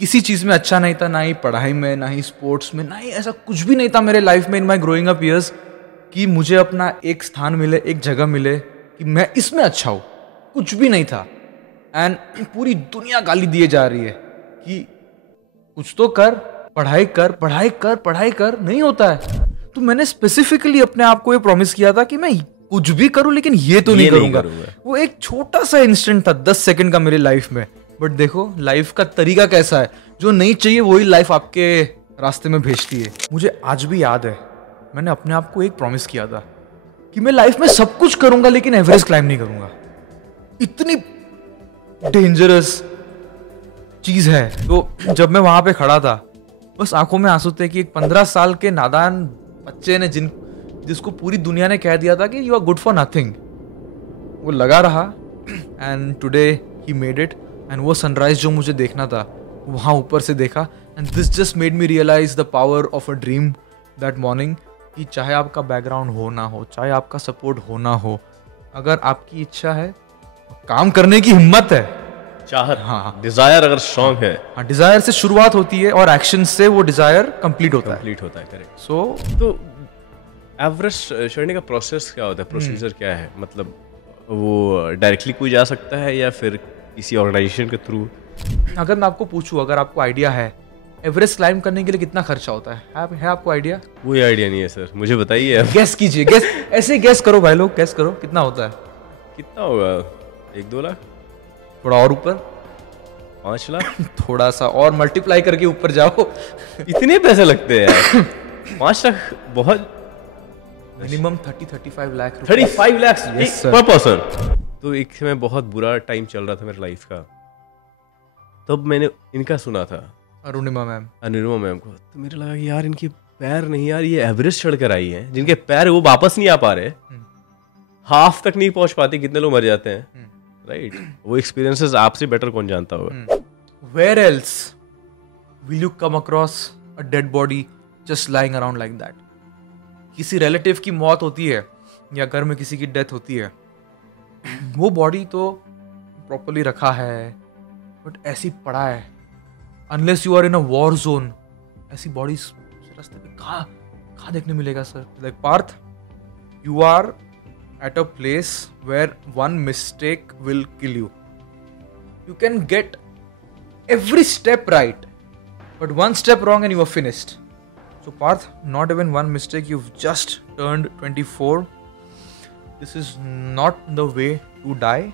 किसी चीज़ में अच्छा नहीं था, ना ही पढ़ाई में, ना ही स्पोर्ट्स में, ना ही ऐसा कुछ भी नहीं था मेरे लाइफ में इन माई ग्रोइंग अप ईयर्स कि मुझे अपना एक स्थान मिले, एक जगह मिले कि मैं इसमें अच्छा हूँ। कुछ भी नहीं था। एंड पूरी दुनिया गाली दिए जा रही है कि कुछ तो कर, पढ़ाई कर, पढ़ाई कर, पढ़ाई कर, नहीं होता है। तो मैंने स्पेसिफिकली अपने आप को ये प्रॉमिस किया था कि मैं कुछ भी करूं लेकिन ये तो नहीं करूंगा। वो एक छोटा सा इंस्टेंट था 10 सेकंड का मेरी लाइफ में, बट देखो लाइफ का तरीका कैसा है, जो नहीं चाहिए वही लाइफ आपके रास्ते में भेजती है। मुझे आज भी याद है, मैंने अपने आप को एक प्रॉमिस किया था कि मैं लाइफ में सब कुछ करूंगा लेकिन एवरेस्ट क्लाइंब नहीं करूंगा। इतनी डेंजरस चीज है। तो जब मैं वहां पे खड़ा था, बस आंखों में आंसू थे कि एक 15 साल के नादान बच्चे ने जिसको पूरी दुनिया ने कह दिया था कि you are good for nothing, वो लगा रहा and today he made it. And वो सनराइज जो मुझे देखना था वहाँ ऊपर से देखा, and this just made me realise the power of a dream that morning कि चाहे आपका बैकग्राउंड हो ना हो, चाहे आपका सपोर्ट हो ना हो, अगर आपकी इच्छा है, काम करने की हिम्मत है, चाहत, हाँ, डिजायर अगर स्ट्रांग है, हाँ, डिजायर से शुरुआत होती है और एक्शन से वो डिजायर कंप्लीट होता है। करेक्ट। सो तो एवरेस्ट चढ़ने का प्रोसेस क्या होता है, प्रोसीजर क्या है? मतलब वो डायरेक्टली कोई जा सकता है या फिर किसी ऑर्गेनाइजेशन के थ्रू? अगर मैं आपको पूछूं, अगर आपको आइडिया है एवरेस्ट क्लाइंब करने के लिए कितना खर्चा होता है, है आपको आइडिया? कोई आइडिया नहीं है सर, मुझे बताइए। गैस कीजिए, गैस ऐसे गैस करो भाई लोग, गैस करो कितना होता है। कितना होगा? 1-2 लाख? थोड़ा और ऊपर? 5 लाख? थोड़ा सा और मल्टीप्लाई करके ऊपर जाओ। इतने पैसे लगते हैं यार? 5 लाख बहुत। मिनिमम 30-35 लाख। 35 लाख पर पर्सन? तो एक समय बहुत बुरा टाइम चल रहा था मेरी लाइफ का, तब मैंने इनका सुना था, अरुणिमा मैम को। तो मेरे लगा कि यार इनके पैर नहीं, यार ये एवरेस्ट चढ़ कर आई है, जिनके पैर वो वापस नहीं आ पा रहे, हाफ तक नहीं पहुंच पाते, कितने लोग मर जाते हैं, राइट? वो एक्सपीरियंसेस आपसे बेटर कौन जानता होगा। Where else will you come across a dead body just lying around like that? किसी रिलेटिव की मौत होती है या घर में किसी की डेथ होती है, वो बॉडी तो प्रॉपरली रखा है बट ऐसी पड़ा है, unless you are in a war zone, ऐसी बॉडी रास्ते पे कहाँ देखने मिलेगा sir? Like Parth, you are at a place where one mistake will kill you. You can get every step right, but one step wrong and you are finished. So Parth, not even one mistake, you've just turned 24. This is not the way to die,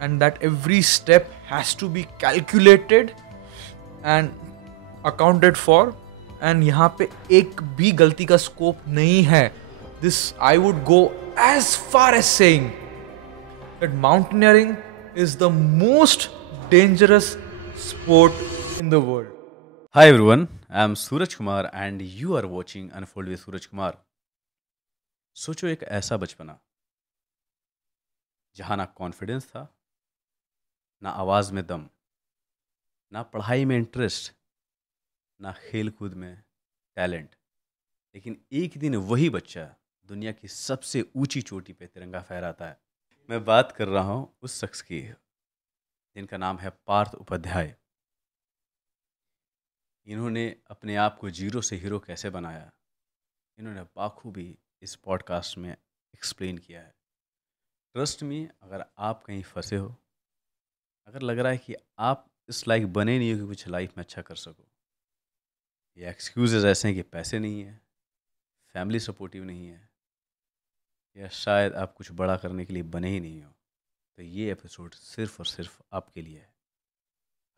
and that every step has to be calculated and accounted for, and यहाँ पे एक भी गलती का scope नहीं है. This I would go as far as saying that mountaineering is the most dangerous sport in the world. Hi everyone, I am Suraj Kumar and you are watching Unfold with Suraj Kumar. सोचो एक ऐसा बचपना जहाँ ना confidence था, ना आवाज़ में दम, ना पढ़ाई में इंटरेस्ट, ना खेल कूद में टैलेंट, लेकिन एक दिन वही बच्चा दुनिया की सबसे ऊंची चोटी पे तिरंगा फहराता है। मैं बात कर रहा हूँ उस शख्स की जिनका नाम है पार्थ उपाध्याय। इन्होंने अपने आप को जीरो से हीरो कैसे बनाया, इन्होंने बाखूबी इस पॉडकास्ट में एक्सप्लेन किया है। ट्रस्ट मी, अगर आप कहीं फंसे हो, अगर लग रहा है कि आप इस लायक बने नहीं हो कि कुछ लाइफ में अच्छा कर सको, ये एक्सक्यूजेज ऐसे हैं कि पैसे नहीं है, फैमिली सपोर्टिव नहीं है, या शायद आप कुछ बड़ा करने के लिए बने ही नहीं हो, तो ये एपिसोड सिर्फ और सिर्फ आपके लिए है।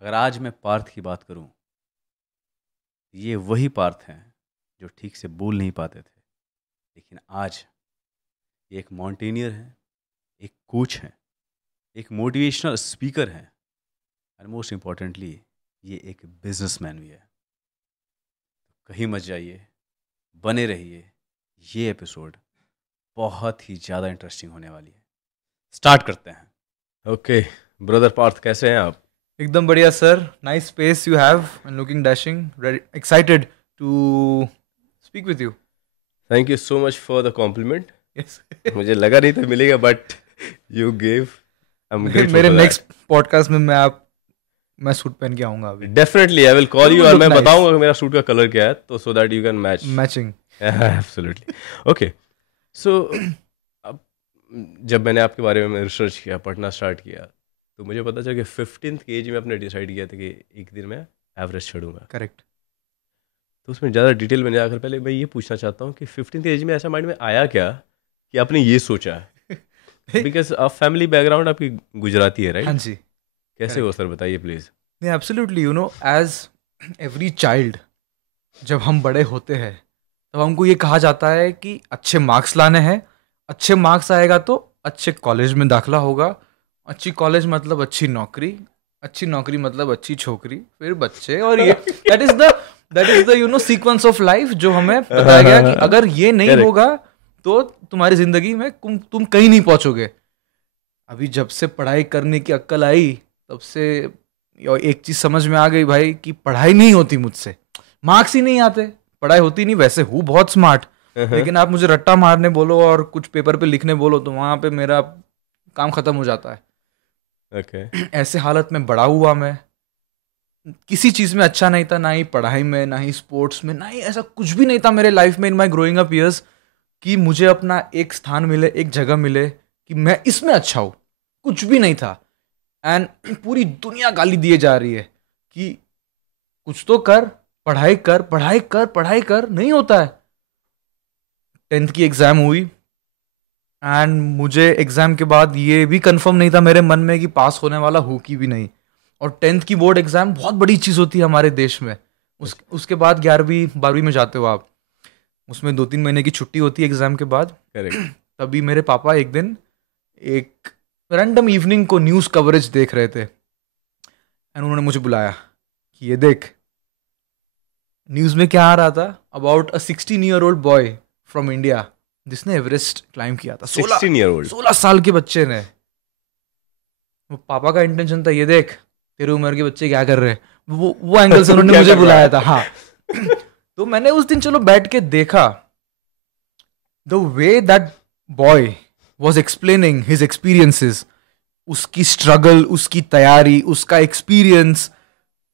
अगर आज मैं पार्थ की बात करूं, ये वही पार्थ हैं जो ठीक से बोल नहीं पाते थे, लेकिन आज ये एक माउंटेनियर हैं, एक कोच हैं, एक मोटिवेशनल स्पीकर हैं, और मोस्ट इम्पॉर्टेंटली ये एक बिजनेसमैन भी है। कहीं मत जाइए, बने रहिए, ये एपिसोड बहुत ही ज़्यादा इंटरेस्टिंग होने वाली है। स्टार्ट करते हैं। ओके ब्रदर पार्थ, कैसे हैं आप? एकदम बढ़िया sir, nice space you have and looking dashing, excited to speak with you. Thank you so much for the compliment. मुझे लगा नहीं था मिलेगा, बट यू गेव। मेरे नेक्स्ट पॉडकास्ट में मैं मैं सूट पहन के आऊंगा अभी, definitely I will call you Look और मैं nice. बताऊंगा कि मेरा सूट का कलर क्या है, तो so that you can match. Matching. Absolutely. Okay, so अब जब मैंने आपके बारे में रिसर्च किया, पढ़ना स्टार्ट किया, तो मुझे पता चला कि 15th एज में आपने डिसाइड किया था कि एक दिन मैं एवरेस्ट चढ़ूंगा. करेक्ट. तो उसमें ज़्यादा डिटेल में जाकर पहले मैं ये पूछना चाहता हूँ कि 15th एज में ऐसा माइंड में आया क्या कि आपने ये सोचा है? बिकॉज आप फैमिली बैकग्राउंड आपकी गुजराती है, राइट? हाँ जी. कैसे हो सर, बताइए प्लीज. नहीं, absolutely. You know, as every child, जब हम बड़े होते हैं तब हमको ये कहा जाता है कि अच्छे मार्क्स लाने हैं, अच्छे मार्क्स आएगा तो अच्छे कॉलेज में दाखला होगा, अच्छी कॉलेज मतलब अच्छी नौकरी, अच्छी नौकरी मतलब अच्छी छोकरी, फिर बच्चे, और ये that is the you know sequence of life जो हमें बताया गया कि अगर ये नहीं Correct. होगा तो तुम्हारी जिंदगी में तुम कहीं नहीं पहुंचोगे. अभी जब से पढ़ाई करने की अक्ल आई तब से एक चीज समझ में आ गई भाई कि पढ़ाई नहीं होती मुझसे, मार्क्स ही नहीं आते, पढ़ाई होती नहीं. वैसे हूँ बहुत स्मार्ट, लेकिन आप मुझे रट्टा मारने बोलो और कुछ पेपर पे लिखने बोलो तो वहां पे मेरा काम खत्म हो जाता है. ओके. ऐसे हालत में बड़ा हुआ मैं, किसी चीज में अच्छा नहीं था, ना ही पढ़ाई में, ना ही स्पोर्ट्स में, ना ही ऐसा कुछ भी नहीं था मेरे लाइफ में इन माई ग्रोइंग अप ईयर्स कि मुझे अपना एक स्थान मिले, एक जगह मिले कि मैं इसमें अच्छा हूँ. कुछ भी नहीं था. एंड पूरी दुनिया गाली दिए जा रही है कि कुछ तो कर, पढ़ाई कर, पढ़ाई कर, पढ़ाई कर. नहीं होता है. 10th की एग्जाम हुई एंड मुझे एग्जाम के बाद ये भी कंफर्म नहीं था मेरे मन में कि पास होने वाला हूँ कि भी नहीं. और 10th की बोर्ड एग्जाम बहुत बड़ी चीज़ होती है हमारे देश में. उसके बाद 11वीं 12वीं में जाते हो आप, उसमें 2-3 महीने की छुट्टी होती है एग्जाम के बाद. करेक्ट. तभी मेरे पापा एक दिन एक रैंडम इवनिंग को न्यूज़ कवरेज देख रहे थे एंड उन्होंने मुझे बुलाया कि ये देख, न्यूज़ में क्या आ रहा था, about a 16-year-old boy from India जिसने एवरेस्ट क्लाइम किया था. 16 year old. 16 साल के बच्चे ने. वो पापा का इंटेंशन था ये देख तेरी उम्र के बच्चे क्या कर रहे हैं, वो एंगल से उन्होंने मुझे बुलाया था. हाँ. तो मैंने उस दिन चलो बैठ के देखा the way that boy was explaining his experiences, उसकी स्ट्रगल, उसकी तैयारी, उसका एक्सपीरियंस,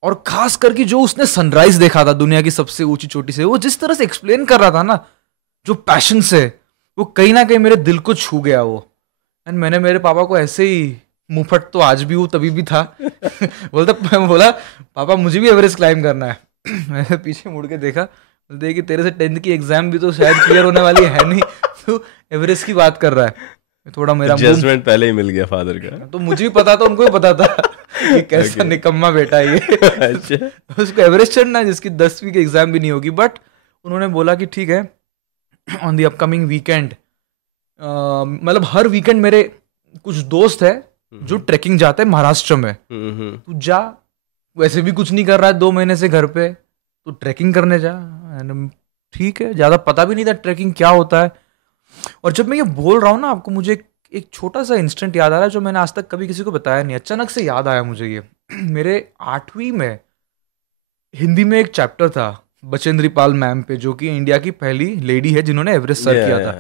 और खास करके जो उसने सनराइज देखा था दुनिया की सबसे ऊंची चोटी से, वो जिस तरह से एक्सप्लेन कर रहा था ना, जो पैशन से, वो कहीं ना कहीं मेरे दिल को छू गया वो. एंड मैंने मेरे पापा को ऐसे ही, मुंहफट तो आज भी हूँ तभी भी था, बोला पापा मुझे भी एवरेस्ट क्लाइम करना है. मैंने पीछे मुड़ के देखा, देखिए तेरे से 10th की एग्जाम भी तो शायद क्लियर होने वाली है नहीं, तो एवरेस्ट की बात कर रहा है. थोड़ा मेरा जजमेंट पहले ही मिल गया फादर का. तो मुझे भी पता था, उनको भी पता था कि कैसा निकम्मा बेटा है ये. अच्छा. उसको एवरेस्ट चढ़ना है जिसकी 10वीं की एग्जाम भी नहीं होगी. बट उन्होंने बोला कि ठीक है, ऑन द अपकमिंग वीकेंड, मतलब हर वीकेंड मेरे कुछ दोस्त है जो ट्रैकिंग जाते हैं महाराष्ट्र में, तू जा, वैसे भी कुछ नहीं कर रहा है 2 महीने से घर पे, तो ट्रैकिंग करने जा. ठीक है, ज़्यादा पता भी नहीं था ट्रैकिंग क्या होता है. और जब मैं ये बोल रहा हूँ ना आपको, मुझे एक छोटा सा इंस्टेंट याद आ रहा है जो मैंने आज तक कभी किसी को बताया नहीं. अचानक से याद आया मुझे ये. मेरे 8वीं में हिंदी में एक चैप्टर था बचेंद्री पाल मैम पे, जो कि इंडिया की पहली लेडी है जिन्होंने एवरेस्ट सर किया था.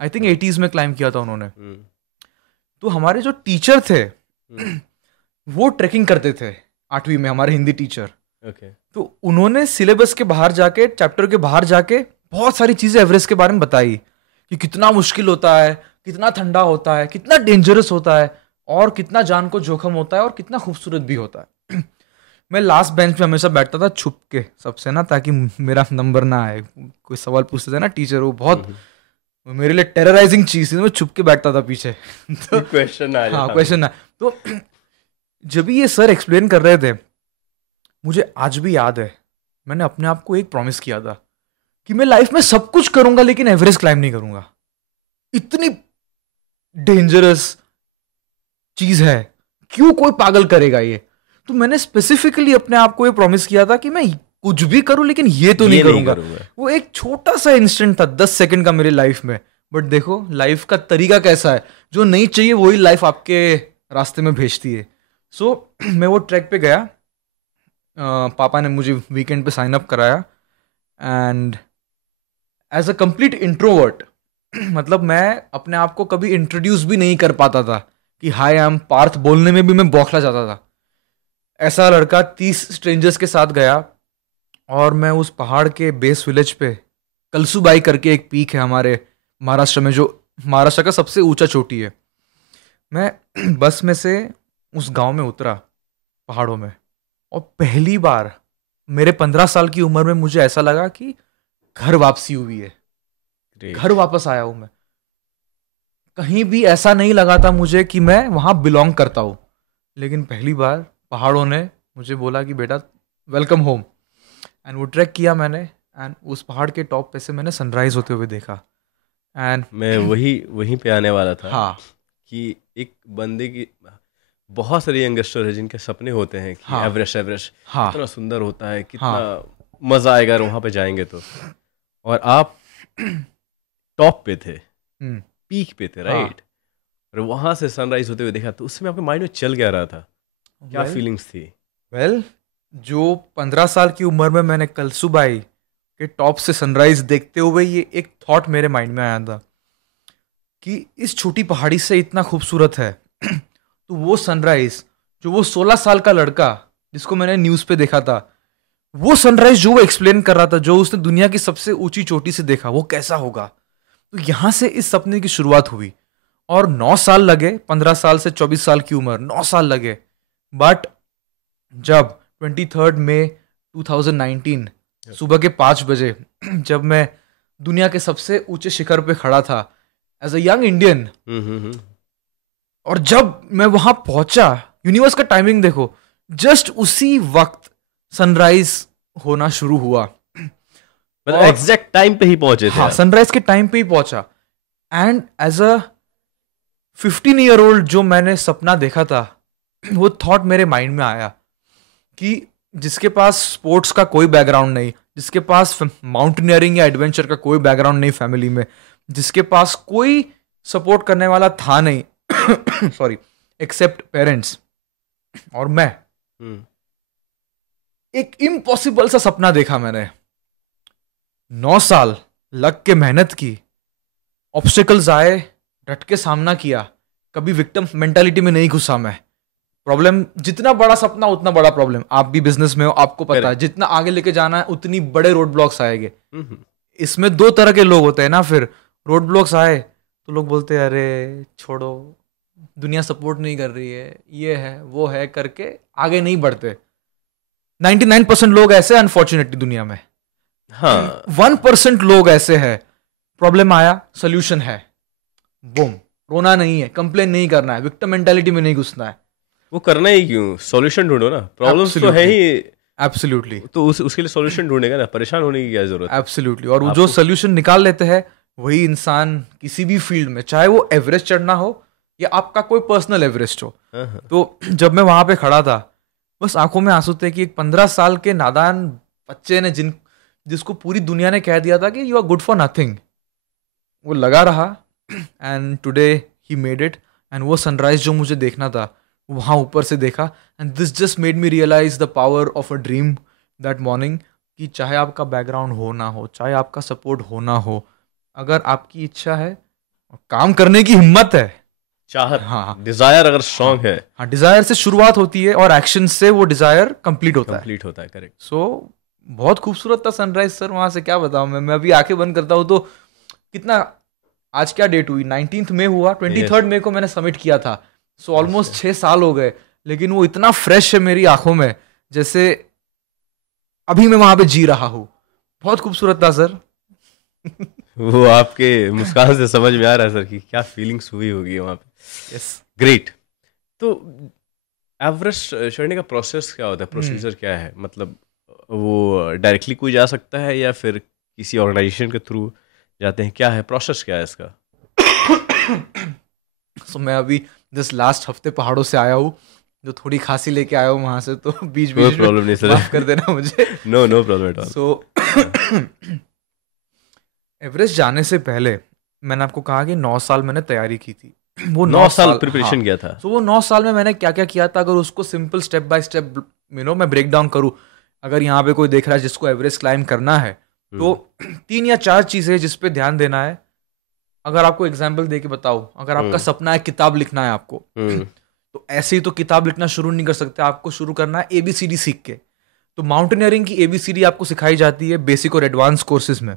आई थिंक 80s में क्लाइम किया था उन्होंने. तो हमारे जो टीचर थे वो ट्रैकिंग करते थे 8वीं में, हमारे हिंदी टीचर. तो उन्होंने सिलेबस के बाहर जाके, चैप्टर के बाहर जाके बहुत सारी चीजें एवरेस्ट के बारे में बताई कि कितना मुश्किल होता है, कितना ठंडा होता है, कितना डेंजरस होता है, और कितना जान को जोखम होता है, और कितना खूबसूरत भी होता है. मैं लास्ट बेंच पे हमेशा बैठता था छुप के सबसे ना, ताकि मेरा नंबर ना आए. कोई सवाल पूछते थे ना टीचर, वो बहुत मेरे लिए टेरराइजिंग चीज थी. मैं छुप के बैठता था पीछे. तो क्वेश्चन आ हाँ, क्वेश्चन ना. तो जब ये सर एक्सप्लेन कर रहे थे, मुझे आज भी याद है, मैंने अपने आप को एक प्रॉमिस किया था कि मैं लाइफ में सब कुछ करूंगा लेकिन एवरेस्ट क्लाइम नहीं करूंगा. इतनी डेंजरस चीज है, क्यों कोई पागल करेगा ये. तो मैंने स्पेसिफिकली अपने आप को ये प्रॉमिस किया था कि मैं कुछ भी करूं लेकिन ये तो नहीं करूंगा. वो एक छोटा सा इंस्टेंट था 10 सेकंड का मेरे लाइफ में. बट देखो लाइफ का तरीका कैसा है, जो नहीं चाहिए वही लाइफ आपके रास्ते में भेजती है. सो मैं वो ट्रैक पे गया. पापा ने मुझे वीकेंड पे साइन अप कराया and as a complete introvert, मतलब मैं अपने आप को कभी इंट्रोड्यूस भी नहीं कर पाता था कि हाय आई एम पार्थ बोलने में भी मैं बौखला जाता था. ऐसा लड़का 30 स्ट्रेंजर्स के साथ गया और मैं उस पहाड़ के बेस विलेज पे, कलसूबाई करके एक पीक है हमारे महाराष्ट्र में, जो महाराष्ट्र का सबसे ऊंचा चोटी है। मैं बस में से उस गांव में उतरा पहाड़ों में, और पहली बार मेरे 15 साल की उम्र में मुझे ऐसा लगा कि घर वापसी हुई है, Great. घर वापस आया हूं मैं। कहीं भी ऐसा नहीं लगा था मुझे कि मैं वहां बिलोंग करता हूं, लेकिन पहली बार पहाड़ों ने मुझे बोला कि बेटा वेलकम होम। एंड वो ट्रैक किया मैंने, एंड उस पहाड़ के टॉप पे से मैंने सनराइज होते हुए देखा। एंड मैं वहीं पे आने वाला था हाँ कि एक बंदे की, बहुत सारे यंगस्टर है जिनके सपने होते हैं कि हाँ। एवरेस्ट हाँ कितना सुंदर होता है, कितना मजा आएगा वहां पे जाएंगे तो। और आप टॉप पे थे, हम्म, पीक पे थे, हाँ। राइट? और वहां से सनराइज होते हुए देखा, तो उसमें आपके माइंड में चल क्या रहा था, क्या Well- फीलिंग्स थी? वेल जो 15 साल की उम्र में मैंने कलसूबाई के टॉप से सनराइज देखते हुए ये एक थॉट मेरे माइंड में आया था कि इस छोटी पहाड़ी से इतना खूबसूरत है तो वो सनराइज जो वो 16 साल का लड़का जिसको मैंने न्यूज़ पे देखा था, वो सनराइज जो वो एक्सप्लेन कर रहा था, जो उसने दुनिया की सबसे ऊंची चोटी से देखा, वो कैसा होगा। तो यहाँ से इस सपने की शुरुआत हुई। और 9 साल लगे, 15 साल से 24 साल की उम्र, 9 साल लगे। बट जब 23 मई 2019 सुबह के 5 बजे जब मैं दुनिया के सबसे ऊंचे शिखर पे खड़ा था एज अ यंग इंडियन, और जब मैं वहां पहुंचा, यूनिवर्स का टाइमिंग देखो, जस्ट उसी वक्त सनराइज होना शुरू हुआ। मतलब और- एग्जैक्ट टाइम पे ही पहुंचे थे हाँ, आप। सनराइज के टाइम पे ही पहुंचा। एंड एज अ 15-year-old जो मैंने सपना देखा था, वो थॉट मेरे माइंड में आया कि जिसके पास स्पोर्ट्स का कोई बैकग्राउंड नहीं, जिसके पास माउंटेनियरिंग या एडवेंचर का कोई बैकग्राउंड नहीं फैमिली में, जिसके पास कोई सपोर्ट करने वाला था नहीं सॉरी, एक्सेप्ट पेरेंट्स और मैं, हम्म, एक इम्पॉसिबल सा सपना देखा मैंने। 9 साल लग के मेहनत की, ऑब्स्टिकल्स आए, डट के सामना किया, कभी विक्टिम मेंटालिटी में नहीं घुसा मैं। प्रॉब्लम जितना बड़ा सपना उतना बड़ा प्रॉब्लम। आप भी बिजनेस में हो, आपको पता है Correct. जितना आगे लेके जाना है उतनी बड़े रोड ब्लॉक्स आएंगे। हम्म, इसमें 2 तरह के लोग होते हैं ना। फिर रोड ब्लॉक्स आए तो लोग बोलते हैं अरे छोड़ो, दुनिया सपोर्ट नहीं कर रही है, ये है वो है करके आगे नहीं बढ़ते। 99% लोग ऐसे अनफॉर्चुनेटली दुनिया में, हाँ 1% लोग ऐसे हैं, प्रॉब्लम आया सोल्यूशन है, बूम, रोना नहीं है, कंप्लेन नहीं करना है, विक्टिम मेंटालिटी में नहीं घुसना है। वो करना ही क्यों, सॉल्यूशन ढूंढो ना, प्रॉब्लम्स तो है ही, एब्सोल्युटली तो उसके लिए सॉल्यूशन ढूंढेगा ना, परेशान होने की क्या जरूरत है? एब्सोल्युटली। और वो जो सोल्यूशन निकाल लेते हैं वही इंसान किसी भी फील्ड में, चाहे वो एवरेस्ट चढ़ना हो या आपका कोई पर्सनल एवरेस्ट हो। हाँ, हाँ। तो जब मैं वहां पे खड़ा था, बस आंखों में आंसू थे कि एक 15 साल के नादान बच्चे ने जिसको पूरी दुनिया ने कह दिया था कि you are good for nothing, वो लगा रहा। And today he made it. And वो सनराइज जो मुझे देखना था वहाँ ऊपर से देखा, and this just made me realise the power of a dream that morning, कि चाहे आपका बैकग्राउंड हो ना हो, चाहे आपका सपोर्ट हो ना हो, अगर आपकी इच्छा है, काम करने की हिम्मत है, चाहत, हाँ, डिजायर अगर स्ट्रांग है, हाँ, डिजायर से शुरुआत होती है और एक्शन से वो डिजायर कंप्लीट होता है। कंप्लीट होता है। करेक्ट। सो बहुत खूबसूरत था सनराइज सर, वहां से क्या बताऊं मैं अभी आंखें बंद करता हूँ तो कितना, आज क्या डेट हुई, 19 मई हुआ, 23 मई को मैंने सबमिट किया था। सो ऑलमोस्ट 6 साल हो गए, लेकिन वो इतना फ्रेश है मेरी आंखों में जैसे अभी मैं वहां पे जी रहा हूँ। बहुत खूबसूरत था सर। वो आपके मुस्कान से समझ में आ रहा है सर कि क्या फीलिंग्स हुई होगी वहां पे। यस। ग्रेट। तो एवरेस्ट चढ़ने का प्रोसेस क्या होता है, प्रोसीजर क्या है? मतलब वो डायरेक्टली कोई जा सकता है या फिर किसी ऑर्गेनाइजेशन के थ्रू जाते हैं, क्या है प्रोसेस, क्या है इसका? सो मैं अभी जस्ट लास्ट हफ्ते पहाड़ों से आया हूँ, जो थोड़ी खांसी लेके आया हूँ वहां से, तो बीच कोई बीच प्रॉब्लम नहीं में सर, माफ कर देना मुझे। No problem at all. So Everest जाने से पहले मैंने आपको कहा कि 9 साल मैंने तैयारी की थी। वो 9 साल प्रिपरेशन हाँ, किया था। तो वो 9 साल में मैंने क्या क्या किया था, अगर उसको सिंपल स्टेप बाय स्टेप मैं ब्रेक डाउन करूँ, अगर यहाँ पे कोई देख रहा है जिसको एवरेस्ट क्लाइम करना है, तो 3 या 4 चीजें जिस पे ध्यान देना है। अगर आपको एग्जाम्पल दे के बताओ, अगर आपका सपना है किताब लिखना है आपको, तो ऐसे ही तो किताब लिखना शुरू नहीं कर सकते, आपको शुरू करना है ABCD सीख के। तो माउंटेनियरिंग की ABCD आपको सिखाई जाती है बेसिक और एडवांस कोर्सेज में।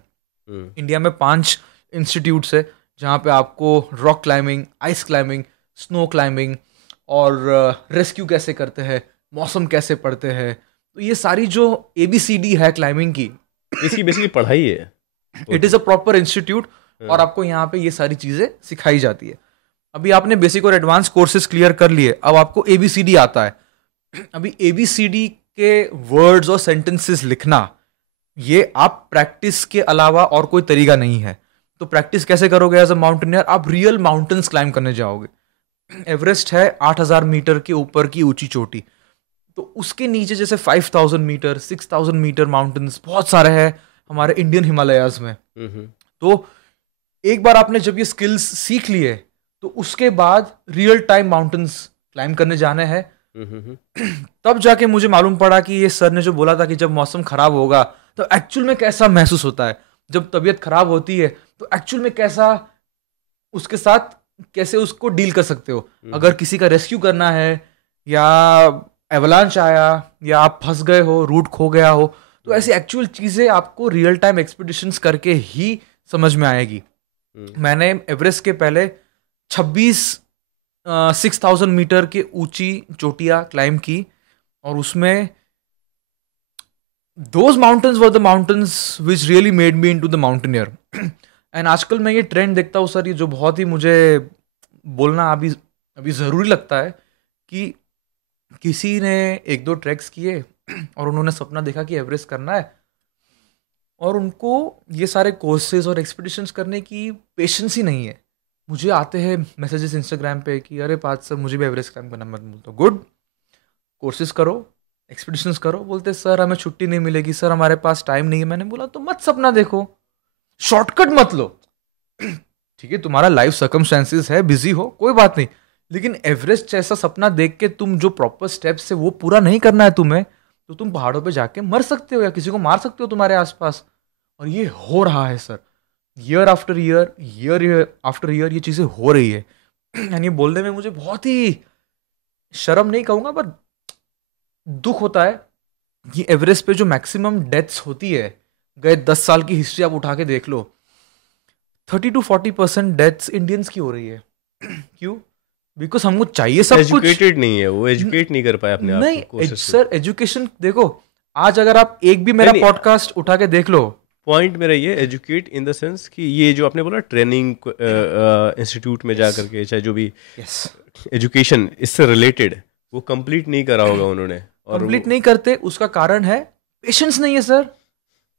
इंडिया में 5 इंस्टीट्यूट्स है जहाँ पे आपको rock climbing, ice climbing, snow climbing और रेस्क्यू कैसे करते हैं, मौसम कैसे पढ़ते हैं, तो ये सारी जो ABCD है क्लाइंबिंग की, इसकी बेसिकली पढ़ाई है। It is a proper institute और आपको यहाँ पे ये सारी चीज़ें सिखाई जाती है। अभी आपने बेसिक और एडवांस कोर्सेज क्लियर कर लिए, अब आपको ABCD आता है। अभी ABCD के वर्ड्स और सेंटेंसेस लिखना, ये आप प्रैक्टिस के अलावा और कोई तरीका नहीं है। तो प्रैक्टिस कैसे करोगे एज अ माउंटेनियर? आप रियल माउंटेन्स क्लाइंब करने जाओगे। एवरेस्ट है 8000 मीटर के ऊपर की ऊंची चोटी, तो उसके नीचे जैसे 5000 मीटर, 6000 मीटर माउंटेन्स बहुत सारे हैं हमारे इंडियन हिमालयाज में। तो एक बार आपने जब ये स्किल्स सीख लिए, तो उसके बाद रियल टाइम माउंटेन्स क्लाइंब करने जाने हैं। तब जाके मुझे मालूम पड़ा कि ये सर ने जो बोला था कि जब मौसम खराब होगा तो एक्चुअल में कैसा महसूस होता है, जब तबीयत खराब होती है तो एक्चुअल में कैसा, उसके साथ कैसे उसको डील कर सकते हो। अगर किसी का रेस्क्यू करना है, या एवलांच आया, या आप फंस गए हो, रूट खो गया हो, तो ऐसी एक्चुअल चीजें आपको रियल टाइम एक्सपीडिशंस करके ही समझ में आएगी। मैंने एवरेस्ट के पहले 26 6000 मीटर के ऊंची चोटियां क्लाइंब की, और उसमें those mountains were the mountains which really made me into the mountaineer. And आजकल मैं ये ट्रेंड देखता हूँ सर, ये जो बहुत ही मुझे बोलना अभी ज़रूरी लगता है, कि किसी ने 1-2 ट्रैक्स किए और उन्होंने सपना देखा कि एवरेस्ट करना है, और उनको ये सारे कोर्सेज और एक्सपीडिशंस करने की पेशेंस ही नहीं है। मुझे आते हैं मैसेजेस इंस्टाग्राम पे कि अरे पार्थ सर मुझे भी एवरेस्ट क्लाइंब करना, मैं बोलता हूँ गुड, कोर्सेज करो, एक्सपीडिशंस करो। बोलते सर हमें छुट्टी नहीं मिलेगी, सर हमारे पास टाइम नहीं है। मैंने बोला तो मत सपना देखो, शॉर्टकट मत लो। ठीक है, तुम्हारा लाइफ सर्कमस्टेंसेस है, बिजी हो, कोई बात नहीं, लेकिन एवरेस्ट जैसा सपना देख के तुम जो प्रॉपर स्टेप्स है वो पूरा नहीं करना है तुम्हें, तो तुम पहाड़ों पे जाके मर सकते हो या किसी को मार सकते हो तुम्हारे आसपास। और ये हो रहा है sir, year after year, year after year ये चीज़ें हो रही है। यानी ये बोलने में मुझे बहुत ही शर्म नहीं कहूँगा, पर दुख होता है कि एवरेस्ट पे जो मैक्सिमम डेथ्स होती है, गए 10 साल की हिस्ट्री आप उठा के देख लो, 30-40% डेथ्स इंडियंस की हो रही है। क्यों? बिकॉज हमको चाहिए सब कुछ, एजुकेटेड नहीं है वो, एजुकेट नहीं कर पाए अपने आप को। नहीं सर, एजुकेशन देखो, आज अगर आप एक भी मेरा पॉडकास्ट उठा के देख लो, पॉइंट मेरा ये, एजुकेट इन द सेंस कि ये जो आपने बोला ट्रेनिंग इंस्टीट्यूट में जा करके, चाहे जो भी एजुकेशन इससे रिलेटेड, वो कंप्लीट नहीं करा होगा उन्होंने, और कंप्लीट नहीं करते। उसका कारण है पेशेंस नहीं है सर।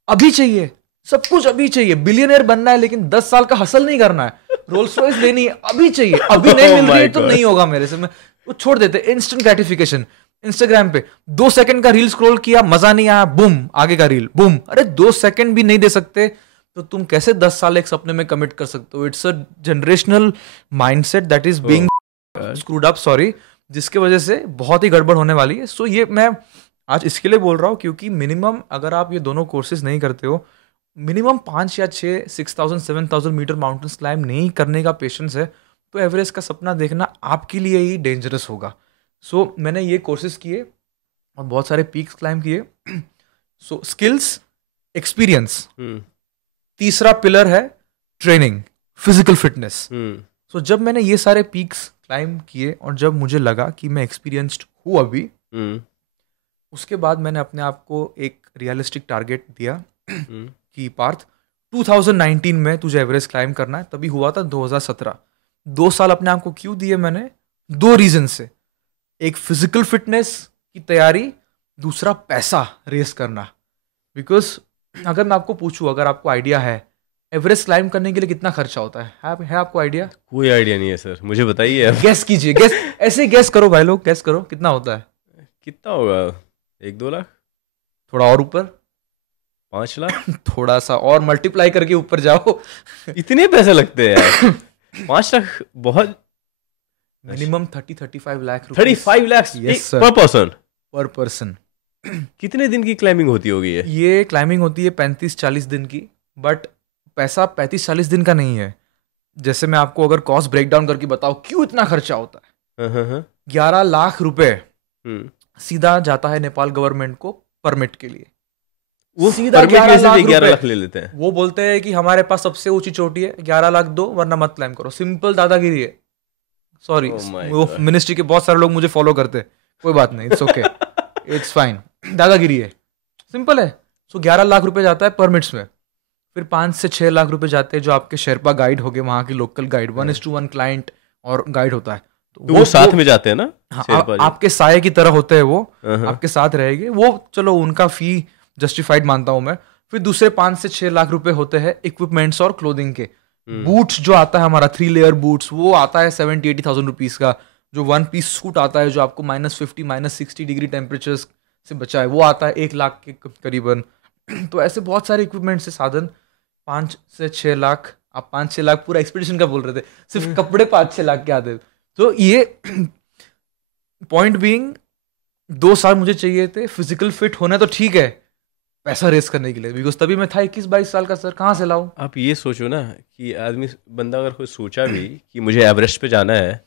अभी चाहिए, सब कुछ अभी चाहिए। बिलियनर बनना है लेकिन 10 साल का हसल नहीं करना है, रोल्स रॉयस लेनी है अभी चाहिए, अभी नहीं मिल रही है तो नहीं होगा मेरे से, मैं वो छोड़ देते। इंस्टेंट ग्रेटिफिकेशन, इंस्टाग्राम पे 2 सेकंड का रील स्क्रॉल किया, मजा नहीं आया, बूम आगे का रील, बूम। अरे 2 सेकंड भी नहीं दे सकते तो तुम कैसे 10 साल एक सपने में कमिट कर सकते हो? It's a generational mindset that is being screwed up, sorry, जिसके वजह से बहुत ही गड़बड़ होने वाली है। सो ये मैं आज इसके लिए बोल रहा हूँ क्योंकि मिनिमम अगर आप ये दोनों कोर्सेज नहीं करते हो, मिनिमम 5 या 6 6000 7000 मीटर माउंटेन्स क्लाइंब नहीं करने का पेशेंस है, तो एवरेस्ट का सपना देखना आपके लिए ही डेंजरस होगा। सो मैंने ये कोर्सेज किए और बहुत सारे पीक्स क्लाइंब किए। सो स्किल्स, एक्सपीरियंस, तीसरा पिलर है ट्रेनिंग, फिजिकल फिटनेस। सो जब मैंने ये सारे पीक्स क्लाइंब किए और जब मुझे लगा कि मैं एक्सपीरियंस्ड हूँ अभी, उसके बाद मैंने अपने आप को एक रियलिस्टिक टारगेट दिया कि पार्थ 2019 में तुझे एवरेस्ट क्लाइंब करना है। तभी हुआ था 2017। 2 साल अपने आप को क्यों दिए मैंने? 2 रीजन से, एक फिजिकल फिटनेस की तैयारी, दूसरा पैसा रेस करना। बिकॉज अगर मैं आपको पूछूं, अगर आपको आइडिया है एवरेस्ट क्लाइंब करने के लिए कितना खर्चा होता है आपको आइडिया? कोई आइडिया नहीं है सर, मुझे बताइए। गैस कीजिए, गैस ऐसे गैस करो भाई लोग, गैस करो कितना होता है? कितना होगा? 1-2 लाख? थोड़ा और ऊपर? 5 लाख? थोड़ा सा और मल्टीप्लाई करके ऊपर जाओ। इतने पैसे लगते हैं यार? 5 लाख बहुत, मिनिमम 30-35 लाख। 35 लाख पर पर्सन? कितने दिन की क्लाइंबिंग होती होगी ये क्लाइंबिंग होती है 35-40 दिन की, बट पैसा 35-40 दिन का नहीं है। जैसे मैं आपको अगर कॉस्ट ब्रेक डाउन करके बताऊं क्यों इतना खर्चा होता है, हाँ। 11 लाख रुपए हम्म। सीधा जाता है नेपाल गवर्नमेंट को परमिट के लिए। वो सीधा परमिट 11 के लाख लिए 11 रुपए। लाख ले लेते हैं। वो बोलते हैं कि हमारे पास सबसे ऊंची चोटी है, 11 लाख दो वरना मत क्लाइम करो। सिंपल दादागिरी है। सॉरी, Oh my वो God. मिनिस्ट्री के बहुत सारे लोग मुझे फॉलो करते हैं, कोई बात नहीं, इट्स ओके, इट्स फाइन। दादागिरी है, सिंपल है। सो 11 लाख रुपए जाता है परमिट्स में। फिर 5 से 6 लाख रुपए जाते हैं जो आपके शेरपा गाइड हो गए, वहाँ की लोकल गाइड, 1:1 क्लाइंट और गाइड होता है। तो वो साथ में जाते हैं ना, हाँ, शेरपा जी? आपके साये की तरह होते हैं वो, हाँ। आपके साथ रहेंगे वो। चलो उनका फी जस्टिफाइड मानता हूं मैं। फिर दूसरे 5 से 6 लाख रुपए होते हैं इक्विपमेंट्स और क्लोथिंग के। बूट्स जो आता है हमारा 3 लेयर बूट्स, वो आता है 70-80,000 रुपीज का। जो 1 पीस सूट आता है जो आपको -50 -60 डिग्री टेम्परेचर से बचाए, वो आता है 1 लाख के करीबन। तो ऐसे बहुत सारे इक्विपमेंट्स से साधन 5 से 6 लाख। आप 5-6 लाख पूरा एक्सपीडिशन का बोल रहे थे, सिर्फ कपड़े 5-6 लाख के आते। तो ये पॉइंट बीइंग 2 साल मुझे चाहिए थे फिजिकल फिट होना, तो ठीक है, पैसा रेस करने के लिए, बिकॉज तभी मैं था 21-22 साल का। सर कहाँ से लाऊं? आप ये सोचो ना कि बंदा अगर कोई सोचा भी कि मुझे एवरेस्ट पे जाना है,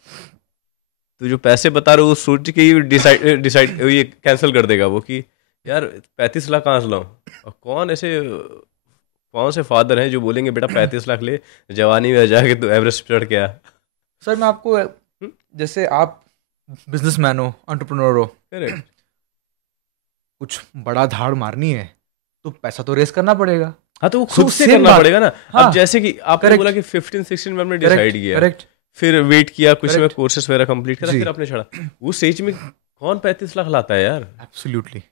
तो जो पैसे बता रहे हो वो सोच के ही डिसाइड ये कैंसिल कर देगा वो कि यार 35 लाख कहाँ से लाऊं। और कौन से फादर हैं जो बोलेंगे बेटा 35 लाख ले, जवानी में जाके तो एवरेस्ट पे चढ़ के आ। सर मैं आपको, जैसे आप बिजनेसमैन हो, एंटरप्रेन्योर हो, करेक्ट। कुछ बड़ा धाड़ मारनी है तो पैसा तो रेस करना पड़ेगा। हाँ, तो वो So, खुद से same करना बात। पड़ेगा ना। हाँ, अब जैसे कि आपने correct. बोला कि 15-16 में हमने डिसाइड किया, करेक्ट। फिर वेट किया, कुछ में Correct. कोर्सेस वगैरह कंप्लीट करा, जी। फिर आपने चढ़ा। उस एज में कौन 35 लाख लाता है यार? एब्सोल्युटली।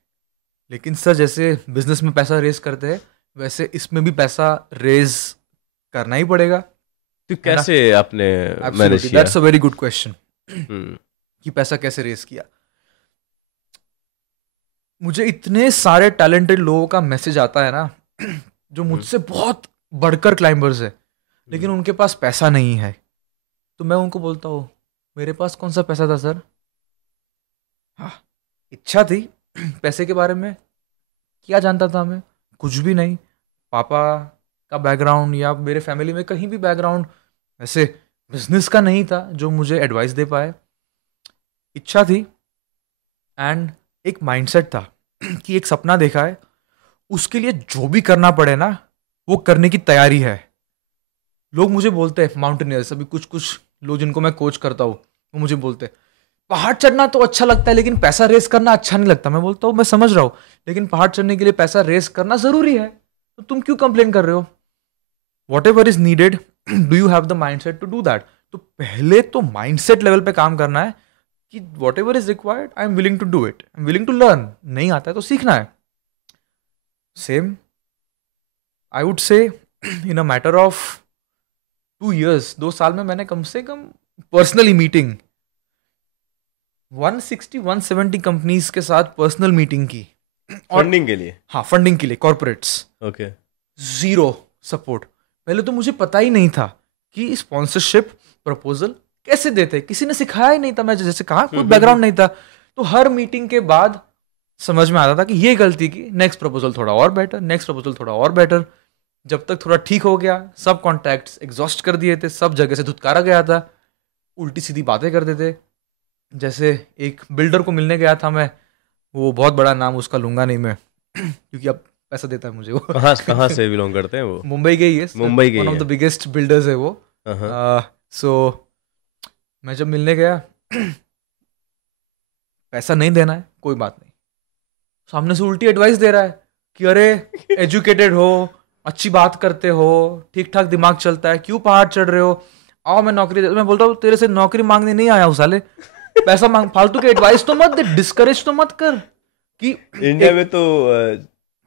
लेकिन सर जैसे बिजनेस में पैसा रेस करते हैं, वैसे इसमें भी पैसा रेस करना ही पड़ेगा। तो कैसे आपने मैनेज किया? That's a very good question hmm. कि पैसा कैसे रेस किया। मुझे इतने सारे टैलेंटेड लोगों का मैसेज आता है ना, जो मुझसे बहुत बढ़कर क्लाइंबर्स है, लेकिन उनके पास पैसा नहीं है। तो मैं उनको बोलता हूँ, मेरे पास कौन सा पैसा था सर? हाँ, इच्छा थी पैसे के बारे में। क्या जानता था मैं? कुछ भी नहीं। पापा का बैकग्राउंड या मेरे फैमिली में कहीं भी बैकग्राउंड वैसे बिजनेस का नहीं था जो मुझे एडवाइस दे पाए। इच्छा थी एंड एक माइंडसेट था कि एक सपना देखा है, उसके लिए जो भी करना पड़े ना वो करने की तैयारी है। लोग मुझे बोलते हैं माउंटेनियर्स, अभी कुछ लोग जिनको मैं कोच करता हूँ वो मुझे बोलते हैं पहाड़ चढ़ना तो अच्छा लगता है लेकिन पैसा रेस करना अच्छा नहीं लगता। मैं बोलता हूँ मैं समझ रहा हूँ, लेकिन पहाड़ चढ़ने के लिए पैसा रेस करना जरूरी है, तो तुम क्यों कंप्लेन कर रहे हो? Whatever is needed, do you have the mindset to do that? तो पहले तो माइंडसेट लेवल पे काम करना है कि whatever is required I am willing to do it, I am willing to learn. नहीं आता है तो सीखना है। सेम आई वुड से इन अ मैटर ऑफ 2 years, 2 साल में मैंने कम से कम पर्सनली मीटिंग 160-170 कंपनीज के साथ पर्सनल मीटिंग की। और फंडिंग के लिए? हाँ, फंडिंग के लिए, कॉर्पोरेट्स। ओके। Zero support. पहले तो मुझे पता ही नहीं था कि स्पॉन्सरशिप प्रपोजल कैसे देते, किसी ने सिखाया ही नहीं था। मैं जैसे कहा कोई बैकग्राउंड नहीं था, तो हर मीटिंग के बाद समझ में आता था कि ये गलती की, नेक्स्ट प्रपोजल थोड़ा और बेटर, नेक्स्ट प्रपोजल थोड़ा और बेटर। जब तक थोड़ा ठीक हो गया, सब कॉन्टैक्ट्स एग्जॉस्ट कर दिए थे, सब जगह से धुतकारा गया था, उल्टी सीधी बातें करते थे। जैसे एक बिल्डर को मिलने गया था मैं, वो बहुत बड़ा नाम उसका लूंगा नहीं मैं क्योंकि अब पैसा देता है मुझे वो। कहाँ से बिलोंग करते हैं वो? मुंबई के ही है, मुंबई के वन ही ऑफ द है। बिगेस्ट बिल्डर्स है वो। सो मैं जब मिलने गया, पैसा नहीं देना है कोई बात नहीं, सामने से उल्टी एडवाइस दे रहा है कि अरे एजुकेटेड हो, अच्छी बात करते हो, ठीक ठाक दिमाग चलता है, क्यों पहाड़ चढ़ रहे हो, आओ मैं नौकरी दे। मैं बोलता हूँ तेरे से नौकरी मांगने नहीं आया हूँ साले, पैसा मांग, फालतू के एडवाइस तो मत दे, डिस्करेज तो मत कर कि इंडिया में तो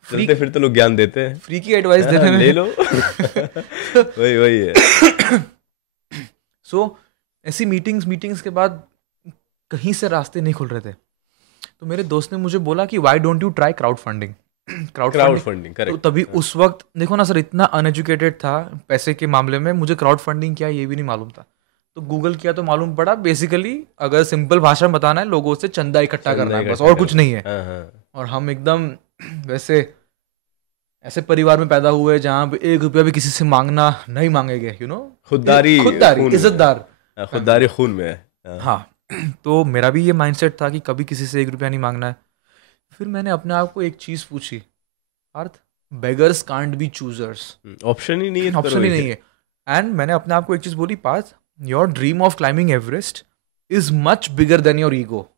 चलते फिर तो लोग ज्ञान देते हैं, फ्री की एडवाइस देने में। ले लो। वही है। सो ऐसी मीटिंग्स के बाद कहीं से रास्ते नहीं खुल रहे थे, तो मेरे दोस्त ने मुझे बोला कि why don't you try crowd funding. Crowd funding, तो करेक्ट। तभी उस वक्त देखो ना सर, इतना अनएजुकेटेड था पैसे के मामले में, मुझे क्राउड फंडिंग क्या है ये भी नहीं मालूम था। तो गूगल किया तो मालूम पड़ा, बेसिकली अगर सिंपल भाषा में बताना है, लोगों से चंदा इकट्ठा करना है बस, और कुछ नहीं है। और हम एकदम वैसे ऐसे परिवार में पैदा हुए जहाँ पे 1 रुपया भी किसी से मांगना नहीं मांगेंगे, यू नो, खुददारी इज्जतदार, खुददारी खून में है। हाँ। तो मेरा भी ये माइंडसेट था कि कभी किसी से 1 रुपया नहीं मांगना है। फिर मैंने अपने आप को एक चीज़ पूछी, अर्थ beggars can't be choosers, option ही नहीं है, ऑप्शन ही नहीं है। एंड मैंने अपने आप को एक चीज़ बोली, Parth, your dream of climbing Everest is much bigger than your ego.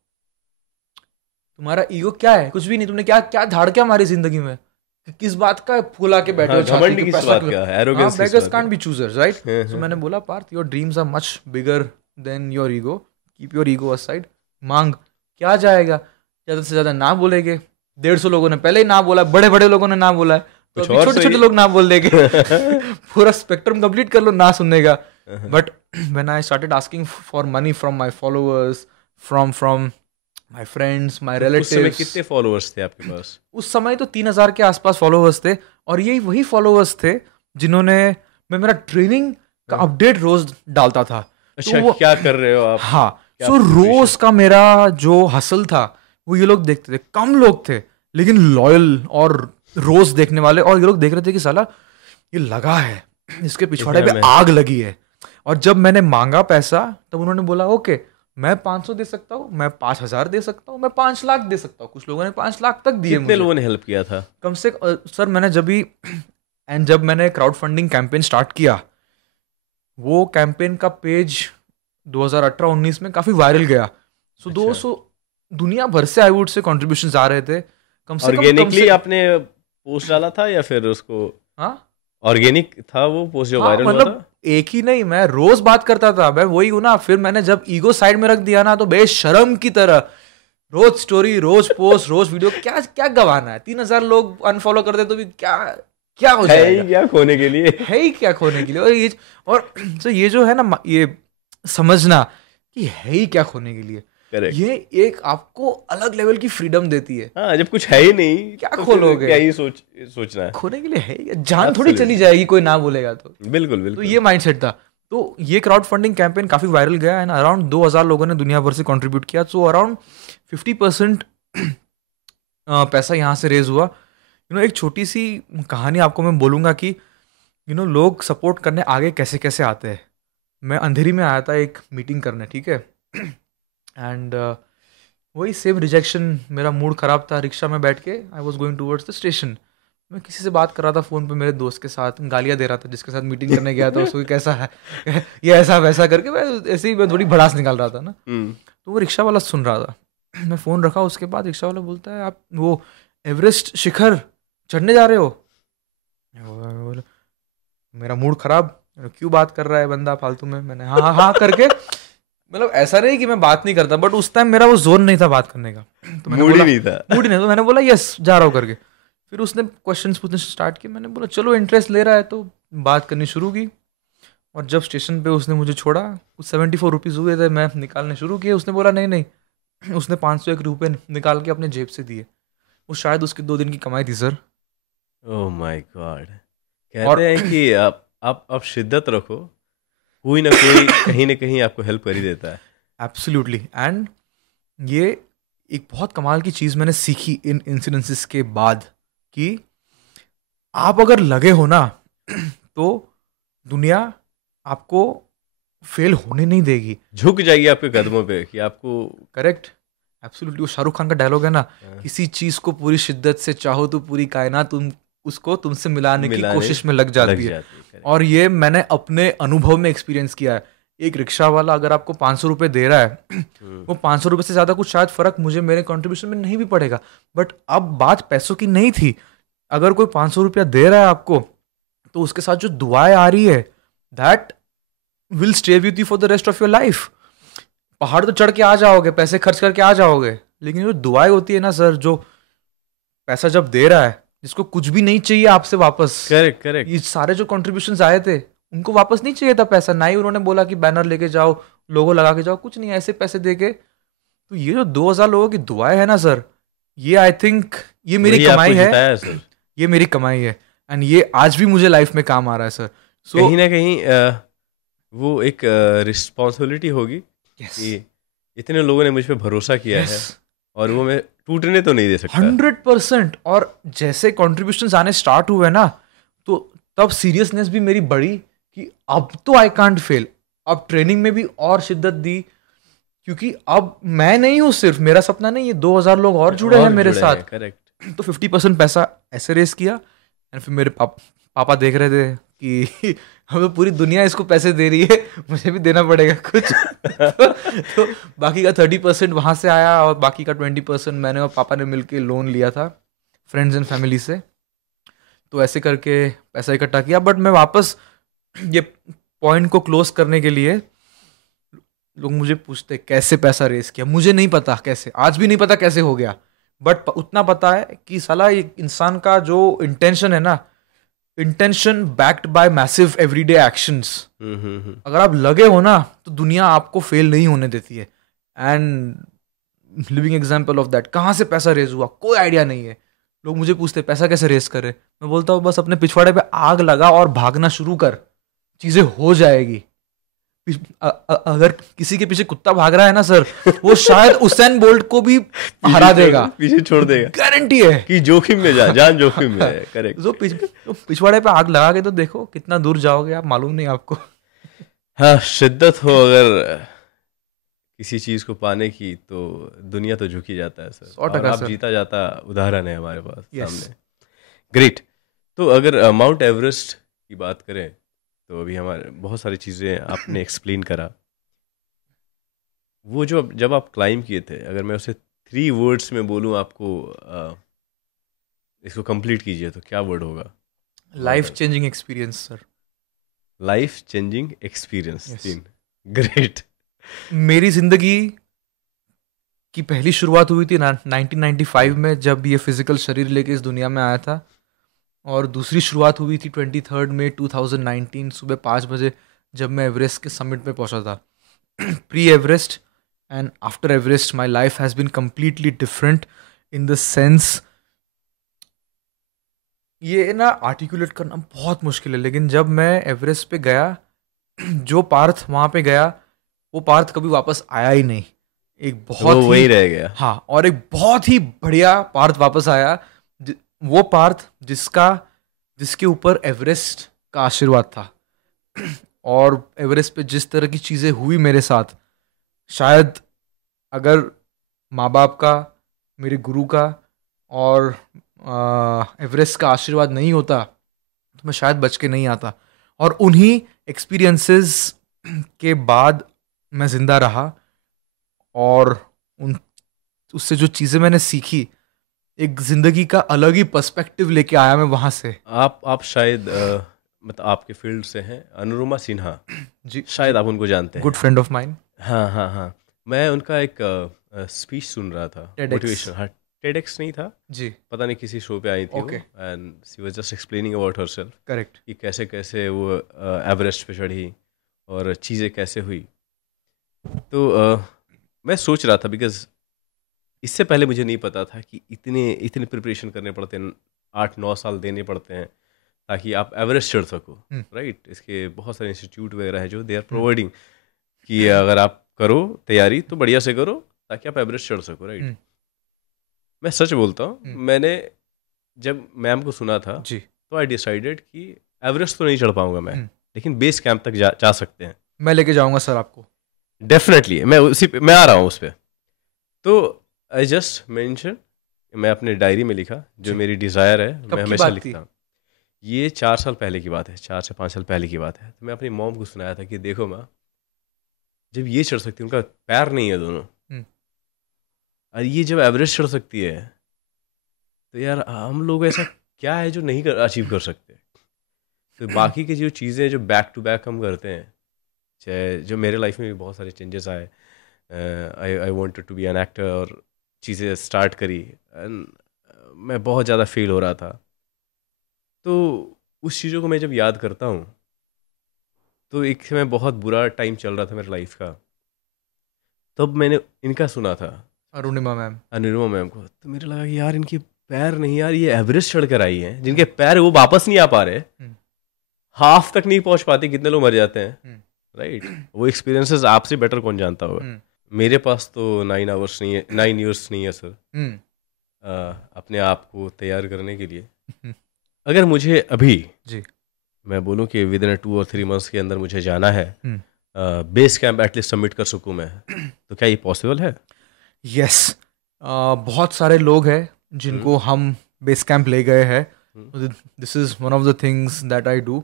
तुम्हारा ईगो क्या है? कुछ भी नहीं। तुमने क्या क्या झाड़ क्या हमारी जिंदगी में? किस बात का फुला के बैठे हो? घमंड किस बात का, एरोगेंस किस बेगर्स बात कांट का? B choosers, right? सो मैंने बोला, Parth, your dreams are much bigger than your ego, keep your ego aside, मांग, क्या जाएगा? ज़्यादा से ज़्यादा ना बोलेंगे। 150 लोगों ने पहले ही ना बोला, बड़े बड़े लोगों ने ना बोला है, तो कुछ अभी और छोटे छोटे सही। लोग ना बोल देंगे। पूरा स्पेक्ट्रम कंप्लीट कर लो ना सुनने का। But when I started asking for money from my followers, from my friends, my उस समय रिलेटिव्स, कितने फॉलोअर्स थे आपके पास? उस समय तो 3000 के आसपास फॉलोअर्स थे। और यही वही फॉलोअर्स थे जिन्होंने, मैं मेरा ट्रेनिंग का अपडेट रोज डालता था। अच्छा, वो- क्या कर रहे हो आप? हाँ, क्या सो preparation? रोज का मेरा जो हसल था वो ये लोग देखते थे। कम लोग थे लेकिन लॉयल और रोज देखने वाले, और ये लोग देख रहे थे कि साला ये लगा है, इसके पिछवाड़े इतना पे मैं- आग लगी है। और जब मैंने मांगा पैसा तब उन्होंने बोला, ओके, मैं 500 दे सकता हूँ, मैं 5000 दे सकता हूँ, मैं 5 लाख दे सकता हूँ। कुछ लोगों ने 5 लाख तक दिए कितने मुझे। लोगों ने हेल्प किया था? कम से सर, मैंने जब मैंने क्राउड फंडिंग कैंपेन स्टार्ट किया, वो कैंपेन का पेज 2018-19 में काफी वायरल गया। सो अच्छा। 200 दुनिया भर से आई वुड से कॉन्ट्रीब्यूशन आ रहे थे। कम से कम ऑर्गेनिकली आपने पोस्ट डाला था या फिर उसको? हाँ, ऑर्गेनिक था वो पोस्ट जो हाँ, वायरल हुआ मतलब था? एक ही नहीं, मैं रोज बात करता था। मैं वही हूं ना। फिर मैंने जब ईगो साइड में रख दिया ना, तो बेशरम की तरह रोज स्टोरी, रोज पोस्ट, रोज वीडियो, क्या क्या गवाना है? 3000 लोग अनफॉलो कर दे तो भी क्या क्या हो है जाएगा? ही क्या खोने के लिए? है ही क्या खोने के लिए? और so ये जो है ना, ये समझना कि है ही क्या खोने के लिए, करेक्ट। ये एक आपको अलग लेवल की फ्रीडम देती है। हाँ, जब कुछ है ही नहीं क्या तो फिर खोलोगे? क्या ही सोचना है। खोने के लिए है ही, जान थोड़ी चली जाएगी कोई ना बोलेगा तो। बिल्कुल तो बिल्कुल। ये माइंडसेट था। तो ये क्राउड फंडिंग कैंपेन काफी वायरल गया है ना। अराउंड 2000 लोगों ने दुनिया भर से कंट्रीब्यूट किया। सो अराउंड 50% पैसा यहाँ से रेज हुआ। एक छोटी सी कहानी आपको मैं बोलूँगा कि लोग सपोर्ट करने आगे कैसे कैसे आते हैं। मैं अंधेरी में आया था एक मीटिंग करने, ठीक है, एंड वही सेम रिजेक्शन, मेरा मूड ख़राब था। रिक्शा में बैठ के I was going towards the station. मैं किसी से बात कर रहा था फ़ोन पे, मेरे दोस्त के साथ गालियाँ दे रहा था, जिसके साथ मीटिंग करने गया था उसको कि कैसा है ये ऐसा वैसा करके। मैं ऐसे ही मैं थोड़ी भड़ास निकाल रहा था ना। तो वो रिक्शा वाला सुन रहा था। मैं फ़ोन रखा, उसके बाद रिक्शा वाला बोलता है, आप वो एवरेस्ट शिखर चढ़ने जा रहे हो? बोला, मेरा मूड ख़राब, क्यों बात कर रहा है बंदा फालतू में? मैंने हाँ हाँ हाँ करके, मतलब ऐसा नहीं कि मैं बात नहीं करता, बट उस टाइम मेरा वो जोन नहीं था बात करने का। तो मैंने मूड ही बोला, नहीं था। मूड नहीं, तो मैंने बोला यस, जा रहा हूँ करके। फिर उसने क्वेश्चंस पूछने स्टार्ट किए। मैंने बोला चलो, इंटरेस्ट ले रहा है तो बात करनी शुरू की। और जब स्टेशन पे उसने मुझे छोड़ा, कुछ 74 रुपीज़ हुए थे, मैं निकालने शुरू किए। उसने बोला नहीं नहीं, उसने 501 रुपये निकाल के अपने जेब से दिए। वो शायद उसकी 2 दिन की कमाई थी सर। Oh my God. कहते हैं कि आप शिद्दत रखो, कोई ना कोई कहीं ना कहीं आपको हेल्प कर ही देता है। एब्सोल्युटली। एंड ये एक बहुत कमाल की चीज़ मैंने सीखी इन इंसिडेंसेस के बाद, कि आप अगर लगे हो ना तो दुनिया आपको फेल होने नहीं देगी, झुक जाएगी आपके कदमों पे कि आपको। Correct, absolutely. वो शाहरुख खान का डायलॉग है ना, हाँ। किसी चीज़ को पूरी शिद्दत से चाहो तो पूरी कायनात उसको तुमसे मिलाने की मिलाने कोशिश में लग जाती है। correct। और ये मैंने अपने अनुभव में एक्सपीरियंस किया है। एक रिक्शा वाला अगर आपको 500 रुपये दे रहा है, वो 500 रुपये से ज़्यादा कुछ शायद फ़र्क मुझे मेरे कंट्रीब्यूशन में नहीं भी पड़ेगा, बट अब बात पैसों की नहीं थी। अगर कोई 500 रुपया दे रहा है आपको, तो उसके साथ जो दुआएं आ रही है, that will stay with you for the rest of your life. पहाड़ तो चढ़ के आ जाओगे, पैसे खर्च करके आ जाओगे, लेकिन जो दुआएं होती है ना सर, जो पैसा जब दे रहा है, जिसको कुछ भी नहीं चाहिए आपसे वापस, करेक्ट ये सारे जो कॉन्ट्रीब्यूशंस आए थे उनको वापस नहीं चाहिए था पैसा। ना ही उन्होंने बोला कि बैनर लेके जाओ, लोगो लगा के जाओ, कुछ नहीं, ऐसे पैसे दे के। तो ये जो 2000 लोगों की दुआएं है ना सर, ये आई थिंक ये मेरी कमाई है, सर। ये मेरी कमाई है। एंड ये आज भी मुझे लाइफ में काम आ रहा है सर। सो कहीं ना कहीं वो एक रिस्पॉन्सिबिलिटी होगी कि इतने लोगों ने मुझ पे भरोसा किया है और वो मैं टूटने तो नहीं दे सकता। 100%। और जैसे कॉन्ट्रीब्यूशंस आने स्टार्ट हुए ना, तो तब सीरियसनेस भी मेरी बढ़ी कि अब तो आई कांट फेल। अब ट्रेनिंग में भी और शिद्दत दी क्योंकि अब मैं नहीं हूँ, सिर्फ मेरा सपना नहीं है, 2000 लोग और जुड़े हैं मेरे साथ। करेक्ट। तो 50% पैसा ऐसे रेस किया, एंड फिर मेरे पापा देख रहे थे कि हमें पूरी दुनिया इसको पैसे दे रही है, मुझे भी देना पड़ेगा कुछ। तो बाकी का 30% वहाँ से आया, और बाकी का 20% मैंने और पापा ने मिलके लोन लिया था फ्रेंड्स एंड फैमिली से। तो ऐसे करके पैसा इकट्ठा किया। बट मैं वापस ये पॉइंट को क्लोज करने के लिए, लोग मुझे पूछते कैसे पैसा रेस किया, मुझे नहीं पता कैसे, आज भी नहीं पता कैसे हो गया। बट उतना पता है कि साला एक इंसान का जो इंटेंशन है ना, intention backed by massive everyday actions, अगर आप लगे हो ना तो दुनिया आपको फेल नहीं होने देती है। And living example of that. कहाँ से पैसा रेज हुआ कोई आइडिया नहीं है। लोग मुझे पूछते पैसा कैसे रेस करे, मैं बोलता हूँ बस अपने पिछवाड़े पे आग लगा और भागना शुरू कर, चीजें हो जाएगी। अगर किसी के पीछे कुत्ता भाग रहा है ना सर, वो शायद उसेन बोल्ट को भी हरा देगा, पीछे छोड़ देगा, गारंटी है कि जोखिम में जान जोखिम में है। करेक्ट। जो पिछवाड़े पे आग लगा के तो देखो कितना दूर जाओगे आप, मालूम नहीं आपको। हाँ, शिद्दत हो अगर किसी चीज को पाने की तो दुनिया तो झुकी जाता है सर, 100% और आप सर। जीता जाता उदाहरण है हमारे पास Yes. सामने। ग्रेट। तो अगर माउंट एवरेस्ट की बात करें तो अभी हमारे बहुत सारी चीज़ें आपने एक्सप्लेन करा। वो जो जब आप क्लाइम किए थे, अगर मैं उसे 3 वर्ड्स में बोलूँ आपको, इसको कंप्लीट कीजिए, तो क्या वर्ड होगा? Life changing experience sir. Life changing experience. Yes. 3। Great. मेरी जिंदगी की पहली शुरुआत हुई थी 1995 में, जब ये फिजिकल शरीर लेके इस दुनिया में आया था। और दूसरी शुरुआत हुई थी 23 मई 2019 सुबह 5 बजे, जब मैं एवरेस्ट के समिट पे पहुंचा था। Pre Everest and after Everest my life has been completely different in the sense, ये ना आर्टिकुलेट करना बहुत मुश्किल है, लेकिन जब मैं एवरेस्ट पे गया, जो पार्थ वहाँ पे गया वो पार्थ कभी वापस आया ही नहीं। एक बहुत वो वही रह गया। हाँ, और एक बहुत ही बढ़िया पार्थ वापस आया, वो पार्थ जिसके ऊपर एवरेस्ट का आशीर्वाद था। और एवरेस्ट पे जिस तरह की चीज़ें हुई मेरे साथ, शायद अगर माँ बाप का, मेरे गुरु का और एवरेस्ट का आशीर्वाद नहीं होता तो मैं शायद बच के नहीं आता। और उन्हीं एक्सपीरियंसेस के बाद मैं ज़िंदा रहा, और उससे जो चीज़ें मैंने सीखी, एक ज़िंदगी का अलग ही पर्सपेक्टिव लेके आया मैं वहाँ से। आप शायद मतलब आपके फील्ड से हैं, अनुरुमा सिन्हा जी, शायद आप उनको जानते हैं। Good friend of mine. हाँ, मैं उनका एक स्पीच सुन रहा था, TEDx। मोटिवेशन। हाँ, TEDx नहीं था जी, पता नहीं किसी शो पे आई थी। Okay. And she was just explaining about herself correct. कि कैसे कैसे वो एवरेस्ट पे चढ़ी और चीज़ें कैसे हुई। तो मैं सोच रहा था, बिकॉज इससे पहले मुझे नहीं पता था कि इतने प्रिपरेशन करने पड़ते हैं, 8-9 साल देने पड़ते हैं ताकि आप एवरेस्ट चढ़ सको। राइट। इसके बहुत सारे इंस्टीट्यूट वगैरह हैं जो दे आर प्रोवाइडिंग कि अगर आप करो तैयारी तो बढ़िया से करो ताकि आप एवरेस्ट चढ़ सको। राइट। मैं सच बोलता हूँ, मैंने जब मैम को सुना था जी, तो आई डिसाइडेड कि एवरेस्ट तो नहीं चढ़ पाऊंगा मैं, लेकिन बेस कैंप तक जा सकते हैं। मैं लेके जाऊंगा सर आपको। डेफिनेटली मैं आ रहा हूँ उस पर। तो आई जस्ट मेंशन, मैं अपने डायरी में लिखा जो मेरी डिज़ायर है, मैं हमेशा लिखता हूँ। ये 4 साल पहले की बात है, 4 से 5 साल पहले की बात है। तो मैं अपनी मॉम को सुनाया था कि देखो माँ, जब ये चढ़ सकती है, उनका पैर नहीं है दोनों, और ये जब एवरेस्ट चढ़ सकती है, तो यार हम लोग ऐसा क्या है जो नहीं अचीव कर सकते। तो बाकी की जो चीज़ें जो बैक टू बैक हम करते हैं, चाहे जो मेरे लाइफ में भी बहुत सारे चेंजेस आए, I wanted to be an actor, और चीज़ें स्टार्ट करी, मैं बहुत ज़्यादा फेल हो रहा था। तो उस चीज़ों को मैं जब याद करता हूँ तो एक समय बहुत बुरा टाइम चल रहा था मेरी लाइफ का, तब मैंने इनका सुना था, अनुरुमा मैम को। तो मेरे लगा कि यार इनके पैर नहीं, यार ये एवरेस्ट चढ़ कर आई हैं, जिनके पैर वो वापस नहीं आ पा रहे, हाफ तक नहीं पहुंच पाते, कितने लोग मर जाते हैं। राइट। वो एक्सपीरियंसेस आपसे बेटर कौन जानता होगा। मेरे पास तो 9 इयर्स नहीं है सर अपने आप को तैयार करने के लिए। अगर मुझे अभी जी मैं बोलूँ कि विद इन 2 और 3 मंथ्स के अंदर मुझे जाना है, बेस कैंप एटलीस्ट सबमिट कर सकूं मैं, तो क्या ये पॉसिबल है? यस, बहुत सारे लोग हैं जिनको हम बेस कैंप ले गए हैं. This is one of the things that I do.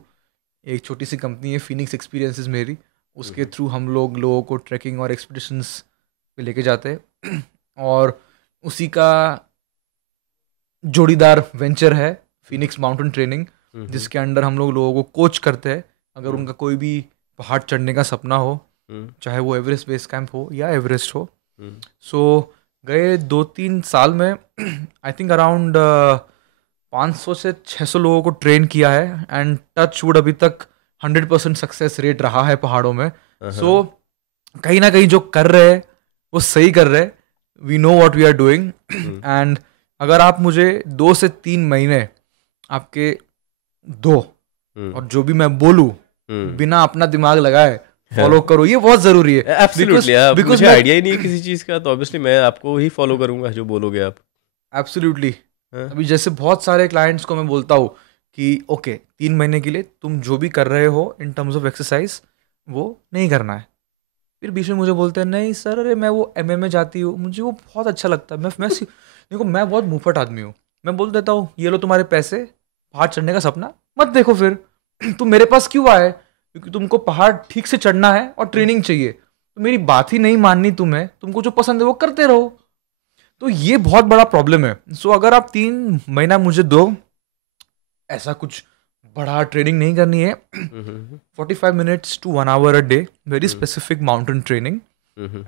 एक छोटी सी कंपनी है फिनिक्स एक्सपीरियंसेस मेरी, उसके थ्रू हम लोगों को ट्रैकिंग और एक्सपीडिशंस पे लेके जाते हैं. और उसी का जोड़ीदार वेंचर है फिनिक्स माउंटेन ट्रेनिंग, जिसके अंडर हम लोगों को कोच करते हैं. अगर उनका कोई भी पहाड़ चढ़ने का सपना हो, चाहे वो एवरेस्ट बेस कैंप हो या एवरेस्ट हो. सो गए 2-3 साल में आई थिंक अराउंड 500 से 600 लोगों को ट्रेन किया है. एंड टच वुड अभी तक 100% सक्सेस रेट रहा है पहाड़ों में. सो कहीं ना कहीं जो कर रहे हैं वो सही कर रहे हैं. We know what we are doing. And अगर आप मुझे 2 से 3 महीने आपके दो और जो भी मैं बोलूं बिना अपना दिमाग लगाए फॉलो करो, ये बहुत जरूरी है. एब्सोल्युटली. मुझे आइडिया ही नहीं है किसी चीज का, तो ऑब्वियसली मैं आपको ही फॉलो करूंगा जो बोलोगे आप. एब्सोल्युटली. अभी जैसे बहुत सारे क्लाइंट्स को मैं बोलता हूँ कि ओके 3 महीने के लिए तुम जो भी कर रहे हो इन टर्म्स ऑफ एक्सरसाइज वो नहीं करना है. फिर बीच में मुझे बोलते हैं नहीं सर, अरे मैं वो MMA जाती हूँ, मुझे वो बहुत अच्छा लगता है. मैं देखो मैं बहुत मुंहफट आदमी हूँ. मैं बोल देता हूँ ये लो तुम्हारे पैसे, पहाड़ चढ़ने का सपना मत देखो. फिर तुम मेरे पास क्यों आए? क्योंकि तुमको पहाड़ ठीक से चढ़ना है और ट्रेनिंग चाहिए. तो मेरी बात ही नहीं माननी तुम्हें, तुमको जो पसंद है वो करते रहो. तो ये बहुत बड़ा प्रॉब्लम है. सो अगर आप 3 महीना मुझे दो, ऐसा कुछ बड़ा ट्रेनिंग नहीं करनी है. 45 minutes to 1 hour a day, very specific mountain training.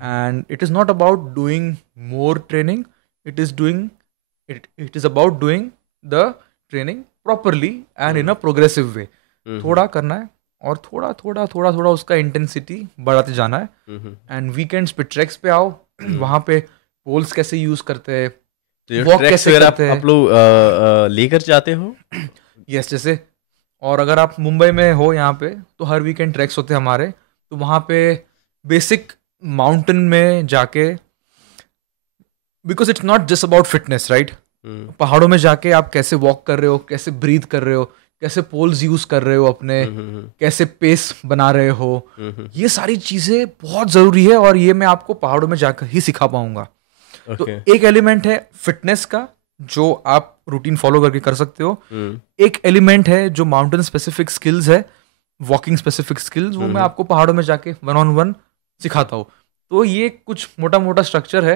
And it is not about doing more training. It is about doing the training properly and in a progressive way. थोड़ा करना है और थोड़ा उसका इंटेंसिटी बढ़ाते जाना है. एंड वीकेंड्स पे ट्रैक्स पे आओ, वहाँ पे पोल्स कैसे यूज करते हैं, वॉक कैसे करते हैं, आप लोग लेकर जाते हो. यस जैसे. और अगर आप मुंबई में हो यहाँ पे तो हर वीकेंड ट्रैक्स होते हैं हमारे. तो वहाँ पे बेसिक माउंटेन में जाके, because it's not just about fitness right. पहाड़ों में जाके आप कैसे वॉक कर रहे हो, कैसे ब्रीथ कर रहे हो, कैसे पोल्स यूज कर रहे हो अपने, कैसे पेस बना रहे हो, ये सारी चीजें बहुत जरूरी है. और ये मैं आपको पहाड़ों में जाकर ही सिखा पाऊंगा. तो एक एलिमेंट है फिटनेस का जो आप रूटीन फॉलो करके कर सकते हो. एक एलिमेंट है जो माउंटेन स्पेसिफिक स्किल्स है, वॉकिंग स्पेसिफिक स्किल्स, वो मैं आपको पहाड़ों में जाके 1-on-1 सिखाता हूँ. तो ये कुछ मोटा मोटा स्ट्रक्चर है.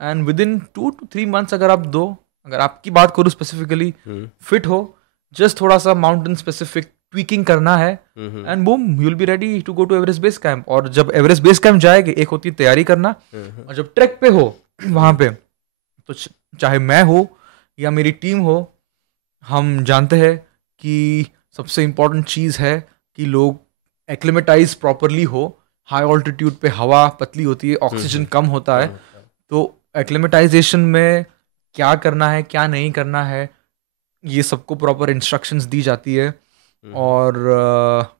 And with in 2 to 3 months अगर आप दो, अगर आपकी बात करूँ स्पेसिफिकली, फिट हो, जस्ट थोड़ा सा माउंटेन स्पेसिफिक ट्वीकिंग करना है and boom you will be ready to go to Everest base camp. और जब एवरेस्ट बेस कैंप जाएगी, एक होती है तैयारी करना, और जब ट्रैक पे हो वहाँ पे, तो चाहे मैं हो या मेरी टीम हो, हम जानते हैं कि सबसे इम्पोर्टेंट चीज़ है कि लोग एक्लिमेटाइज प्रॉपरली हो. हाई ऑल्टीट्यूड पे हवा पतली होती है, ऑक्सीजन कम होता है. तो एक्लिमेटाइजेशन में क्या करना है क्या नहीं करना है, ये सबको प्रॉपर इंस्ट्रक्शंस दी जाती है. और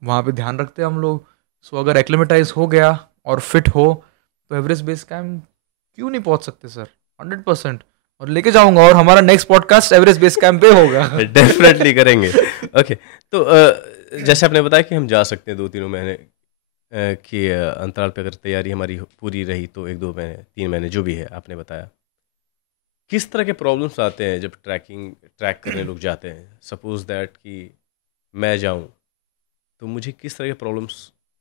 वहाँ पे ध्यान रखते हैं हम लोग. सो अगर एक्लिमेटाइज हो गया और फिट हो तो एवरेस्ट बेस कैंप क्यों नहीं पहुँच सकते सर, 100%. और लेके जाऊंगा, और हमारा next podcast Everest base camp पे होगा. डेफिनेटली करेंगे. ओके. तो जैसे आपने बताया कि हम जा सकते हैं 2-3 महीने के अंतराल पे. अगर तैयारी हमारी पूरी रही तो 1-2 महीने 3 महीने जो भी है आपने बताया. किस तरह के प्रॉब्लम्स आते हैं जब ट्रैक करने लोग जाते हैं? सपोज दैट कि मैं जाऊं तो मुझे किस तरह के प्रॉब्लम्स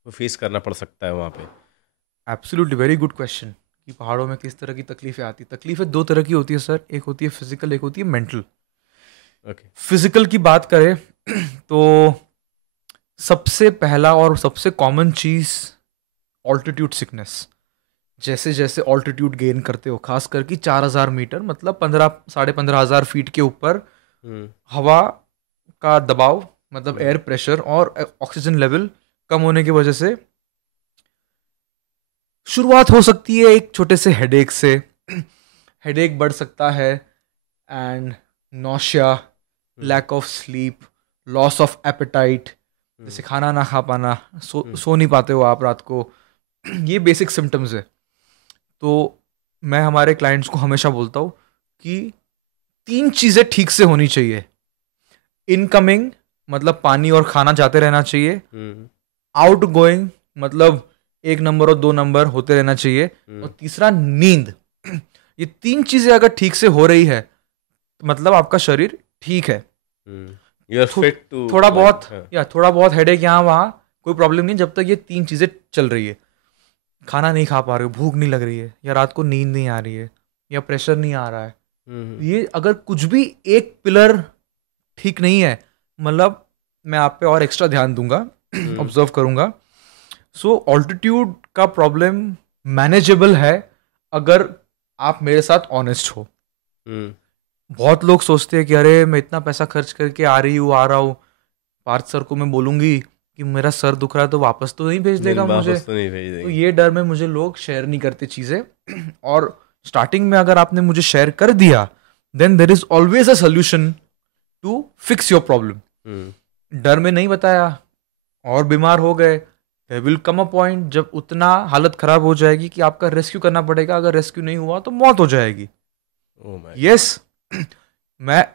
को फेस करना पड़ सकता है वहाँ पे? Absolutely very good question. कि पहाड़ों में किस तरह की तकलीफें आती. तकलीफें 2 तरह की होती है सर. एक होती है फिजिकल, एक होती है मेंटल. फिजिकल की बात करें तो सबसे पहला और सबसे कॉमन चीज ऑल्टीट्यूड सिकनेस. जैसे जैसे ऑल्टीट्यूड गेन करते हो, खास करके 4000 मीटर मतलब 15,000 फीट के ऊपर, हवा का दबाव मतलब एयर प्रेशर और ऑक्सीजन लेवल कम होने की वजह से शुरुआत हो सकती है एक छोटे से हेडेक से. हेडेक बढ़ सकता है and nausea, lack of sleep, loss of appetite, जैसे खाना ना खा पाना, सो नहीं पाते हो आप रात को. ये बेसिक सिम्टम्स है. तो मैं हमारे क्लाइंट्स को हमेशा बोलता हूँ कि 3 चीज़ें ठीक से होनी चाहिए. इनकमिंग मतलब पानी और खाना जाते रहना चाहिए. आउट गोइंग मतलब 1 नंबर और 2 नंबर होते रहना चाहिए। और तीसरा नींद। ये 3 चीजें अगर ठीक से हो रही है मतलब आपका शरीर ठीक है। यू आर फिट टू थोड़ा बहुत हेडेक यहाँ वहाँ कोई प्रॉब्लम नहीं, जब तक ये 3 चीजें चल रही है। खाना नहीं खा पा रहे हो, भूख नहीं लग रही है, या रात को नींद नहीं आ रही है, या प्रेशर नहीं आ रहा है, ये अगर कुछ भी एक पिलर ठीक नहीं है मतलब मैं आप पे और एक्स्ट्रा ध्यान दूंगा, ऑब्जर्व करूंगा। सो ऑल्टीट्यूड का प्रॉब्लम मैनेजेबल है अगर आप मेरे साथ ऑनेस्ट हो। बहुत लोग सोचते हैं कि अरे मैं इतना पैसा खर्च करके आ रहा हूँ, पार्थ सर को मैं बोलूंगी कि मेरा सर दुख रहा है तो वापस तो नहीं भेज देगा मुझे, तो ये डर में मुझे लोग शेयर नहीं करते चीजें। और स्टार्टिंग में अगर आपने मुझे शेयर कर दिया then there is always a solution to fix your problem. डर में नहीं बताया और बीमार हो गए, there will come a point जब उतना हालत खराब हो जाएगी कि आपका रेस्क्यू करना पड़ेगा। अगर रेस्क्यू नहीं हुआ तो मौत हो जाएगी। यस, मैं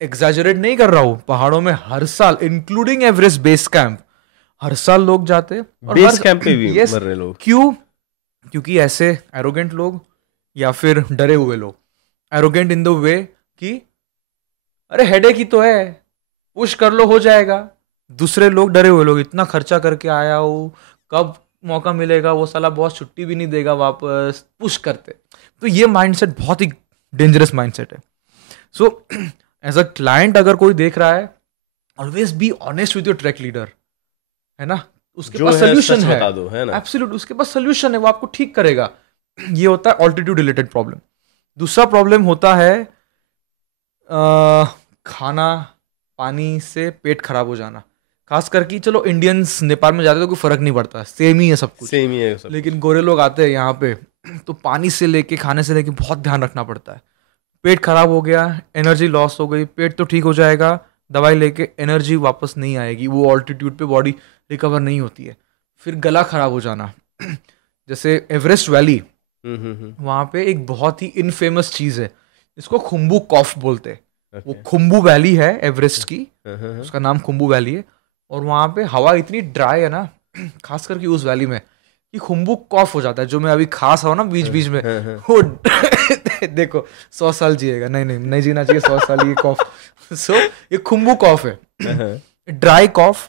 एग्जैजरेट नहीं कर रहा हूं। पहाड़ों में हर साल इंक्लूडिंग एवरेस्ट बेस कैंप हर साल लोग जाते हैं और बेस कैंप पे भी मर रहे लोग। क्यों? क्योंकि ऐसे एरोगेंट लोग या फिर डरे हुए लोग, एरोगेंट इन द वे कि अरे हेडेक ही तो है, पुश कर लो हो जाएगा। दूसरे लोग डरे हुए लोग, इतना खर्चा करके आया हूँ, कब मौका मिलेगा, वो साला बॉस छुट्टी भी नहीं देगा वापस, पुश करते। तो ये माइंडसेट बहुत ही डेंजरस माइंडसेट है। सो एज अ क्लाइंट अगर कोई देख रहा है, always be honest with your track leader, है ना, उसके पास सोल्यूशन है, है ना, एब्सोल्यूट उसके पास सोल्यूशन है, वो आपको ठीक करेगा। ये होता है ऑल्टीट्यूड रिलेटेड प्रॉब्लम। दूसरा प्रॉब्लम होता है खाना पानी से पेट खराब हो जाना। खास करके चलो इंडियंस नेपाल में जाते तो कोई फर्क नहीं पड़ता, सेम ही है सब कुछ, सेम ही है सब। लेकिन गोरे लोग आते हैं यहाँ पे तो पानी से लेके खाने से लेके बहुत ध्यान रखना पड़ता है। पेट खराब हो गया, एनर्जी लॉस हो गई, पेट तो ठीक हो जाएगा, दवाई लेके एनर्जी वापस नहीं आएगी, वो ऑल्टीट्यूड पे बॉडी रिकवर नहीं होती है। फिर गला खराब हो जाना, जैसे एवरेस्ट वैली, वहाँ पे एक बहुत ही इनफेमस चीज़ है, इसको खुम्बू कॉफ बोलते हैं। वो खुम्बू वैली है एवरेस्ट की, उसका नाम खुम्बू वैली है। और वहाँ पे हवा इतनी ड्राई है ना, खास करके उस वैली में, कि खुम्बू कॉफ हो जाता है। जो मैं अभी खास हूँ ना बीच बीच में, वो देखो 100 साल जिएगा, नहीं जीना चाहिए 100 साल ये कॉफ। सो ये खुम्बू कॉफ है, ड्राई कॉफ,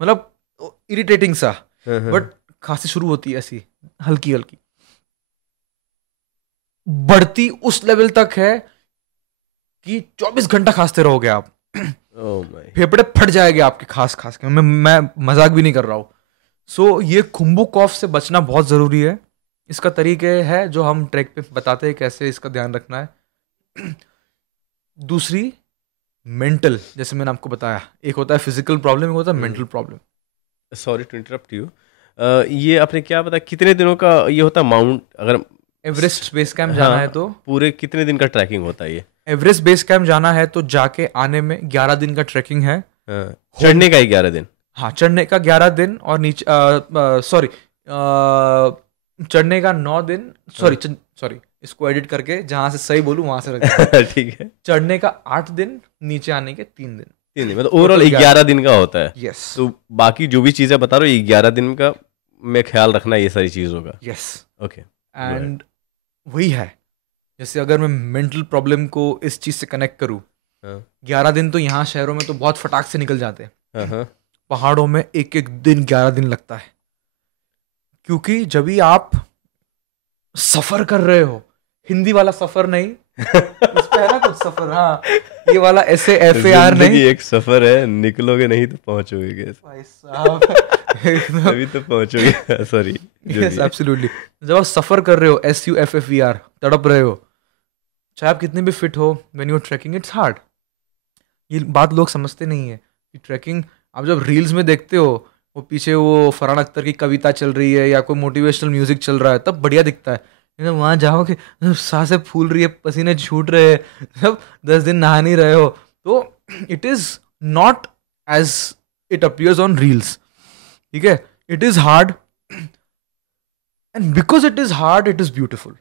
मतलब इरिटेटिंग सा, बट खांसी शुरू होती है ऐसी हल्की हल्की, बढ़ती उस लेवल तक है कि 24 घंटा खांसते रहोगे आप। फेफड़े फट जाएंगे आपके खास के। मैं मजाक भी नहीं कर रहा हूँ। सो ये खुम्बू कॉफ से बचना बहुत ज़रूरी है। इसका तरीके है जो हम ट्रैक पे बताते हैं कैसे इसका ध्यान रखना है। दूसरी मेंटल, जैसे मैंने आपको बताया, एक होता है फिजिकल प्रॉब्लम, एक होता है mental problem. Sorry to interrupt you, ये आपने क्या बताया कितने दिनों का ये होता है माउंट, अगर एवरेस्ट बेस कैंप जाना है तो पूरे कितने दिन का ट्रैकिंग होता है ये? एवरेस्ट बेस कैंप जाना है तो जाके आने में 11 दिन का ट्रैकिंग है। चढ़ने का 11 दिन? हाँ, चढ़ने का 11 दिन और नीचे सॉरी चढ़ने का 9 दिन, सॉरी इसको एडिट करके जहां से सही बोलूं वहां से रख ठीक है। चढ़ने का 8 दिन, नीचे आने के 3 दिन। 3 दिन, मतलब ओवरऑल 11 दिन का होता है। यस। तो बाकी जो भी चीजें बता रहे हो 11 दिन का में ख्याल रखना ये सारी चीजों का। यस। ओके। एंड वही है, जैसे अगर मैं मेंटल प्रॉब्लम को इस चीज से कनेक्ट करूं, 11 दिन तो यहाँ शहरों में तो बहुत फटाक से निकल जाते हैं, पहाड़ों में एक एक दिन 11 दिन लगता है। क्योंकि जब भी आप सफर कर रहे हो, हिंदी वाला सफर नहीं, इस पे है ना कुछ सफर, हाँ, ये वाला SAFAR नहीं, एक सफर है, निकलोगे नहीं तो पहुंचोगे भाई साहब अभी तो पहुंचोगे। सॉरी। Yes, absolutely. जब आप सफर कर रहे हो, SUFFER, तड़प रहे हो, चाहे आप कितने भी फिट हो, when you are trekking it's hard. ये बात लोग समझते नहीं है कि ट्रैकिंग, आप जब रील्स में देखते हो वो पीछे वो फरहान अख्तर की कविता चल रही है या कोई मोटिवेशनल म्यूजिक चल रहा है, तब बढ़िया दिखता है। लेकिन वहाँ जाओ कि सांसें फूल रही है, पसीने छूट रहे हैं, जब 10 दिन नहा नहीं रहे हो, तो it is not as it appears on reels. ठीक है, it is hard, and because it is hard it is beautiful.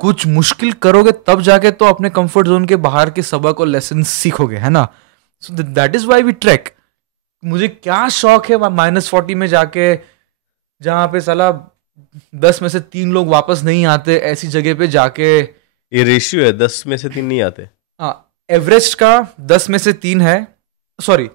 कुछ मुश्किल करोगे तब जाके तो अपने कंफर्ट जोन के बाहर के सबक और लेसन सीखोगे, है ना। So that is why we trek. मुझे क्या शौक है -40 में जाके जहाँ पे साला 10 में से 3 लोग वापस नहीं आते, ऐसी जगह पे जाके। ये रेशियो है, 10 में से 3 नहीं आते। हाँ, एवरेस्ट का 10 में से 3 है, सॉरी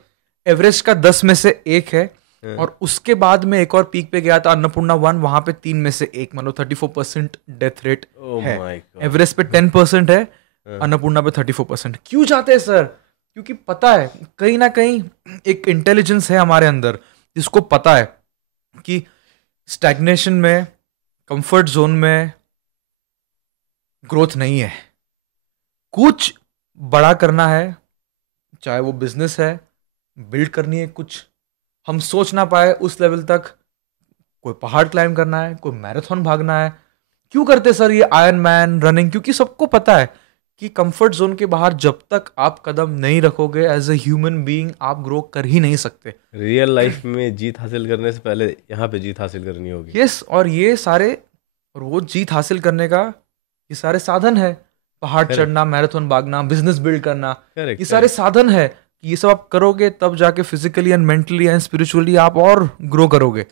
एवरेस्ट का 10 में से 1 है। और उसके बाद में एक और पीक पे गया था अन्नपूर्णा 1, वहां पे 3 में से 1, मतलब 34% डेथ रेट है। एवरेस्ट पे 10% है, अन्नपूर्णा पे 34%। क्यों जाते हैं सर? क्योंकि पता है कहीं ना कहीं एक इंटेलिजेंस है हमारे अंदर जिसको पता है कि स्टैग्नेशन में, कंफर्ट जोन में ग्रोथ नहीं है। कुछ बड़ा करना है, चाहे वो बिजनेस है, बिल्ड करनी है कुछ हम सोच ना पाए उस लेवल तक, कोई पहाड़ क्लाइंब करना है, कोई मैराथन भागना है। क्यों करते सर ये आयरन मैन रनिंग? क्योंकि सबको पता है कि कंफर्ट जोन के बाहर जब तक आप कदम नहीं रखोगे एज ए ह्यूमन बीइंग, आप ग्रो कर ही नहीं सकते। रियल लाइफ में जीत हासिल करने से पहले यहाँ पे जीत हासिल करनी होगी। यस, और ये सारे, और वो जीत हासिल करने का ये सारे साधन है, पहाड़ चढ़ना, मैराथन भागना, बिजनेस बिल्ड करना, ये सारे साधन है। ये सब आप करोगे तब जाके physically and mentally and spiritually आप और ग्रो करोगे।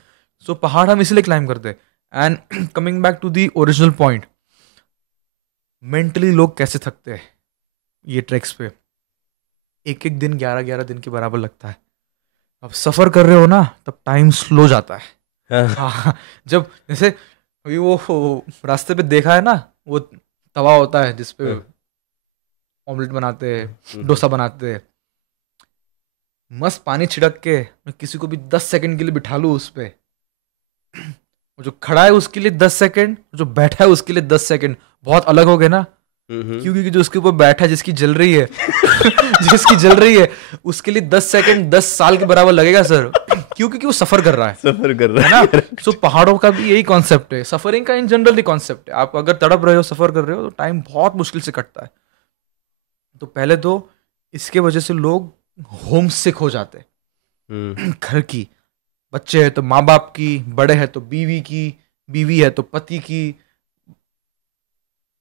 सो पहाड़ हम इसलिए क्लाइंब करते हैं। And coming back to the original point, mentally लोग कैसे थकते हैं ये ट्रैक्स पे? एक एक दिन 11-11 दिन के बराबर लगता है। अब सफर कर रहे हो ना, तब टाइम स्लो जाता है। हाँ, जब जैसे अभी वो रास्ते पे देखा है ना, वो तवा होता है जिसपे ऑमलेट बनाते हैं, डोसा बनाते हैं, मस्त पानी छिड़क के मैं किसी को भी 10 सेकंड के लिए बिठा लूँ उस पे, जो खड़ा है उसके लिए 10 सेकंड, जो बैठा है उसके लिए 10 सेकंड, बहुत अलग हो गए ना। क्योंकि जो उसके ऊपर बैठा है, जिसकी जल रही है जिसकी जल रही है, उसके लिए 10 सेकंड 10 साल के बराबर लगेगा सर। क्यों? क्योंकि वो सफर कर रहा है ना। सो पहाड़ों का भी यही कॉन्सेप्ट है, सफरिंग का इन जनरल कॉन्सेप्ट है। आप अगर तड़प रहे हो, सफर कर रहे हो, तो टाइम बहुत मुश्किल से कटता है। तो पहले तो इसके वजह से लोग होम सिक हो जाते हैं। घर की, बच्चे है तो माँ बाप की, बड़े है तो बीवी की, बीवी है तो पति की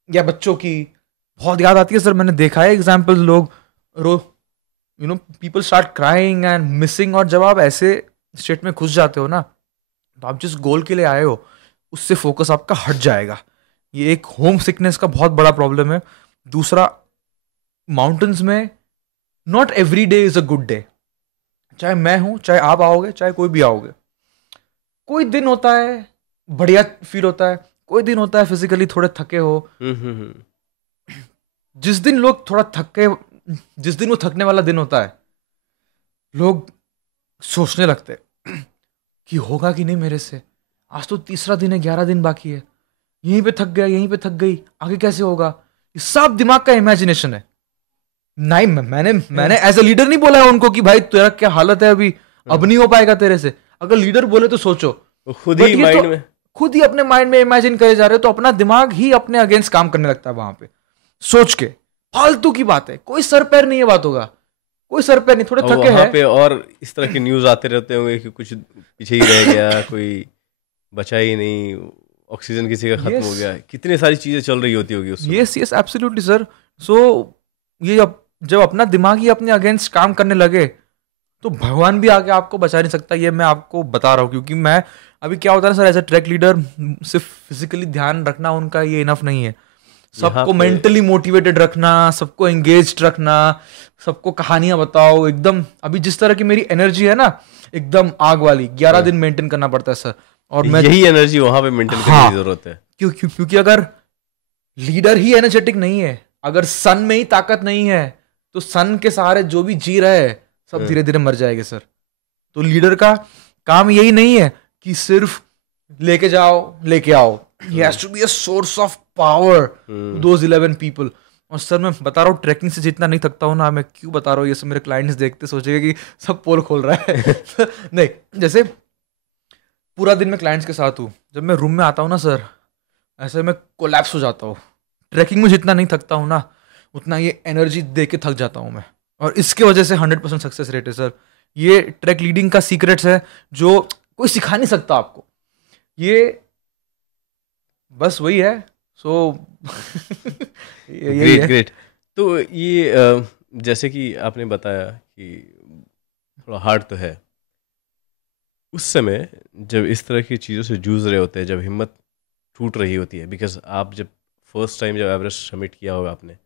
या बच्चों की। बहुत याद आती है सर, मैंने देखा है एग्जाम्पल, लोग people start crying and missing. और जब आप ऐसे स्टेट में घुस जाते हो ना, तो आप जिस गोल के लिए आए हो उससे फोकस आपका हट जाएगा। ये एक होम सिकनेस का बहुत बड़ा प्रॉब्लम है। दूसरा, माउंटेन्स में not every day is a good day. चाहे मैं हूं, चाहे आप आओगे, चाहे कोई भी आओगे, कोई दिन होता है बढ़िया फील होता है, कोई दिन होता है फिजिकली थोड़े थके हो। जिस दिन लोग थोड़ा थके, जिस दिन वो थकने वाला दिन होता है, लोग सोचने लगते कि होगा कि नहीं मेरे से, आज तो तीसरा दिन है, 11 दिन बाकी है, यहीं पे थक गया, यहीं पे थक गई, आगे कैसे होगा। ये सब दिमाग का इमेजिनेशन है। नहीं, मैंने एज अ लीडर नहीं बोला है उनको कि भाई तेरा क्या हालत है अभी, अब नहीं हो पाएगा तेरे से। अगर लीडर बोले तो सोचो, खुद ही माइंड में, खुद ही अपने माइंड में इमेजिन करे जा रहे हो, तो अपना दिमाग ही अपने अगेंस्ट काम करने लगता है वहां पे सोच के। फालतू की बात है, कोई सर पैर नहीं है बात होगा, कोई सर पैर नहीं, थोड़े थके हैं पे। और इस तरह के न्यूज आते रहते होंगे कि कुछ पीछे ही रह गया, कोई बचा ही नहीं, ऑक्सीजन किसी का खत्म हो गया, कितनी सारी चीजें चल रही होती होगी उसमें। Yes absolutely sir. सो ये जब अपना दिमाग ही अपने अगेंस्ट काम करने लगे, तो भगवान भी आके आपको बचा नहीं सकता। ये मैं आपको बता रहा हूँ, क्योंकि मैं अभी क्या होता है sir, as a trek leader, सिर्फ फिजिकली ध्यान रखना उनका ये इनफ नहीं है। सबको मेंटली मोटिवेटेड रखना, सबको एंगेज्ड रखना, सबको कहानियां बताओ एकदम। अभी जिस तरह की मेरी एनर्जी है ना, एकदम आग वाली, 11 दिन मेंटेन करना पड़ता है सर। और मैं यही एनर्जी वहां पे मेंटेन करने की जरूरत है। क्योंकि अगर लीडर ही एनर्जेटिक नहीं है, अगर सन में ही ताकत नहीं है, तो सन के सहारे जो भी जी रहे हैं सब धीरे धीरे मर जाएंगे सर। तो लीडर का काम यही नहीं है कि सिर्फ लेके जाओ लेके आओ। He has to be a source of power to those 11 people. और सर मैं बता रहा हूँ, ट्रैकिंग से जितना नहीं थकता हूँ ना, मैं क्यों बता रहा हूँ ये सब, मेरे क्लाइंट्स देखते सोचेगा कि सब पोल खोल रहा है। नहीं, जैसे पूरा दिन मैं क्लाइंट्स के साथ हूँ, जब मैं रूम में आता हूँ ना सर, ऐसे मैं कोलैप्स हो जाता हूँ। ट्रैकिंग में जितना नहीं थकता हूँ ना, उतना ये एनर्जी दे के थक जाता हूँ मैं। और इसके वजह से 100% सक्सेस रेट है सर। ये ट्रैक लीडिंग का सीक्रेट्स है जो कोई सिखा नहीं सकता आपको, ये बस वही है। So great. तो ये जैसे कि आपने बताया कि थोड़ा हार्ड तो है, उस समय जब इस तरह की चीज़ों से जूझ रहे होते हैं, जब हिम्मत टूट रही होती है, बिकॉज आप जब फर्स्ट टाइम जब एवरेस्ट सबमिट किया होगा आपने,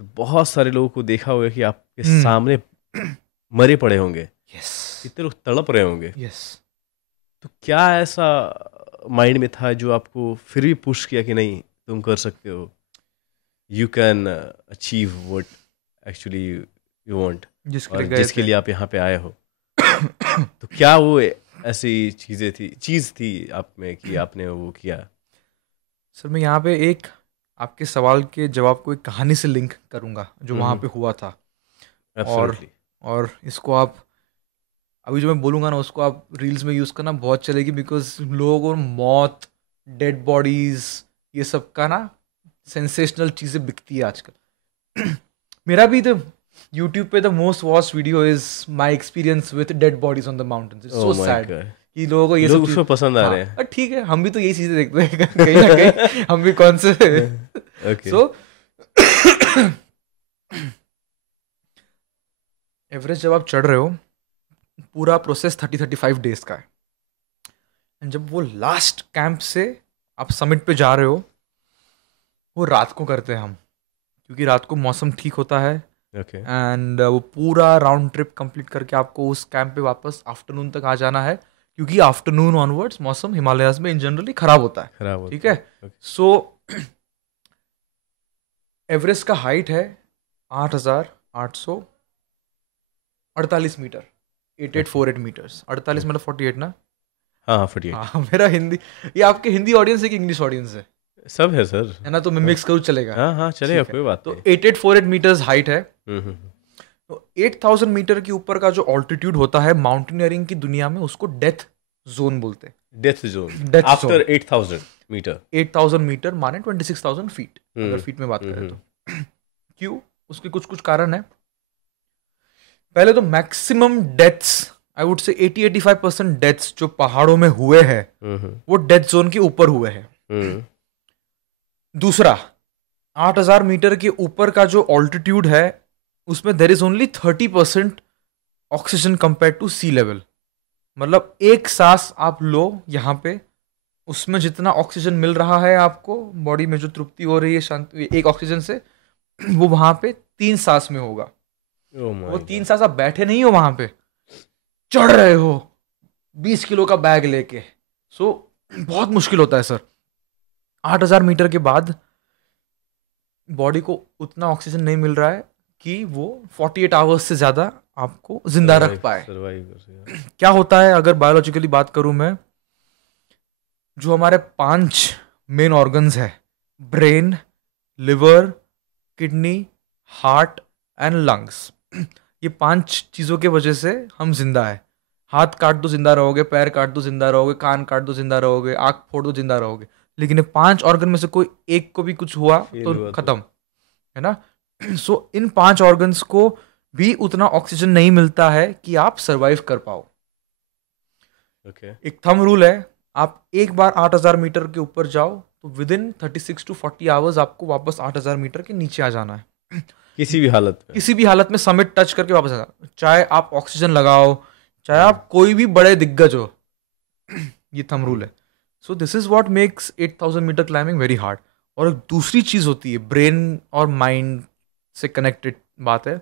तो बहुत सारे लोगों को देखा होगा कि आपके सामने मरे पड़े होंगे, यस कितने लोग तड़प रहे होंगे। यस। तो क्या ऐसा माइंड में था जो आपको फिर भी पुश किया कि नहीं तुम कर सकते हो, you can achieve what actually you want, और जिसके लिए आप यहाँ पे आए हो? तो क्या वो ऐसी चीज़ थी आप में कि आपने वो किया? सर मैं यहाँ पे एक आपके सवाल के जवाब को एक कहानी से लिंक करूँगा जो वहाँ पे हुआ था। Absolutely. और इसको आप अभी जो मैं बोलूँगा ना उसको आप रील्स में यूज़ करना बहुत चलेगी, बिकॉज लोगों को मौत, डेड बॉडीज, ये सब का ना सेंसेशनल चीज़ें बिकती है आजकल। मेरा भी तो यूट्यूब पे the most watch video is my experience with dead bodies on the mountains. It's so sad कि लोगों को ये सब उसमें पसंद आ रहे हैं। ठीक है, हम भी तो यही चीज़ें देखते हैं कहीं ना कहीं, हम भी कौन से सो एवरेस्ट जब आप चढ़ रहे हो पूरा प्रोसेस 30-35 डेज का है। एंड जब वो लास्ट कैंप से आप समिट पे जा रहे हो, वो रात को करते हैं हम, क्योंकि रात को मौसम ठीक होता है। एंड वो पूरा राउंड ट्रिप कंप्लीट करके आपको उस कैंप पे वापस आफ्टरनून तक आ जाना है, क्योंकि आफ्टरनून ऑनवर्ड्स मौसम हिमालयाज में इन जनरली खराब होता है। ठीक है, सो एवरेस्ट का हाइट है 8,848 मीटर, 8848 मीटर्स। 48 मतलब 48 ना? हाँ 48। हाँ, मेरा हिंदी, ये आपके हिंदी ऑडियंस है कि इंग्लिश ऑडियंस है? सब है सर, है ना, तो मैं मिक्स करूँ चलेगा? हाँ हाँ चलेगा, कोई बात नहीं। तो 8848 मीटर्स हाइट है। तो 8000 मीटर के ऊपर का जो ऑल्टीट्यूड होता है माउंटेनियरिंग की दुनिया में, उसको डेथ जोन बोलते हैं। Death zone after 8000 metre. 8000 metre माने 26,000 फीट, अगर फीट में बात करें तो। क्यों? उसके कुछ कुछ कारण है। पहले तो मैक्सिमम डेथ्स, आई वुड से 80-85% डेथ्स जो पहाड़ों में हुए हैं वो डेथ जोन के ऊपर हुए हैं। दूसरा, 8000 मीटर के ऊपर का जो ऑल्टीट्यूड है उसमें there is only 30% oxygen compare to sea level. मतलब एक सांस आप लो यहाँ पे, उसमें जितना ऑक्सीजन मिल रहा है आपको बॉडी में, जो तृप्ति हो रही है शांति एक ऑक्सीजन से, वो वहां पे 3 सांस में होगा। वो 3 सांस आप बैठे नहीं हो वहां पे, चढ़ रहे हो 20 किलो का बैग लेके। सो बहुत मुश्किल होता है सर। 8000 मीटर के बाद बॉडी को उतना ऑक्सीजन नहीं मिल रहा है कि वो 48 आवर्स से ज्यादा आपको जिंदा रख पाए। क्या होता है, अगर बायोलॉजिकली बात करूं मैं, जो हमारे 5 मेन ऑर्गन्स है, brain, liver, kidney, heart and lungs, ये 5 चीजों के वजह से हम जिंदा है। हाथ काट दो जिंदा रहोगे, पैर काट दो जिंदा रहोगे, कान काट दो जिंदा रहोगे, आंख फोड़ दो जिंदा रहोगे, लेकिन ये 5 ऑर्गन में से कोई एक को भी कुछ हुआ तो खत्म, है ना। सो इन 5 ऑर्गन्स को भी उतना ऑक्सीजन नहीं मिलता है कि आप सरवाइव कर पाओ। एक थंब रूल है, आप एक बार 8000 मीटर के ऊपर जाओ तो विद इन 36 to 40 आवर्स आपको वापस 8000 मीटर के नीचे आ जाना है। किसी भी हालत में समिट टच करके वापस आ जाना, चाहे आप ऑक्सीजन लगाओ, चाहे आप कोई भी बड़े दिग्गज हो। ये थंब रूल है। So this is what makes 8000 metre climbing very hard. और एक दूसरी चीज होती है, ब्रेन और माइंड से कनेक्टेड बात है।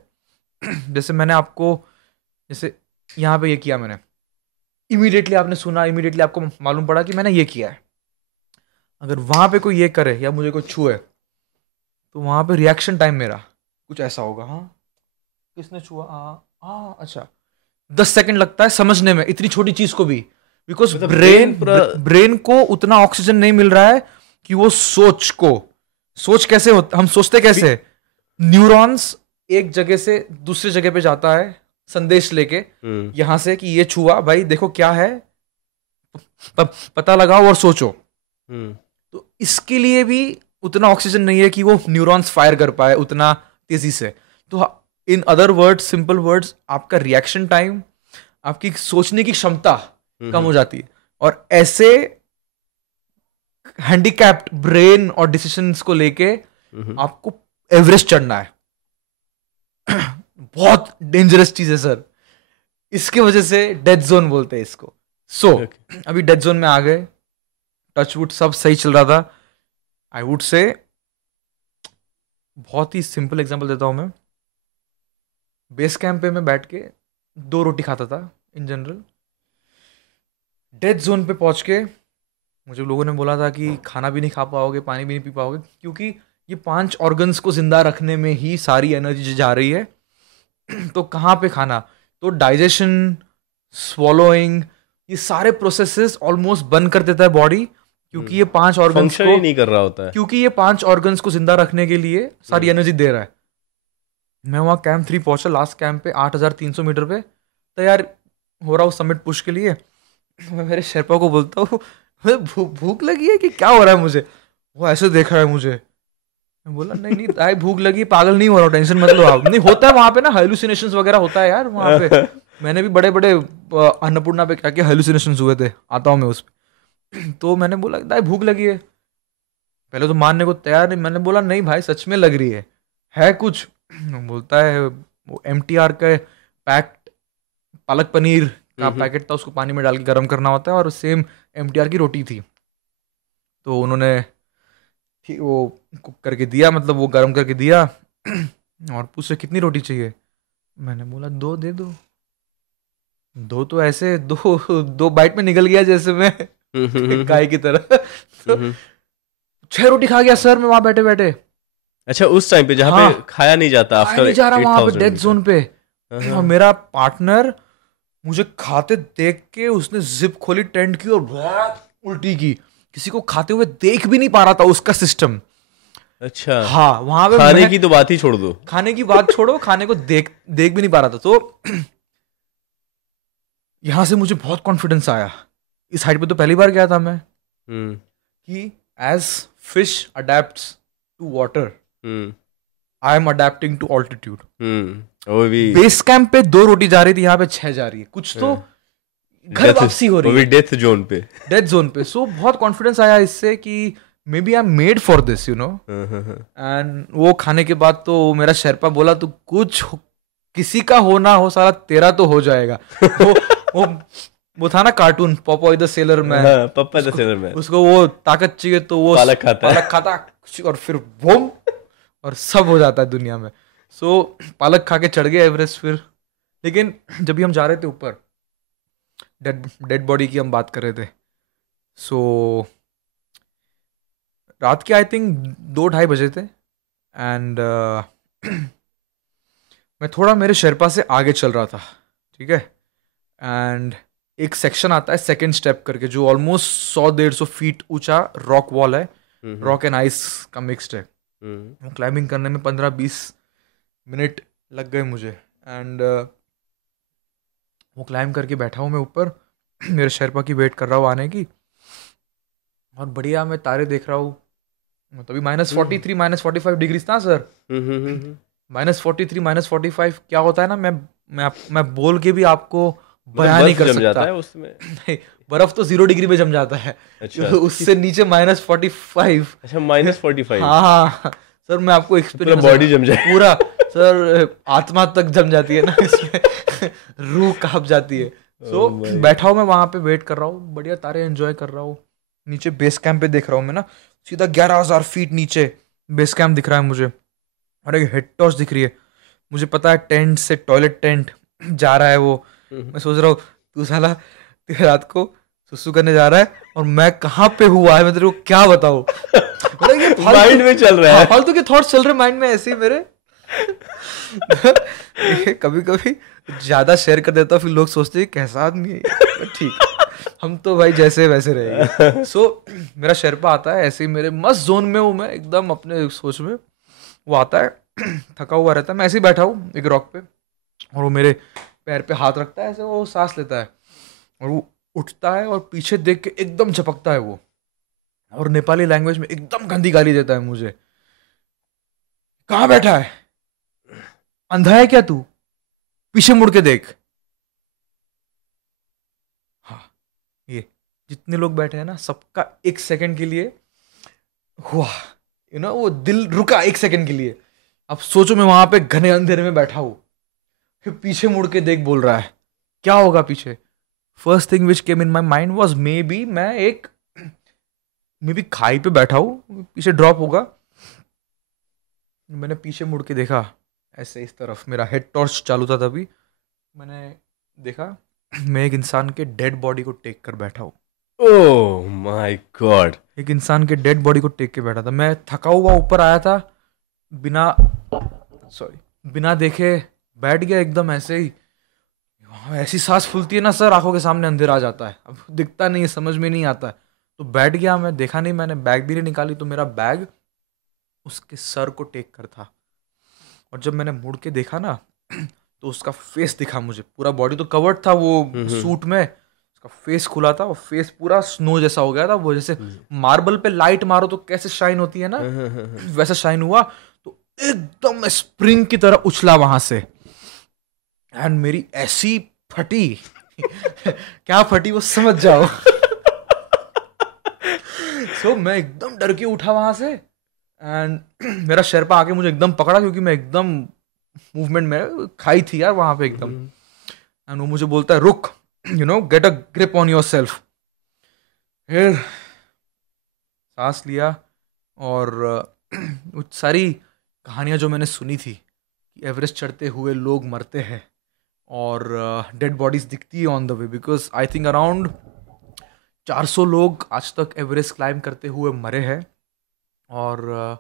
जैसे मैंने आपको, जैसे यहाँ पे ये किया मैंने, इमीडिएटली आपने सुना, इमीडिएटली आपको मालूम पड़ा कि मैंने ये किया है। अगर वहां पे कोई ये करे या मुझे कोई छुए तो वहां पे रिएक्शन टाइम मेरा कुछ ऐसा होगा, हाँ किसने छुआ, हाँ अच्छा, 10 सेकंड लगता है समझने में इतनी छोटी चीज को भी, बिकॉज ब्रेन को उतना ऑक्सीजन नहीं मिल रहा है कि वो सोच कैसे होता, हम सोचते कैसे, न्यूरॉन्स एक जगह से दूसरी जगह पे जाता है संदेश लेके, यहां से कि ये छुआ भाई, देखो क्या है, पता लगाओ और सोचो। तो इसके लिए भी उतना ऑक्सीजन नहीं है कि वो न्यूरॉन्स फायर कर पाए उतना तेजी से। तो in other words, simple words, आपका रिएक्शन टाइम, आपकी सोचने की क्षमता कम हो जाती है। और ऐसे हैंडीकैप्ड ब्रेन और डिसीजंस को लेके आपको एवरेस्ट चढ़ना है। बहुत डेंजरस चीज है सर। इसके वजह से डेथ जोन बोलते हैं इसको. सो अभी डेथ जोन में आ गए, टचवुड सब सही चल रहा था. आई वुड से बहुत ही सिंपल एग्जांपल देता हूँ मैं. बेस कैंप पे मैं बैठ के 2 रोटी खाता था इन जनरल. डेथ जोन पे पहुंच के मुझे लोगों ने बोला था कि खाना भी नहीं खा पाओगे, पानी भी नहीं पी पाओगे, क्योंकि ये 5 ऑर्गन्स को जिंदा रखने में ही सारी एनर्जी जा रही है. तो कहाँ पे खाना, तो डाइजेशन, स्वॉलोइंग, ये सारे प्रोसेसेस ऑलमोस्ट बंद कर देता है बॉडी, क्योंकि ये 5 ऑर्गन्स फंक्शन ही नहीं कर रहा होता है, क्योंकि ये 5 ऑर्गन्स को जिंदा रखने के लिए सारी एनर्जी दे रहा है. मैं वहाँ कैंप 3 पहुंचा, लास्ट कैंप पे 8300 मीटर पे तैयार हो रहा हूँ समिट पुश के लिए. मैं मेरे शेरपा को बोलता हूँ भूख लगी है कि क्या हो रहा है मुझे. वो ऐसे देख रहा है मुझे. मैं बोला नहीं नहीं भाई भूख लगी, पागल नहीं हो रहा हूँ, टेंशन मत लो आप. नहीं होता है वहाँ पे ना, हेलुसिनेशंस वगैरह होता है यार वहाँ पे. मैंने भी बड़े बड़े अन्नपूर्णा पे क्या क्या हेलुसिनेशंस हुए थे, आता हूँ मैं उस पे. तो मैंने बोला भाई भूख लगी है. पहले तो मानने को तैयार नहीं. मैंने बोला नहीं भाई सच में लग रही है कुछ. बोलता है वो MTR का पैक्ड पालक पनीर का पैकेट था, उसको पानी में डाल के गर्म करना होता है, और सेम MTR की रोटी थी. तो उन्होंने वो कुक करके दिया, मतलब वो गर्म करके दिया. और पूछे कितनी रोटी चाहिए. मैंने बोला 2 दे दो. 2 तो ऐसे 2 बाइट में निकल गया जैसे मैं गाय की तरह. तो 6 रोटी खा गया सर मैं वहां बैठे बैठे. अच्छा उस टाइम पे जहाँ हाँ, पे खाया नहीं जाता, आफ्टर नहीं जा रहा वहां पे 8000 डेथ जोन पे. और मेरा पार्टनर मुझे खाते देख के उसने जिप खोली टेंट की और उल्टी की. किसी को खाते हुए देख भी नहीं पा रहा था उसका सिस्टम. अच्छा हाँ वहां पे खाने की तो बात ही छोड़ दो, खाने की बात छोड़ो, खाने को देख भी नहीं पा रहा था. तो यहां से मुझे बहुत कॉन्फिडेंस आया. इस हाइट पे तो पहली बार गया था मैं, कि as fish adapts to water, I am adapting to altitude. वो भी बेस कैंप पे 2 रोटी जा रही थी, यहाँ पे 6 जा रही है. कुछ तो घर वापसी हो रही है, वो भी डेथ जोन पे, डेथ जोन पे. सो बहुत कॉन्फिडेंस आया इससे कि maybe I am made for this, you know. And वो खाने के बाद तो मेरा शेरपा बोला तू कुछ किसी का हो ना हो साला तेरा तो हो जाएगा. वो था ना cartoon Popeye the sailor man, papa the sailor man, उसको वो ताकत चाहिए तो वो पालक खाता और फिर बूम और सब हो जाता है दुनिया में. सो पालक खा के चढ़ गए एवरेस्ट फिर. लेकिन जब भी हम जा रहे थे ऊपर, डेड बॉडी की हम बात कर रहे थे. सो रात के आई थिंक 2-2:30 बजे थे. एंड मैं थोड़ा मेरे शेरपा से आगे चल रहा था, ठीक है. एंड एक सेक्शन आता है सेकंड स्टेप करके, जो ऑलमोस्ट 100-150 फीट ऊंचा रॉक वॉल है, रॉक एंड आइस का मिक्स्ड है. वो क्लाइंबिंग करने में 15-20 मिनट लग गए मुझे. एंड वो क्लाइंब करके बैठा हूँ मैं ऊपर, मेरे शेरपा की वेट कर रहा हूँ आने की. और बढ़िया मैं तारे देख रहा हूँ. तभी -43 -45 डिग्री था सर. -43 -45 क्या होता है ना, मैं बोल के भी आपको बयान नहीं कर सकता है उसमें. नहीं, बर्फ तो 0 डिग्री पे जम जाता है. अच्छा उससे नीचे -45. अच्छा -45. हाँ सर मैं आपको एक्सपीरियंस, बॉडी जम जाए पूरा सर, आत्मा तक जम जाती है ना इसमें, रूह कांप जाती है. सो बैठा हूँ मैं वहां पे, वेट कर रहा हूँ, बढ़िया तारे एंजॉय कर रहा हूँ. नीचे बेस कैंप पे देख रहा हूँ मैं ना, सीधा 11,000 फीट नीचे बेस कैंप दिख रहा है मुझे. और एक हेड टॉर्च दिख रही है. मुझे पता है टेंट से टॉयलेट टेंट जा रहा है वो. मैं सोच रहा हूँ तू साला रात को सुसु करने जा रहा है और मैं कहाँ पे हुआ है, मैं तेरे को क्या बताऊँ. माइंड में चल रहा है, फालतू के थॉट्स चल रहे माइंड में ऐसे ही मेरे. कभी कभी ज्यादा शेयर कर देता हूँ, फिर लोग सोचते हैं कैसा आदमी है. ठीक, हम तो भाई जैसे वैसे रहेंगे. सो मेरा शेरपा आता है ऐसे ही, मेरे मस्त जोन में हूँ मैं एकदम अपने सोच में. वो आता है थका हुआ रहता है, मैं ऐसे ही बैठा हूँ एक रॉक पे, और वो मेरे पैर पे हाथ रखता है ऐसे, वो सांस लेता है और वो उठता है और पीछे देख के एकदम झपकता है वो, और नेपाली लैंग्वेज में एकदम गंदी गाली देता है मुझे. कहाँ बैठा है, अंधा है क्या तू, पीछे मुड़ के देख. हाँ, ये जितने लोग बैठे हैं ना, सबका 1 सेकंड के लिए हुआ, यू नो, वो दिल रुका 1 सेकंड के लिए. अब सोचो मैं वहां पे घने अंधेरे में बैठा हूं, फिर पीछे मुड़ के देख बोल रहा है क्या होगा पीछे. First thing which came in my mind was may be मैं एक खाई पे बैठा हूँ, पीछे ड्रॉप होगा. मैंने पीछे मुड़ के देखा ऐसे इस तरफ, मेरा हेड टॉर्च चालू था तभी. मैंने देखा मैं एक इंसान के डेड बॉडी को टेक कर बैठा हूँ. Oh my God. एक इंसान के डेड बॉडी को टेक के बैठा था. मैं थका हुआ ऊपर आया था, बिना देखे बैठ गया एकदम ऐसे ही. ऐसी सांस फूलती है ना सर, आंखों के सामने अंधेरा आ जाता है, अब दिखता नहीं है, समझ में नहीं आता है. तो बैठ गया मैं, देखा नहीं, मैंने बैग भी नहीं निकाली, तो मेरा बैग उसके सर को टेक कर था. और जब मैंने मुड़ के देखा ना तो उसका फेस दिखा मुझे. पूरा बॉडी तो कवर्ड था वो सूट में, उसका फेस खुला था और फेस पूरा स्नो जैसा हो गया था. वो जैसे मार्बल पे लाइट मारो तो कैसे शाइन होती है ना, वैसा शाइन हुआ. तो एकदम स्प्रिंग की तरह उछला वहां से, एंड मेरी ऐसी फटी क्या फटी वो समझ जाओ. सो मैं एकदम डर के उठा वहां से, एंड मेरा शेरपा आके मुझे एकदम पकड़ा, क्योंकि मैं एकदम मूवमेंट में खाई थी यार वहां पे एकदम. एंड वो मुझे बोलता है रुक, get a grip on your self. फिर सांस लिया, और वो सारी कहानियां जो मैंने सुनी थी कि एवरेस्ट चढ़ते हुए लोग मरते हैं और डेड बॉडीज दिखती है on the way, because I think around 400 लोग आज तक एवरेस्ट क्लाइम करते हुए मरे हैं. और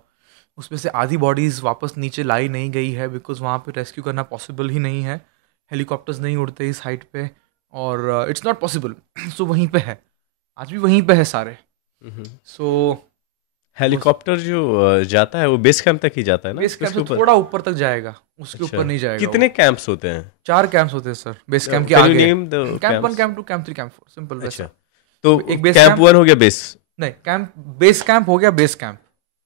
उसमें से आधी बॉडीज़ वापस नीचे लाई नहीं गई है, बिकॉज वहाँ पे रेस्क्यू करना पॉसिबल ही नहीं है. हेलीकॉप्टर्स नहीं उड़ते इस हाइट पे, और इट्स नॉट पॉसिबल. सो वहीं पे है, आज भी वहीं पे है सारे. सो हेलीकॉप्टर जो जाता है वो बेस कैंप तक ही जाता है ना? बेस कैंप से थोड़ा ऊपर तक जाएगा, उसके ऊपर नहीं जाएगा. कितने कैंप्स होते हैं? 4 कैंप्स होते हैं सर बेस कैंप के आगे. Camp 1, camp 2, camp 3, camp 4, simple. अच्छा, तो एक बेस कैंप 1 हो गया बेस? नहीं, कैंप बेस कैंप हो गया बेस कैंप.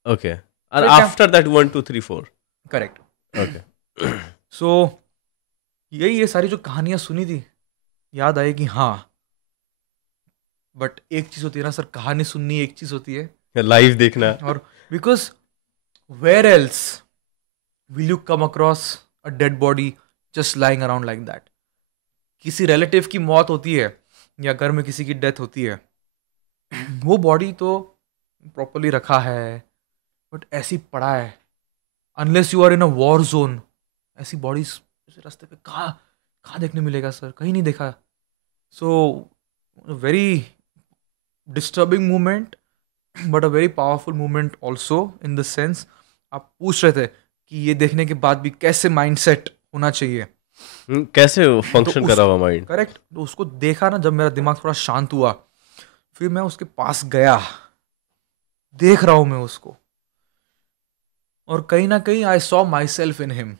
ओके, और आफ्टर दैट 1 2 3 4. करेक्ट. ओके. सो यही ये सारी जो कहानियां सुनी थी, याद आए कि हाँ, बट एक चीज होती है ना सर, कहानी सुननी एक चीज होती है, लाइव देखना. और because where else will you come across a dead body just lying around like that. किसी रिलेटिव की मौत होती है या घर में किसी की डेथ होती है, वो बॉडी तो प्रॉपरली रखा है, बट ऐसी पड़ा है. Unless you are in a war zone, ऐसी बॉडीज रास्ते पे कहाँ देखने मिलेगा सर, कहीं नहीं देखा. So very disturbing movement, but a very powerful movement also, in the sense आप पूछ रहे थे कि ये देखने के बाद भी कैसे माइंडसेट होना चाहिए, कैसे फंक्शन कर रहा हुआ माइंड. करेक्ट. तो उसको देखा ना, जब मेरा दिमाग थोड़ा शांत हुआ, फिर मैं उसके पास गया, देख रहा हूं मैं उसको, और कहीं ना कहीं I saw myself in him.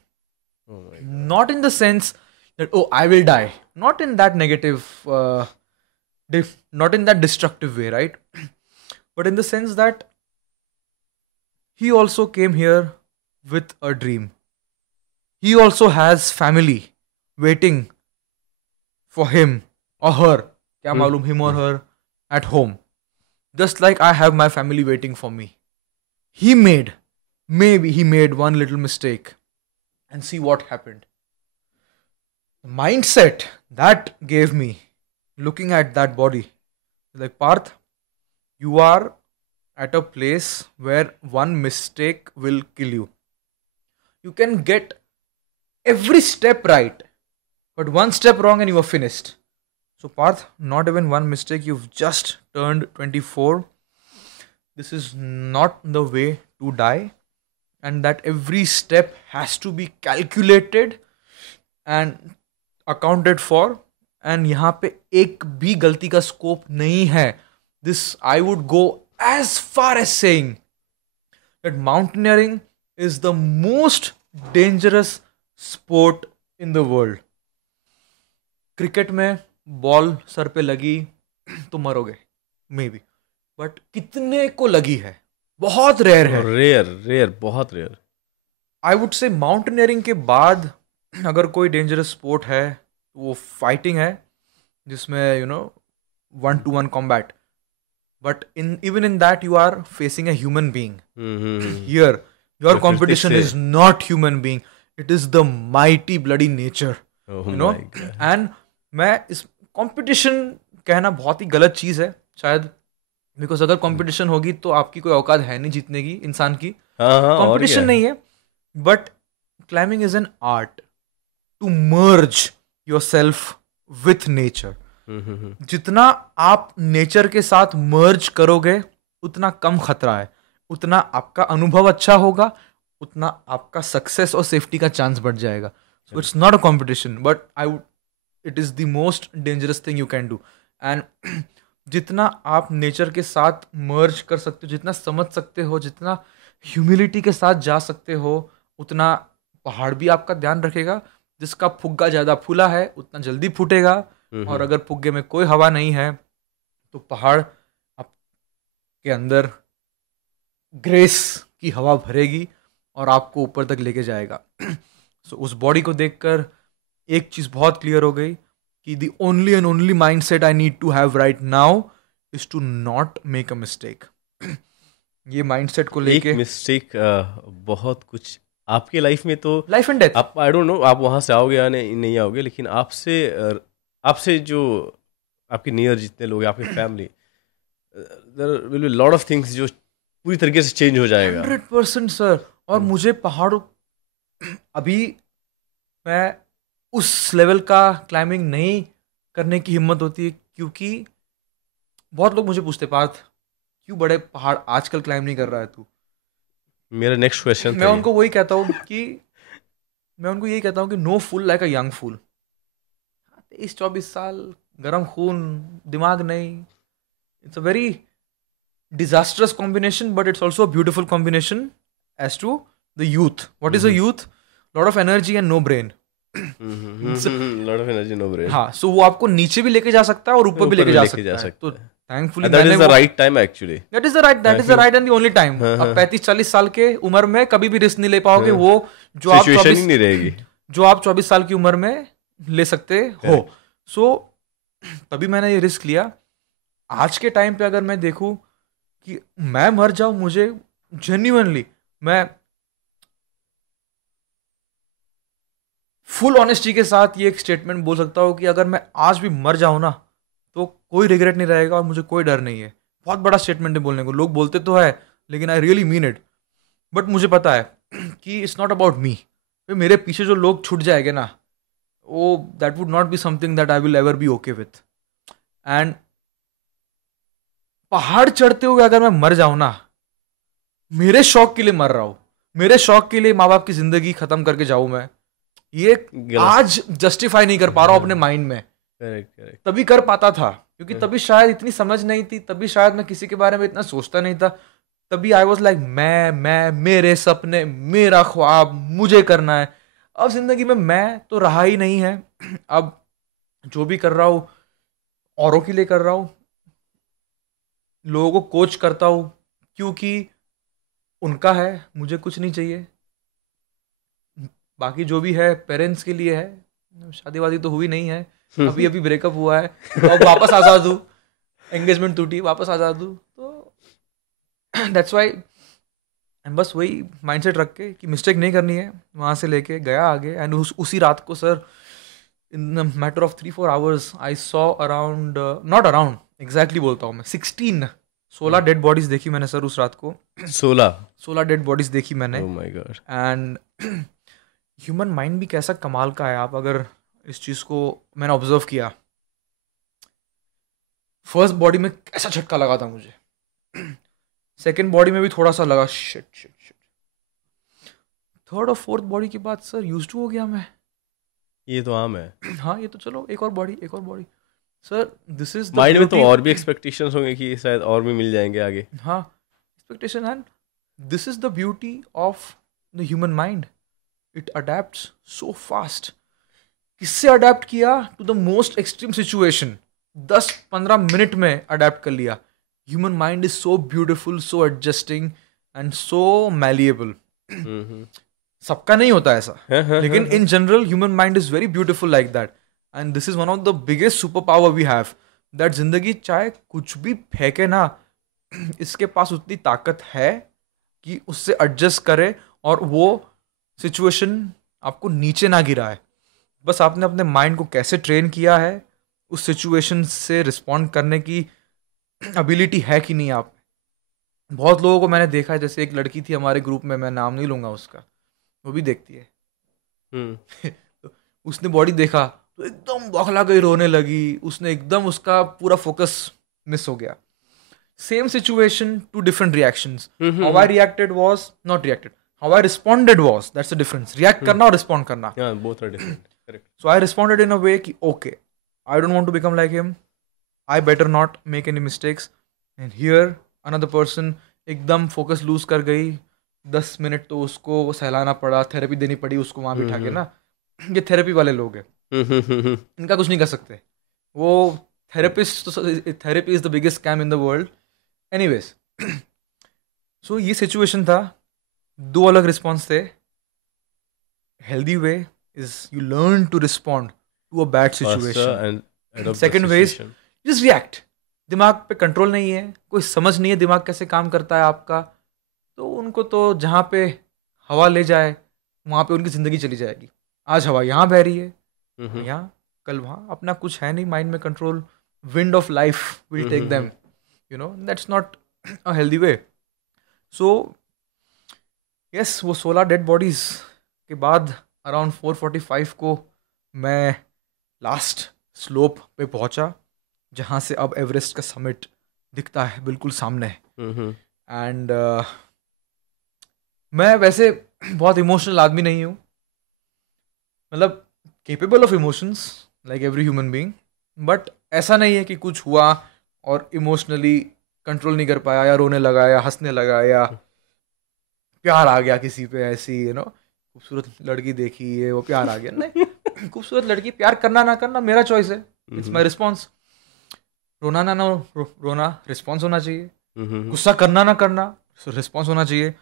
Not in the sense that oh I will die, not in that negative, not in that destructive way, right? But in the sense that he also came here with a dream. He also has family waiting for him or her, kya malum, him or her, at home. Just like I have my family waiting for me. Maybe he made one little mistake, and see what happened. The mindset that gave me, looking at that body, like, Parth, you are at a place where one mistake will kill you. You can get every step right, but one step wrong and you are finished. So Parth, not even one mistake, you've just turned 24. This is not the way to die, and that every step has to be calculated and accounted for. And यहाँ पे एक भी गलती का scope नहीं है. This I would go as far as saying that mountaineering is the most dangerous sport in the world. Cricket में ball सर पे लगी तो मरोगे मे बी, बट कितने को लगी है, बहुत रेयर है. रेयर, बहुत rare. I would say mountaineering के बाद अगर कोई डेंजरस स्पोर्ट है वो फाइटिंग है, जिसमें 1-to-1 combat, but even in that you are facing a human being. Here your competition is not human being, it is the mighty bloody nature, and मैं इस कंपटीशन कहना बहुत ही गलत चीज़ है शायद, बिकॉज अगर कंपटीशन होगी तो आपकी कोई औकात है नहीं जीतने की इंसान की, हाँ हाँ, और कंपटीशन क्या? नहीं है, but climbing is an art to merge yourself with nature. जितना आप नेचर के साथ मर्ज करोगे उतना कम खतरा है, उतना आपका अनुभव अच्छा होगा, उतना आपका सक्सेस और सेफ्टी का चांस बढ़ जाएगा। So it's not a competition, but I would it is the most dangerous thing you can do. And जितना आप नेचर के साथ मर्ज कर सकते हो, जितना समझ सकते हो, जितना ह्यूमिलिटी के साथ जा सकते हो, उतना पहाड़ भी आपका ध्यान रखेगा। जिसका फुग्गा ज़्यादा फूला है उतना जल्दी फूटेगा, और अगर फुग्गे में कोई हवा नहीं है तो पहाड़ आपके अंदर ग्रेस की हवा भरेगी और आपको ऊपर तक लेके जाएगा। सो उस बॉडी को देखकर एक चीज़ बहुत क्लियर हो गई कि the only and only mindset I need to have right now is to not make a mistake. ये माइंडसेट को लेके एक मिस्टेक बहुत कुछ आपके लाइफ में तो लाइफ एंड डेथ। आप आई डोंट नो आप वहाँ से आओगे या नहीं आओगे, लेकिन आपसे जो आपके नियर जितने लोग हैं, आपकी family, there will be lot of things जो पूरी तरीके से चेंज हो जाएगा। 100% सर। और मुझे पहाड़ों अभी मैं उस लेवल का क्लाइंबिंग नहीं करने की हिम्मत होती है, क्योंकि बहुत लोग मुझे पूछते पार्थ क्यों बड़े पहाड़ आजकल क्लाइंब नहीं कर रहा है तू। मेरा नेक्स्ट क्वेश्चन मैं उनको वही कहता हूँ कि no fool like a young fool. 23-24 साल, गरम खून, दिमाग नहीं। It's a very disastrous combination, but it's also a beautiful combination as to the youth. What is a youth? Lot of energy and no brain. Lot of energy no brain. हाँ, so वो आपको नीचे भी लेके जा सकता है और ऊपर भी लेके जा सकता है। तो thankfully that is the right time actually. that is the right and the only time. अब 35-40 साल के उम्र में कभी भी रिस्क नहीं ले पाओगे। वो जो आप सिचुएशन ही नहीं रहेगी जो आप 24 साल की उम्र में ले सकते हो। सो तभी मैंने ये रिस्क लिया। आज के टाइम पे अगर मैं देखूं कि मैं मर जाऊं, मुझे जेन्युइनली मैं फुल ऑनेस्टी के साथ ये एक स्टेटमेंट बोल सकता हूं कि अगर मैं आज भी मर जाऊं ना तो कोई रिग्रेट नहीं रहेगा और मुझे कोई डर नहीं है। बहुत बड़ा स्टेटमेंट है बोलने को, लोग बोलते तो है लेकिन I really mean it. But मुझे पता है कि इट्स नॉट अबाउट मी। मेरे पीछे जो लोग छूट जाएंगे ना, वो that would not be something that I will ever B okay with. And पहाड़ चढ़ते हुए अगर मैं मर जाऊं ना, मेरे शौक के लिए मर रहा हूं, मेरे शौक के लिए माँ बाप की जिंदगी खत्म करके जाऊं मैं, ये आज जस्टिफाई नहीं कर पा रहा हूं अपने माइंड में। करेक्ट। तभी कर पाता था क्योंकि तभी शायद इतनी समझ नहीं थी, तभी शायद मैं किसी के बारे में इतना सोचता नहीं था। तभी आई वॉज लाइक मैं मेरे सपने, मेरा ख्वाब, मुझे करना है। अब जिंदगी में मैं तो रहा ही नहीं है। अब जो भी कर रहा हूं औरों के लिए कर रहा हूं, लोगों को कोच करता हूं क्योंकि उनका है, मुझे कुछ नहीं चाहिए। बाकी जो भी है पेरेंट्स के लिए है। शादी वादी तो हुई नहीं है, अभी अभी ब्रेकअप हुआ है, तो अब वापस आजाद हूँ। एंगेजमेंट टूटी, वापस आजाद हूँ। तो दैट्स वाई बस वही माइंडसेट रख के कि मिस्टेक नहीं करनी है, वहाँ से लेके गया आगे। एंड उसी रात को sir, in matter of 3-4 hours I saw around, not around exactly बोलता हूँ मैं, 16 डेड बॉडीज देखी मैंने सर उस रात को। 16 डेड बॉडीज देखी मैंने। Oh my God. And human mind भी कैसा कमाल का है। आप अगर इस चीज को मैंने ऑब्जर्व किया, फर्स्ट बॉडी में कैसा झटका लगा था मुझे, सेकेंड बॉडी में भी थोड़ा सा लगा, शिट। थर्ड और फोर्थ बॉडी के बाद सर यूज्ड टू हो गया मैं। ये तो आम है। हाँ, ये तो चलो एक और body sir, this is mind में तो और भी एक्सपेक्टेशंस होंगे कि शायद और भी मिल जाएंगे आगे। हाँ, expectation. And this is the beauty of the human mind, it adapts so fast. किससे अडेप्ट किया? To the most extreme situation 10-15 minute में अडेप्ट कर लिया। Human mind is so beautiful, so adjusting and so malleable. सबका नहीं होता ऐसा, लेकिन in general human mind is very beautiful like that. And this is one of the biggest super power we have, that जिंदगी चाहे कुछ भी फेंके ना, इसके पास उतनी ताकत है कि उससे एडजस्ट करे और वो सिचुएशन आपको नीचे ना गिराए। बस आपने अपने माइंड को कैसे ट्रेन किया है उस सिचुएशन से रिस्पॉन्ड करने की एबिलिटी है कि नहीं आप। बहुत लोगों को मैंने देखा है, जैसे एक लड़की थी हमारे ग्रुप में, मैं नाम नहीं लूँगा उसका, वो भी देखती है। तो उसने बॉडी देखा तो एकदम बौखला गई, रोने लगी, उसने एकदम उसका पूरा फोकस मिस हो गया। Same situation, two different reactions. How I reacted was not reacted, how I responded was, that's the difference. React करना और रिस्पॉन्ड करना, both are different, correct. So I responded in a way कि okay, I don't want to become like him, I better not make any mistakes. And here another person एकदम focus loose कर गई, 10 minute तो उसको सहलाना पड़ा, therapy देनी पड़ी उसको वहां बिठा के ना। ये थेरेपी वाले लोग हैं, इनका कुछ नहीं कर सकते। वो therapist, therapy is the biggest scam in the world. Anyways, so ये सिचुएशन था, दो अलग रिस्पॉन्स थे। Healthy way is you learn to respond to a bad situation, second way is just react. दिमाग पे कंट्रोल नहीं है, कोई समझ नहीं है दिमाग कैसे काम करता है आपका, तो उनको तो जहाँ पे हवा ले जाए वहाँ पे उनकी ज़िंदगी चली जाएगी। आज हवा यहाँ बह रही है, यहाँ, कल वहाँ, अपना कुछ है नहीं माइंड में control. Wind of life will take them, you know, that's not a healthy way. So yes, वो 16 डेड बॉडीज़ के बाद अराउंड 4:45 को मैं लास्ट स्लोप पे पहुँचा, जहाँ से अब एवरेस्ट का समिट दिखता है बिल्कुल सामने। एंड मैं वैसे बहुत इमोशनल आदमी नहीं हूँ, मतलब capable of emotions like every human being, but ऐसा नहीं है कि कुछ हुआ और इमोशनली कंट्रोल नहीं कर पाया, या रोने लगा, या हंसने लगा, या प्यार आ गया किसी पे, ऐसी यू नो खूबसूरत लड़की देखी है वो प्यार आ गया। नहीं, खूबसूरत लड़की, प्यार करना ना करना मेरा चॉइस है, इट्स माई रिस्पॉन्स। रोना ना रोना रिस्पॉन्स होना चाहिए, गुस्सा करना ना करना रिस्पॉन्स होना चाहिए।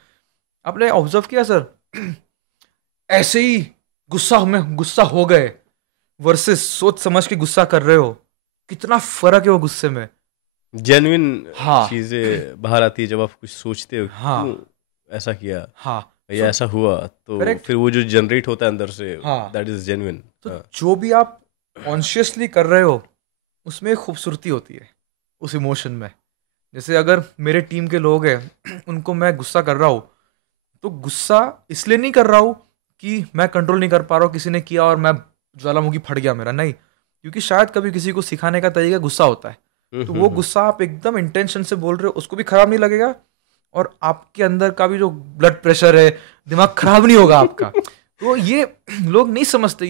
आपने ऑब्जर्व किया सर, ऐसे ही गुस्सा हो गए वर्सेस सोच समझ के गुस्सा कर रहे हो, कितना फर्क है वो गुस्से में। जेन्युइन हाँ, चीजें बाहर आती है जब आप कुछ सोचते हो, हाँ, क्यों ऐसा किया, हाँ, या ऐसा हुआ, तो correct. फिर वो जो जनरेट होता है अंदर से, हाँ, दैट इज जेन्युइन। तो जो भी आप कॉन्शियसली कर रहे हो उसमें एक खूबसूरती होती है उस इमोशन में। जैसे अगर मेरे टीम के लोग हैं, उनको मैं गुस्सा कर रहा हूँ, तो गुस्सा इसलिए नहीं कर रहा हूँ कि मैं कंट्रोल नहीं कर पा रहा हूँ, किसी ने किया और मैं ज्वालामुखी फट गया मेरा, नहीं, क्योंकि शायद कभी किसी को सिखाने का तरीका गुस्सा होता है। तो वो गुस्सा आप एकदम इंटेंशन से बोल रहे हो, उसको भी खराब नहीं लगेगा, और आपके अंदर का भी जो ब्लड प्रेशर है, दिमाग खराब नहीं होगा आपका। तो ये लोग नहीं समझते,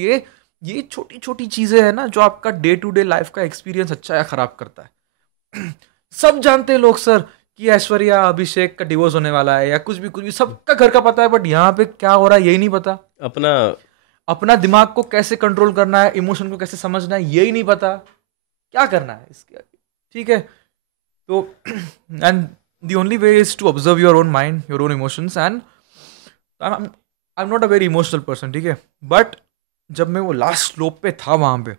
ये छोटी छोटी चीजें हैं ना जो आपका डे टू डे लाइफ का एक्सपीरियंस अच्छा या खराब करता है। सब जानते हैं लोग सर कि ऐश्वर्या अभिषेक का डिवोर्स होने वाला है, या कुछ भी सबका घर का पता है, बट यहाँ पे क्या हो रहा है यही नहीं पता। अपना दिमाग को कैसे कंट्रोल करना है, इमोशन को कैसे समझना है यही नहीं पता, क्या करना है इसके, ठीक है। तो and the only way is to observe your own mind, your own emotions. And I am not a very emotional person, ठीक है, बट जब मैं वो लास्ट स्लोप पे था वहां पे,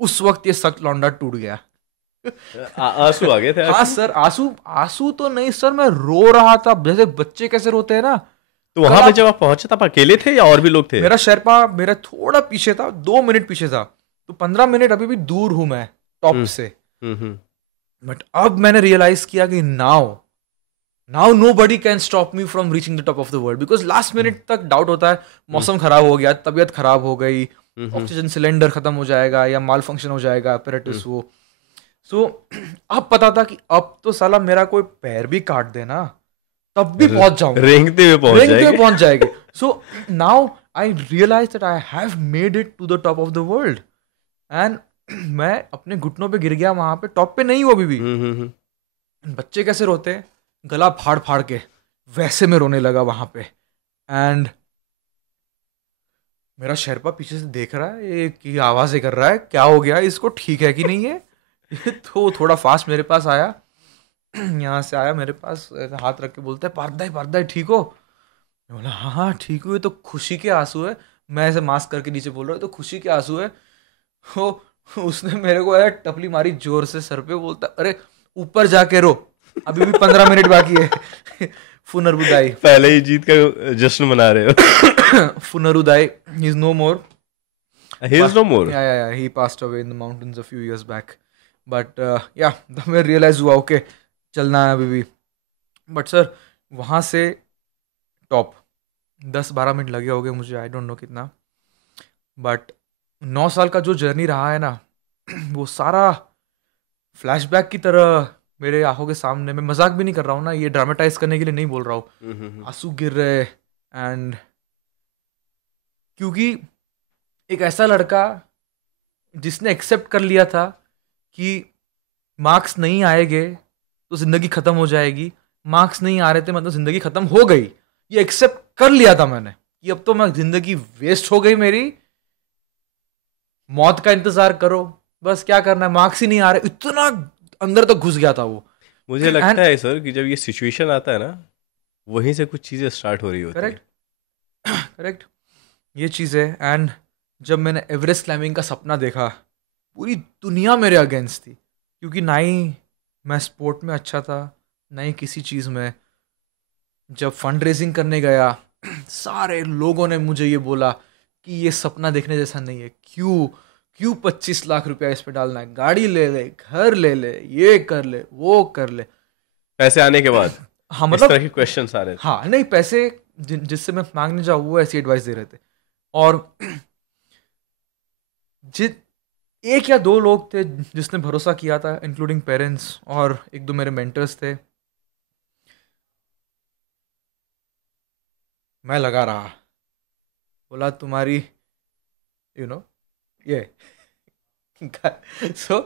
उस वक्त ये सख्त लौंडा टूट गया। आंसू आ गए थे? हाँ सर, आंसू तो नहीं सर, मैं रो रहा था जैसे बच्चे कैसे रोते हैं ना। तो वहां पे जब आप पहुंचे तब अकेले थे या और भी लोग थे? मेरा शेरपा मेरा थोड़ा पीछे था, 2 मिनट पीछे था, तो 15 मिनट अभी भी दूर हूं मैं टॉप से। बट अब मैंने रियलाइज किया कि now nobody can stop me from reaching the top of the world, because last minute तक डाउट होता है, मौसम खराब हो गया, तबीयत खराब हो गई, ऑक्सीजन सिलेंडर खत्म हो जाएगा या माल फंक्शन हो जाएगा apparatus वो। सो अब पता था कि अब तो साला मेरा कोई पैर भी काट देना तब भी पहुंच जाऊंगा, रेंगते हुए पहुंच जाएंगे। So now I realise that I have made it to the top of the world, and मैं अपने घुटनों पे गिर गया वहां पे, टॉप पे नहीं हूं अभी भी। बच्चे कैसे रोते हैं गला फाड़ फाड़ के, वैसे में रोने लगा वहां पे। एंड मेरा शेरपा पीछे से देख रहा है, ये की आवाजें कर रहा है, क्या हो गया इसको, ठीक है कि नहीं है। तो थोड़ा फास्ट मेरे पास आया, यहाँ से आया मेरे पास, हाथ रख के बोलता है पारदाई ठीक हो? मैं बोला हाँ ठीक हुए। तो खुशी के आंसू है, मैं ऐसे मास्क करके नीचे बोल रहा हूँ, तो खुशी के आंसू है। उसने मेरे को टपली मारी जोर से सर पे, बोलता अरे ऊपर जाके रो, अभी भी 15 मिनट बाकी है। फुनरुदाई, पहले ही जीत का जश्न मना रहे हो। फुनरुदाई is no more. He is no more. Yeah. He passed away in the mountains a few years back. But yeah, तब मैं realize हुआ okay चलना है अभी भी. But sir वहाँ से टॉप 10-12 मिनट लगे होंगे मुझे, आई डोंट नो कितना. बट 9 साल का जो जर्नी रहा है ना वो सारा फ्लैशबैक की तरह मेरे आंखों के सामने. मैं मजाक भी नहीं कर रहा हूँ ना, ये ड्रामेटाइज करने के लिए नहीं बोल रहा हूँ. आंसू गिर रहे. एंड क्योंकि एक ऐसा लड़का जिसने एक्सेप्ट कर लिया था कि मार्क्स नहीं आएंगे तो जिंदगी खत्म हो जाएगी, मार्क्स नहीं आ रहे थे मतलब जिंदगी खत्म हो गई, ये एक्सेप्ट कर लिया था मैंने कि अब तो मैं जिंदगी वेस्ट हो गई मेरी, मौत का इंतजार करो, बस क्या करना है, मार्क्स ही नहीं आ रहे. इतना अंदर तक घुस गया था वो. मुझे लगता है सर कि जब ये सिचुएशन आता है ना वहीं से कुछ चीजें स्टार्ट हो रही होती है. करेक्ट ये चीज़ है. एंड जब मैंने एवरेस्ट क्लाइंबिंग का सपना देखा, पूरी दुनिया मेरे अगेंस्ट थी, क्योंकि ना ही मैं स्पोर्ट में अच्छा था ना ही किसी चीज़ में. जब फंड रेजिंग करने गया सारे लोगों ने मुझे ये बोला कि ये सपना देखने जैसा नहीं है, क्यों 25 लाख रुपया इस पे डालना है, गाड़ी ले ले, घर ले ले, ये कर ले, वो कर ले. पैसे आने के बाद हाँ इस मतलब तरह के क्वेश्चन आ रहे थे. हाँ नहीं, पैसे जिससे मैं मांगने जाऊँ वो ऐसी एडवाइस दे रहे थे. और एक या दो लोग थे जिसने भरोसा किया था, इंक्लूडिंग पेरेंट्स और एक दो मेरे मेंटर्स थे. मैं लगा रहा, बोला तुम्हारी यू नो ये सो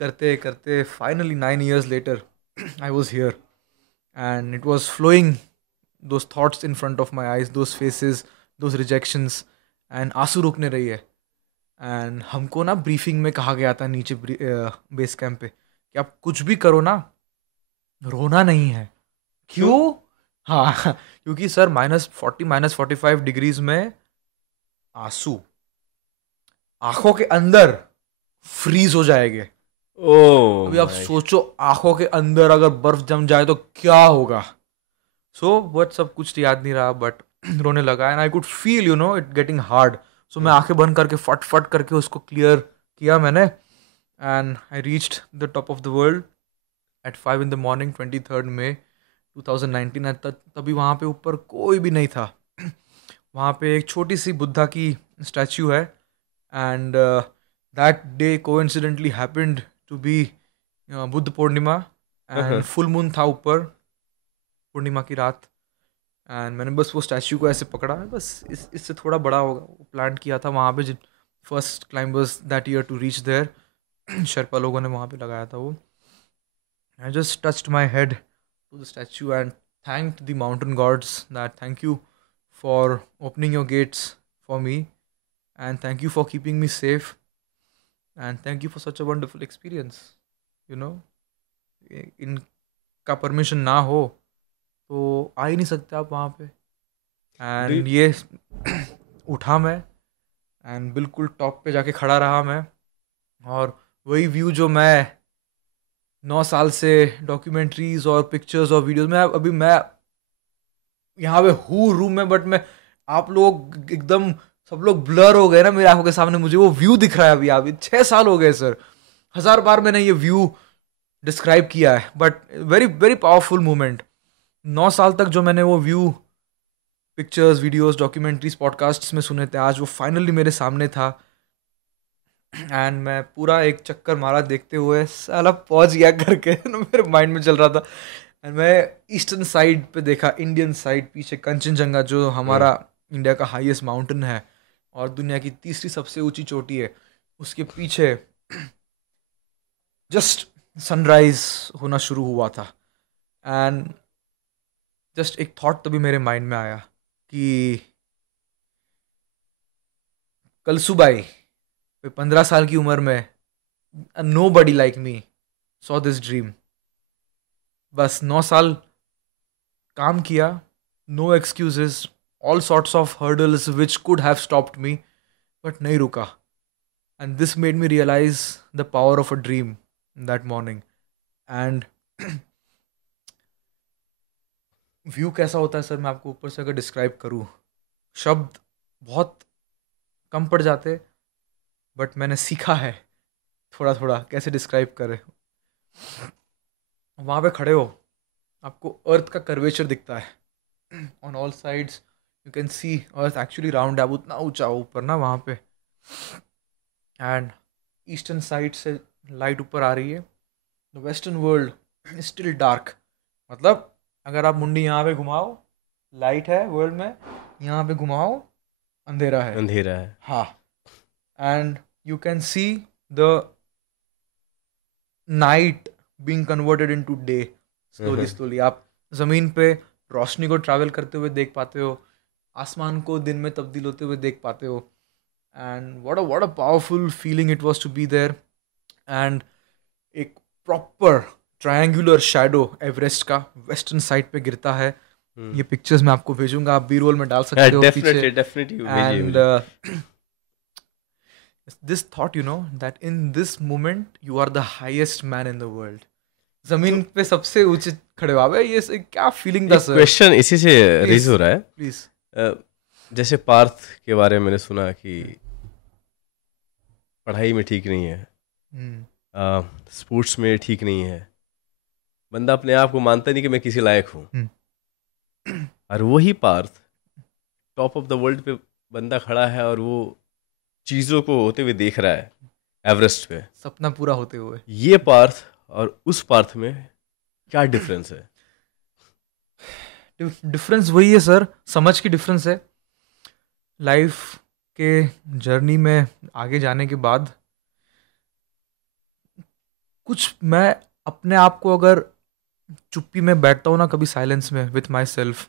करते करते finally 9 years later I was here and it was flowing, those thoughts in front of my eyes, those faces, those rejections, and आंसू रुकने रही है. एंड हमको ना ब्रीफिंग में कहा गया था नीचे बेस कैंप पे कि आप कुछ भी करो ना, रोना नहीं है. क्यों? हाँ क्योंकि सर -40 -45 डिग्रीज में आंसू आंखों के अंदर फ्रीज हो जाएंगे. ओह अभी आप सोचो आंखों के अंदर अगर बर्फ जम जाए तो क्या होगा. सो बट सब कुछ याद नहीं रहा, बट रोने लगा. And I could feel it getting hard. So मैं आंखें बंद करके फट करके उसको क्लियर किया मैंने. And I reached the top of the world at 5 in the morning 23rd May 2019. तभी वहाँ पे ऊपर कोई भी नहीं था. वहाँ पे एक छोटी सी बुद्धा की स्टैचू है. And that day coincidentally happened to be Buddha Purnima and full moon था ऊपर पूर्णिमा की रात. एंड मैंने बस वो स्टैचू को ऐसे पकड़ा, बस इससे थोड़ा बड़ा होगा, वो प्लान किया था वहाँ पे first climbers that year to reach there Sherpa लोगों ने वहाँ पे लगाया था वो. I just touched my head to the statue and thanked the mountain gods that thank you for opening your gates for me and thank you for keeping me safe and thank you for such a wonderful experience. इनका permission ना हो तो आ ही नहीं सकते आप वहाँ पे. And ये उठा मैं एंड बिल्कुल टॉप पे जाके खड़ा रहा मैं. और वही व्यू जो मैं 9 साल से डॉक्यूमेंट्रीज और पिक्चर्स और वीडियोस में, अभी मैं यहाँ पे हूँ रूम में, बट मैं आप लोग एकदम सब लोग ब्लर हो गए ना मेरे आंखों के सामने. मुझे वो व्यू दिख रहा है अभी 6 साल हो गए सर, 1000 बार मैंने ये व्यू डिस्क्राइब किया है, but very very powerful moment. 9 साल तक जो मैंने वो view pictures videos documentaries podcasts में सुने थे, आज वो फाइनली मेरे सामने था. एंड मैं पूरा एक चक्कर मारा देखते हुए, साला पहुंच गया करके मेरे माइंड में चल रहा था. एंड मैं ईस्टर्न साइड पे देखा, इंडियन साइड, पीछे कंचनजंगा जो हमारा इंडिया का हाईएस्ट माउंटेन है और दुनिया की तीसरी सबसे ऊंची चोटी है, उसके पीछे जस्ट सनराइज होना शुरू हुआ था. एंड जस्ट एक थॉट तभी मेरे माइंड में आया कि कलसुबाई 15 साल की उम्र में nobody like me saw this dream. बस 9 साल काम किया, no excuses, all sorts of hurdles which could have stopped me, but नहीं रुका. And this made me realize the power of a dream that morning. And view कैसा होता है sir, मैं आपको ऊपर से अगर डिस्क्राइब करूँ, शब्द बहुत कम पड़ जाते, बट मैंने सीखा है थोड़ा थोड़ा कैसे डिस्क्राइब करें। वहाँ पे खड़े हो, आपको अर्थ का कर्वेचर दिखता है on all sides, you can see earth actually round है, अब उतना ऊंचा हो ऊपर ना वहाँ पे, एंड ईस्टर्न साइड से लाइट ऊपर आ रही है, the western world is still dark. मतलब अगर आप मुंडी यहाँ पे घुमाओ लाइट है वर्ल्ड में, यहाँ पे घुमाओ अंधेरा है। अंधेरा है। हाँ, and you can see the night being converted into day slowly slowly. आप जमीन पे रोशनी को ट्रैवल करते हुए देख पाते हो, आसमान को दिन में तब्दील होते हुए देख पाते हो, and what a powerful feeling it was to be there. And एक प्रॉपर ट्रायंगुलर शैडो एवरेस्ट का वेस्टर्न साइड पे गिरता है। ये पिक्चर्स मैं आपको भेजूंगा, आप बी रोल में डाल सकते हो पीछे। Definitely. And this thought, that in this moment you are the highest man in the world. जमीन पे सबसे ऊंचे खड़े हो आप, ये क्या फीलिंग था सर? क्वेश्चन इसी से रेज हो रहा है। प्लीज। जैसे पार्थ के बारे में मैंने सुना कि पढ़ाई में ठीक नहीं है, स्पोर्ट्स में ठीक नहीं है, बंदा अपने आप को मानता नहीं कि मैं किसी लायक हूँ। और वही Parth top of the world पे बंदा खड़ा है और वो चीज़ों को होते हुए देख रहा है एवरेस्ट पे, सपना पूरा होते हुए। ये पार्थ और उस पार्थ में क्या डिफरेंस है? डिफरेंस वही है सर, समझ की डिफरेंस है। लाइफ के जर्नी में आगे जाने के बाद कुछ मैं अपने आप को अगर चुप्पी में बैठता हूँ ना, कभी साइलेंस में विथ माई सेल्फ,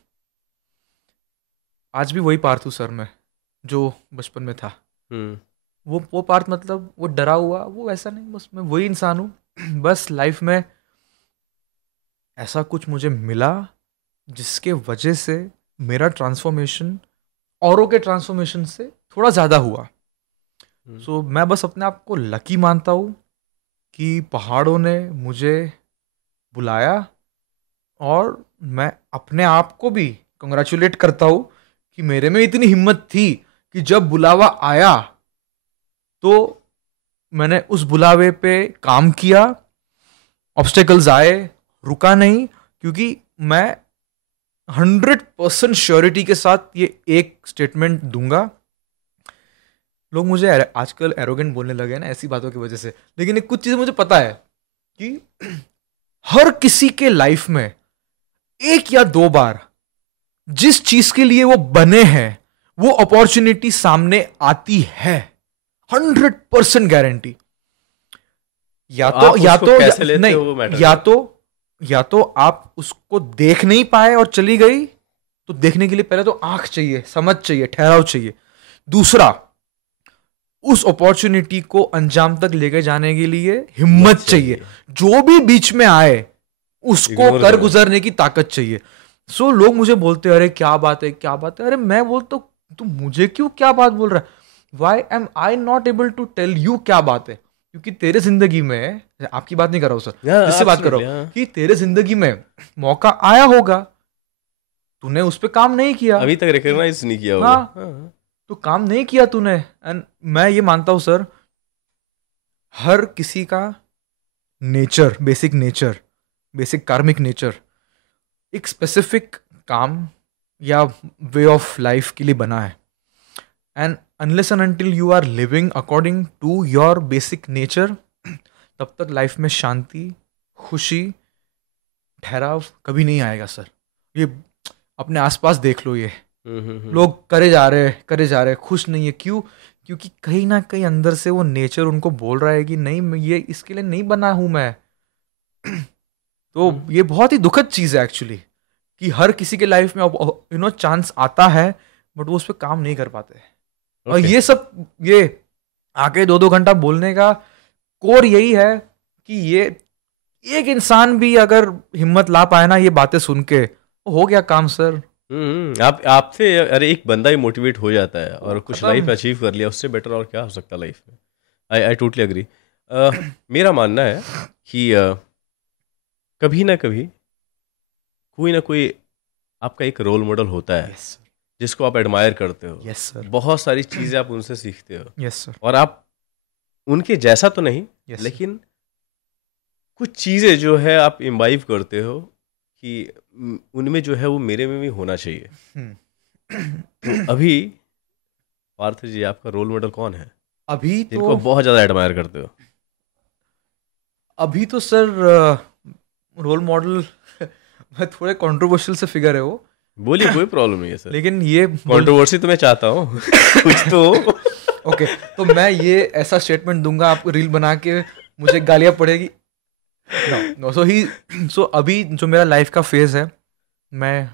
आज भी वही पार्थ हूँ सर मैं जो बचपन में था। वो पार्थ, मतलब वो डरा हुआ, वो ऐसा नहीं, बस मैं वही इंसान हूँ। बस लाइफ में ऐसा कुछ मुझे मिला जिसके वजह से मेरा ट्रांसफॉर्मेशन औरों के ट्रांसफॉर्मेशन से थोड़ा ज़्यादा हुआ। सो मैं बस अपने आप को लकी मानता हूँ कि पहाड़ों ने मुझे बुलाया, और मैं अपने आप को भी कंग्रेचुलेट करता हूँ कि मेरे में इतनी हिम्मत थी कि जब बुलावा आया तो मैंने उस बुलावे पे काम किया। ऑब्स्टेकल्स आए, रुका नहीं, क्योंकि मैं 100% श्योरिटी के साथ ये एक स्टेटमेंट दूंगा। लोग मुझे आजकल एरोगेंट बोलने लगे ना ऐसी बातों की वजह से, लेकिन एक कुछ चीज़ें मुझे पता है कि हर किसी के लाइफ में एक या दो बार जिस चीज के लिए वो बने हैं वो अपॉर्चुनिटी सामने आती है, 100% गारंटी। या तो आप उसको देख नहीं पाए और चली गई, तो देखने के लिए पहले तो आंख चाहिए, समझ चाहिए, ठहराव चाहिए। दूसरा, उस अपॉर्चुनिटी को अंजाम तक लेके जाने के लिए हिम्मत चाहिए। जो भी बीच में आए उसको कर गुजरने की ताकत चाहिए। सो लोग मुझे बोलते हैं अरे क्या बात है, क्या बात है। अरे मैं बोलता हूँ तू मुझे क्यों क्या बात बोल रहा है? Why am I not able to tell you क्या बात है? क्योंकि तेरे जिंदगी में, आपकी बात नहीं कर रहा हूं सर, इससे बात कर रहा हूं कि तेरे जिंदगी में मौका आया होगा, तूने उस पर काम नहीं किया, अभी तक रिकॉग्नाइज नहीं किया होगा। हाँ, तो काम नहीं किया तूने। एंड मैं ये मानता हूं सर, हर किसी का नेचर, बेसिक कार्मिक नेचर एक स्पेसिफिक काम या वे ऑफ लाइफ के लिए बना है। And unless and until you are living according to your basic nature, तब तक लाइफ में शांति, खुशी, ठहराव कभी नहीं आएगा सर। ये अपने आसपास देख लो, ये लोग करे जा रहे, खुश नहीं है। क्यों? क्योंकि कहीं ना कहीं अंदर से वो नेचर उनको बोल रहा है कि नहीं, ये इसके लिए नहीं बना हूं मैं। तो ये बहुत ही दुखद चीज है एक्चुअली, कि हर किसी के लाइफ में चांस आता है, बट वो उस पर काम नहीं कर पाते। और ये सब, ये आके 2-2 घंटा बोलने का कोर यही है कि ये एक इंसान भी अगर हिम्मत ला पाए ना ये बातें सुन के, हो गया काम सर। आपसे अरे एक बंदा ही मोटिवेट हो जाता है और कुछ लाइफ अचीव कर लिया, उससे बेटर और क्या हो सकता है लाइफ में। I totally agree. मेरा मानना है कि कभी ना कभी कोई ना कोई आपका एक रोल मॉडल होता है। जिसको आप एडमायर करते हो, यस सर, बहुत सारी चीजें आप उनसे सीखते हो, यस सर, और आप उनके जैसा तो नहीं, Yes, लेकिन कुछ चीजें जो है आप इम्बाइव करते हो कि उनमें जो है वो मेरे में भी होना चाहिए। तो अभी पार्थ जी, आपका रोल मॉडल कौन है अभी जिनको तो बहुत ज्यादा एडमायर करते हो? अभी तो सर रोल मॉडल मैं थोड़े कंट्रोवर्शियल से फिगर है वो, बोलिए, कोई प्रॉब्लम नहीं है सर, लेकिन ये कंट्रोवर्सी तो मैं चाहता हूँ कुछ तो। ओके, तो मैं ये ऐसा स्टेटमेंट दूंगा आपको, रील बना के मुझे गालियां पड़ेगी। नो सो अभी जो मेरा लाइफ का फेज है, मैं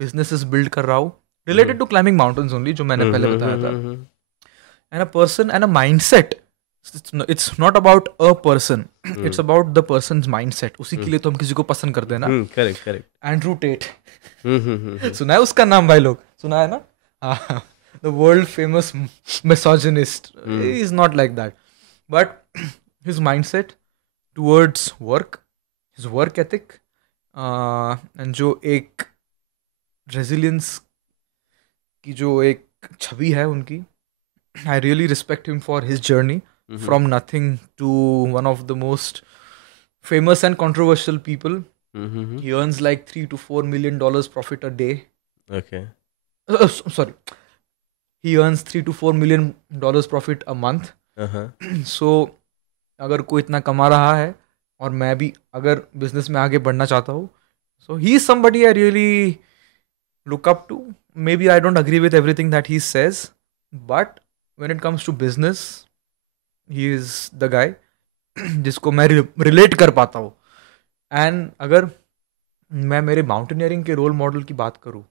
बिजनेसेस बिल्ड कर रहा हूँ related to climbing mountains only, जो मैंने पहले बताया था। And a person and a mindset, it's not about a person, it's about the person's mindset. उसी के लिए तो हम किसी को पसंद करते हैं ना। Correct correct. एंड्रू टेट, सुना है उसका नाम भाई लोग? सुना है ना? हाँ, the world famous misogynist. He is not like that, but his mindset towards work, his work ethic, and जो एक रेजिलियंस की जो एक छवि है उनकी, I really respect him for his journey from nothing to one of the most famous and controversial people. He earns like $3 to $4 million profit a day. Okay. Sorry, he earns $3 to $4 million profit a month. So अगर कोई इतना कमा रहा है और मैं भी अगर बिजनेस में आगे बढ़ना चाहता हूँ, so he is somebody I really look up to. Maybe I don't agree with everything that he says, but when it comes to business, he is the guy जिसको मैं रिलेट कर पाता हूँ। एंड अगर मैं मेरे माउंटेनियरिंग के role model की बात करूँ,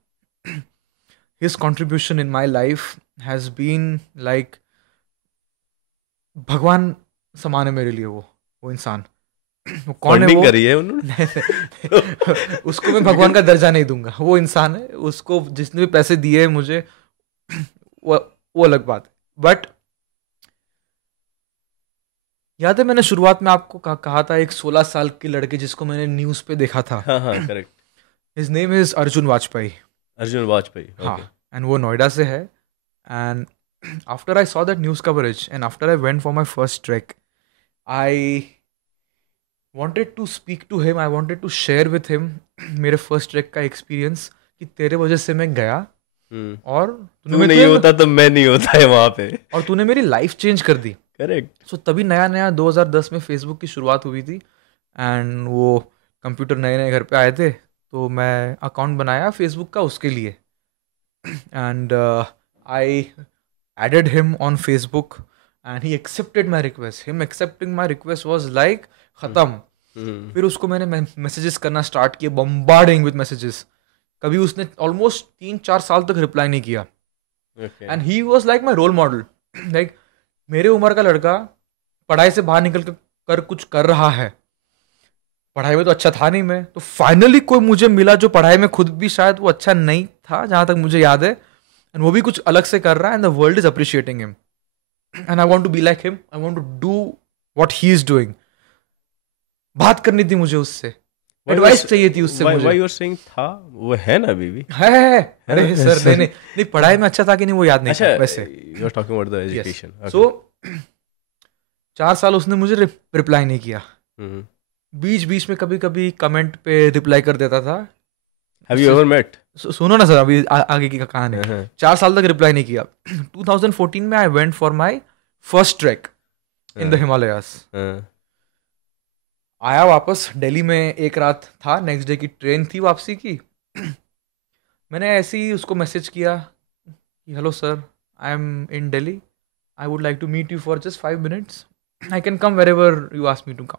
his contribution in my life has been like भगवान समान है मेरे लिए। वो इंसान, वो कौन है? वो करी है उन्होंने। उसको मैं भगवान का दर्जा नहीं दूंगा। वो इंसान है, उसको जिसने भी पैसे दिए हैं मुझे, वो अलग बात है। बट याद है मैंने शुरुआत में आपको कहा था एक 16 साल के लड़के जिसको मैंने न्यूज़ पे देखा था। हाँ हाँ, correct. His name is Arjun Vajpayee. Arjun Vajpayee, हाँ, एंड वो नोएडा से है। And after I saw that news coverage and after I went for my first track, I wanted to speak to him, I wanted to share with him मेरे first track का experience, कि तेरे वजह से मैं गया और तू नहीं होता तो मैं नहीं होता है वहाँ पे, और तूने मेरी लाइफ चेंज कर दी। करेक्ट। सो तभी नया नया 2010 में फेसबुक की शुरुआत हुई थी, एंड वो कंप्यूटर नए नए घर पे आए थे, तो मैं अकाउंट बनाया फेसबुक का उसके लिए, and I added him on Facebook and he accepted my request. Him accepting my request was like खत्म। फिर उसको मैंने मैसेजेस करना स्टार्ट किए, बम्बार्डिंग विद मैसेजेस। कभी उसने ऑलमोस्ट 3-4 साल तक रिप्लाई नहीं किया, and he was like my role model. Like मेरे उम्र का लड़का पढ़ाई से बाहर निकल कर कुछ कर रहा है, पढ़ाई में तो अच्छा था नहीं मैं, तो फाइनली कोई मुझे मिला जो पढ़ाई में खुद भी शायद वो अच्छा नहीं था जहाँ तक मुझे याद है, एंड वो भी कुछ अलग से कर रहा है, and the world is appreciating him, and I want to be like him, I want to do what he is doing. बात करनी थी मुझे उससे, एडवाइस चाहिए थी उससे मुझे। व्हाई यू आर सेइंग था, वो है ना अभी भी है। अरे सर नहीं पढ़ाई में अच्छा था कि नहीं वो याद नहीं था वैसे। You are talking about the education. So 4 साल उसने मुझे रिप्लाई नहीं किया। बीच बीच में कभी कभी कमेंट पे रिप्लाई कर देता था। Have you ever met? सुनो ना सर, अभी आगे की कहानी। 4 साल तक रिप्लाई नहीं किया। 2014 में I went for my first track in the Himalayas. आया वापस, दिल्ली में एक रात था, नेक्स्ट डे की ट्रेन थी वापसी की। मैंने ऐसे ही उसको मैसेज किया कि hello sir, I am in Delhi, I would like to meet you for just 5 minutes, I can come wherever you ask me to come.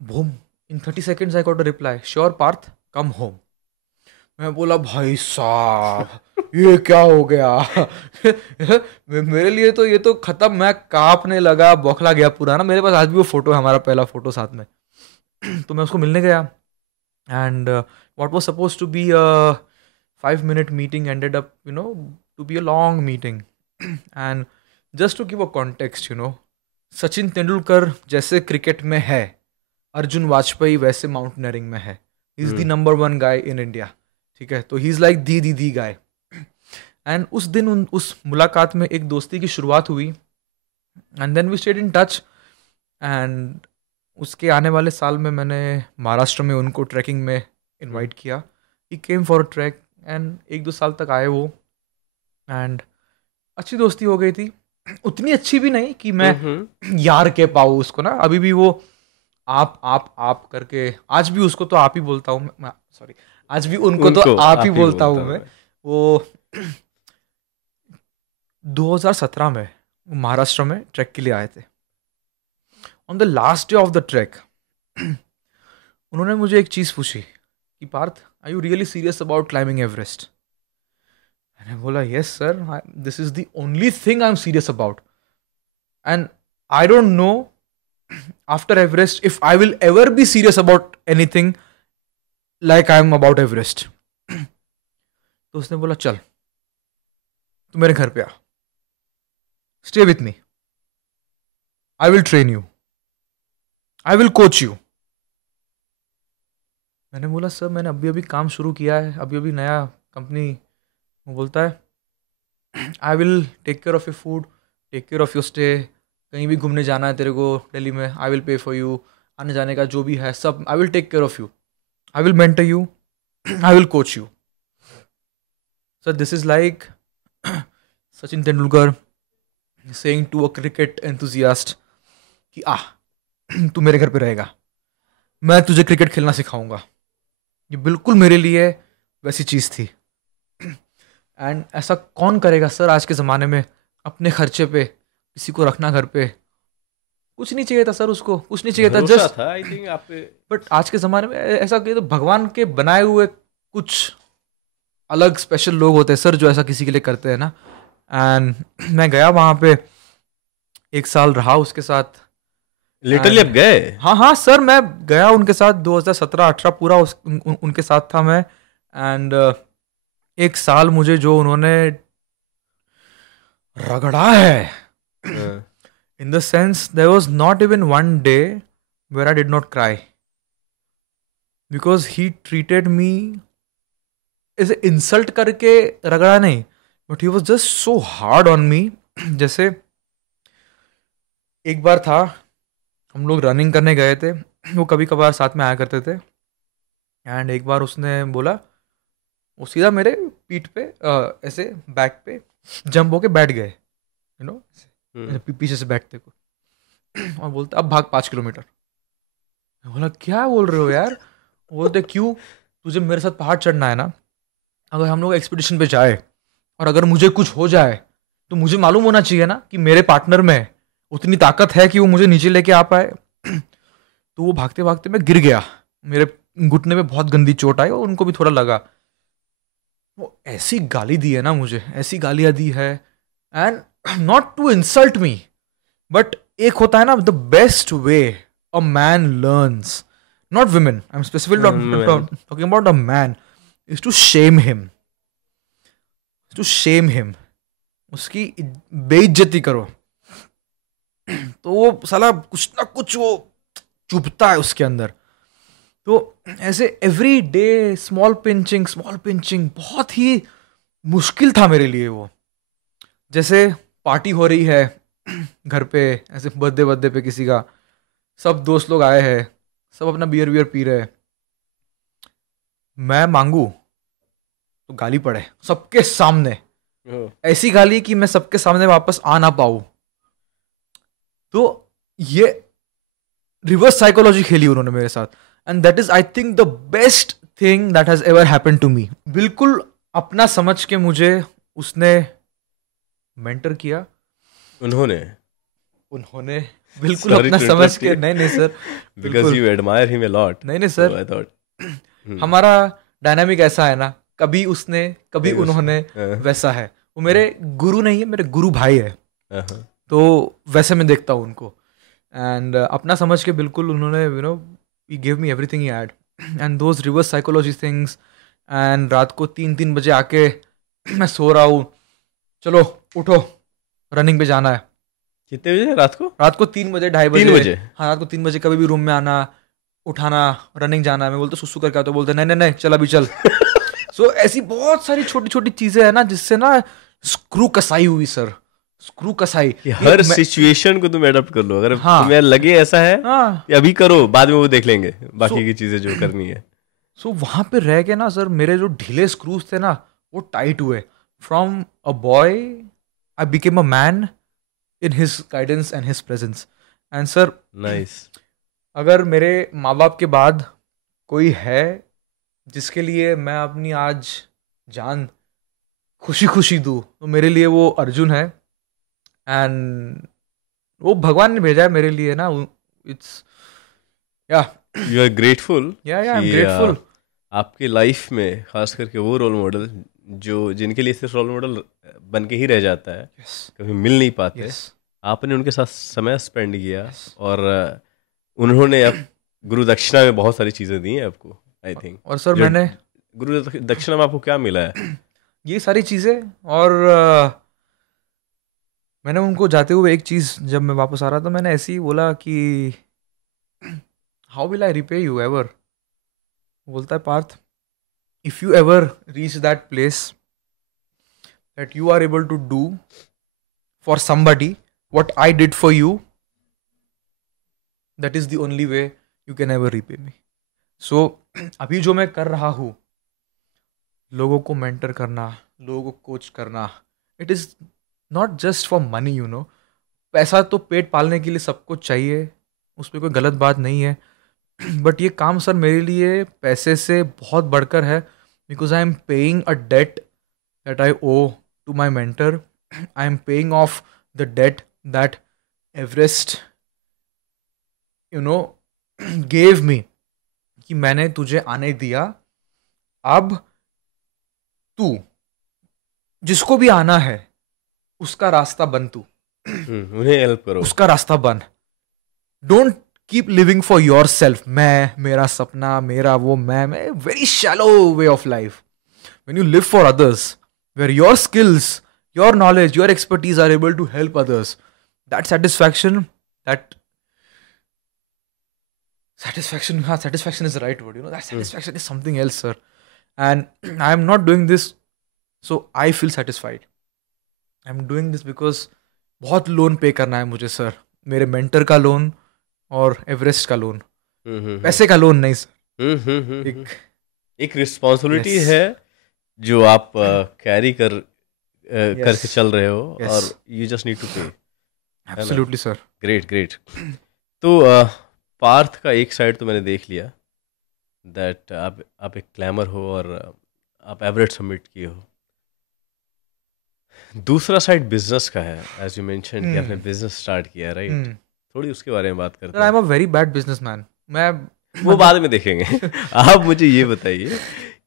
Boom, in 30 seconds I got a reply, sure Parth, come home. मैं बोला भाई साहब ये क्या हो गया? मेरे लिए तो ये तो खत्म। मैं कांपने लगा, बौखला गया पूरा ना। मेरे पास आज भी वो फोटो है, हमारा पहला फोटो साथ में। तो मैं उसको मिलने गया, and what was suppose to be a 5-minute meeting ended up to be a long meeting. And just to give a context, Sachin Tendulkar जैसे क्रिकेट में है, अर्जुन वाजपेयी वैसे माउंटेनियरिंग में है। Is the number 1 guy in India. ठीक है, तो he is like the guy. And उस दिन उस मुलाकात में एक दोस्ती की शुरुआत हुई, and then we stayed in touch. And उसके आने वाले साल में मैंने महाराष्ट्र में उनको ट्रैकिंग में इनवाइट किया। He came for a trek, and 1-2 साल तक आए वो, एंड अच्छी दोस्ती हो गई थी। उतनी अच्छी भी नहीं कि मैं यार कह पाऊँ उसको ना, अभी भी वो आप करके, आज भी उसको तो आप ही बोलता हूँ मैं, सॉरी, आज भी उनको तो आप ही बोलता हूँ मैं। वो 2017 में महाराष्ट्र में ट्रैक के लिए आए थे। On the last day of the track उन्होंने मुझे एक चीज़ पूछी कि Parth, are you really serious about climbing Everest? मैंने बोला yes sir, this is the only thing I am serious about, and I don't know after Everest if I will ever be serious about anything like I am about Everest. तो उसने बोला चल तू मेरे घर पे आ, stay with me, I will train you, I will coach you. मैंने बोला सर मैंने अभी अभी काम शुरू किया है, अभी अभी नया कंपनी। वो बोलता है I will take care of your food, take care of your stay, कहीं भी घूमने जाना है तेरे को दिल्ली में, I will pay for you, आने जाने का जो भी है सब I will take care of you, I will mentor you, I will coach you. Sir this is like Sachin Tendulkar saying to a cricket enthusiast कि तू मेरे घर पे रहेगा, मैं तुझे क्रिकेट खेलना सिखाऊंगा। ये बिल्कुल मेरे लिए वैसी चीज़ थी। एंड ऐसा कौन करेगा सर आज के ज़माने में, अपने खर्चे पे किसी को रखना घर पे? कुछ नहीं चाहिए था सर, उसको कुछ नहीं चाहिए था, जस्ट था आई थिंक आप पे। बट आज के ज़माने में ऐसा कहे तो भगवान के बनाए हुए कुछ अलग स्पेशल लोग होते हैं सर जो ऐसा किसी के लिए करते हैं ना। एंड मैं गया वहाँ पे, 1 साल रहा उसके साथ। लिटरली अब गए? हाँ सर, मैं गया उनके साथ 2017-18 पूरा उनके साथ था मैं। एंड 1 साल मुझे जो उन्होंने रगड़ा है, in the sense there was not even one day where I did not cry, because he treated me ऐसे इंसल्ट करके रगड़ा नहीं, but he was just so hard on me. जैसे एक बार था, हम लोग रनिंग करने गए थे, वो कभी कभार साथ में आया करते थे। एंड एक बार उसने बोला, वो सीधा मेरे पीठ पे ऐसे बैक पे जंप होके बैठ गए, यू नो, पीछे से बैठते को, और बोलते अब भाग 5 किलोमीटर। मैं बोला क्या बोल रहे हो यार? बोलते क्यों, तुझे मेरे साथ पहाड़ चढ़ना है ना, अगर हम लोग एक्सपीडिशन पे जाए और अगर मुझे कुछ हो जाए तो मुझे मालूम होना चाहिए ना कि मेरे पार्टनर में उतनी ताकत है कि वो मुझे नीचे लेके आ पाए। तो वो भागते भागते मैं गिर गया, मेरे घुटने में बहुत गंदी चोट आई और उनको भी थोड़ा लगा। वो ऐसी गाली दी है ना मुझे, ऐसी गालियाँ दी है, and not to insult me, but एक होता है ना the best way a man learns, not women, I am specifically talking about a man, is to shame him, to shame him, उसकी बेइज्जती करो। तो वो साला कुछ ना कुछ वो चुभता है उसके अंदर। तो ऐसे एवरी डे स्मॉल पिंचिंग बहुत ही मुश्किल था मेरे लिए वो। जैसे पार्टी हो रही है घर पे, ऐसे बर्थडे पे किसी का, सब दोस्त लोग आए हैं, सब अपना बियर पी रहे हैं, मैं मांगू तो गाली पड़े सबके सामने, ऐसी गाली कि मैं सबके सामने वापस आ ना पाऊँ। तो ये रिवर्स साइकोलॉजी खेली उन्होंने मेरे साथ, and that is I think the best thing that has ever happened to me. बिल्कुल अपना समझ के मुझे उसने मेंटर किया। उन्होंने बिल्कुल अपना समझ के, नहीं sir, because you admire him a lot. नहीं सर, आई थॉट हमारा डायनामिक ऐसा है ना, कभी उसने कभी उन्होंने, वैसा है। वो मेरे गुरु नहीं है, मेरे गुरु भाई है, तो वैसे मैं देखता हूँ उनको। एंड अपना समझ के बिल्कुल उन्होंने, you know, he give me everything he had, and those reverse psychology things. And रात को 3 बजे आके मैं सो रहा हूँ, चलो उठो रनिंग पे जाना है। कितने बजे? रात को 3 बजे, 2:30 बजे। हाँ, रात को 3 बजे कभी भी रूम में आना, उठाना, रनिंग जाना है। मैं बोलता सुसु करके आता, बोलते नहीं चल अभी चल। सो ऐसी बहुत सारी छोटी छोटी चीजें है ना जिससे ना स्क्रू कसाई हुई सर, स्क्रू कसाई कि हर सिचुएशन को तुम एडप्ट कर लो। अगर तुम्हें लगे ऐसा है कि अभी करो, बाद में वो देख लेंगे बाकी की चीजें जो करनी है। सो वहां पे रह के ना सर मेरे जो ढीले स्क्रूज थे ना वो टाइट हुए। From a boy I became a man in his guidance and his presence. And sir nice. अगर मेरे माँ बाप के बाद कोई है जिसके लिए मैं अपनी आज जान खुशी खुशी दूँ तो मेरे लिए वो अर्जुन है। एंड वो भगवान ने भेजा है मेरे लिए ना। इट्स या यू आर ग्रेटफुल। या आई एम ग्रेटफुल। आपकी लाइफ में खास करके वो रोल मॉडल जो जिनके लिए सिर्फ रोल मॉडल बन के ही रह जाता है, कभी मिल नहीं पाते, आपने उनके साथ समय स्पेंड किया और उन्होंने अब गुरु दक्षिणा में बहुत सारी चीजें दी हैं आपको, आई थिंक। और सर मैंने गुरु दक्षिणा में आपको क्या मिला है? ये सारी चीजें। और मैंने उनको जाते हुए एक चीज जब मैं वापस आ रहा था मैंने ऐसे ही बोला कि how will I repay you ever. बोलता है Parth, if you ever reach that place that you are able to do for somebody what I did for you, that is the only way you can ever repay me. So अभी जो मैं कर रहा हूँ, लोगों को मेंटर करना, लोगों को कोच करना, it is not just for money, you know. पैसा तो पेट पालने के लिए सब कुछ चाहिए, उसमें कोई गलत बात नहीं है। बट ये काम सर मेरे लिए पैसे से बहुत बढ़कर है, because I am paying a debt that I owe to my mentor. I am paying off the debt that Everest you know gave me, कि मैंने तुझे आने दिया, अब तू जिसको भी आना है उसका रास्ता बन, तू उन्हें हेल्प करो, उसका रास्ता बन। Don't keep living for yourself, मैं, मेरा सपना, मेरा वो, मैं very shallow way of life. When you live for others, where your skills, your knowledge, your expertise are able to help others, that satisfaction, that satisfaction, हाँ, satisfaction is the right word, you know, that satisfaction is something else, sir. And I am not doing this so I feel satisfied. I am doing this because बहुत loan पे करना है मुझे sir, मेरे mentor का loan और Everest का loan, पैसे का लोन नहीं सर। एक रिस्पॉन्सिबिलिटी है जो आप कैरी करके चल रहे हो, और यू जस्ट नीड टू पे। Absolutely sir. Great great. तो पार्थ का एक साइड तो मैंने देख लिया, दैट आप एक क्लैमर हो और आप एवरेस्ट सबमिट किए हो। दूसरा साइड बिजनेस का है, एज यू मेंशन कि आपने बिजनेस स्टार्ट किया, राइट? थोड़ी उसके बारे में बात करते हैं। I am a very bad businessman. मैं वो बाद में देखेंगे। आप मुझे ये बताइए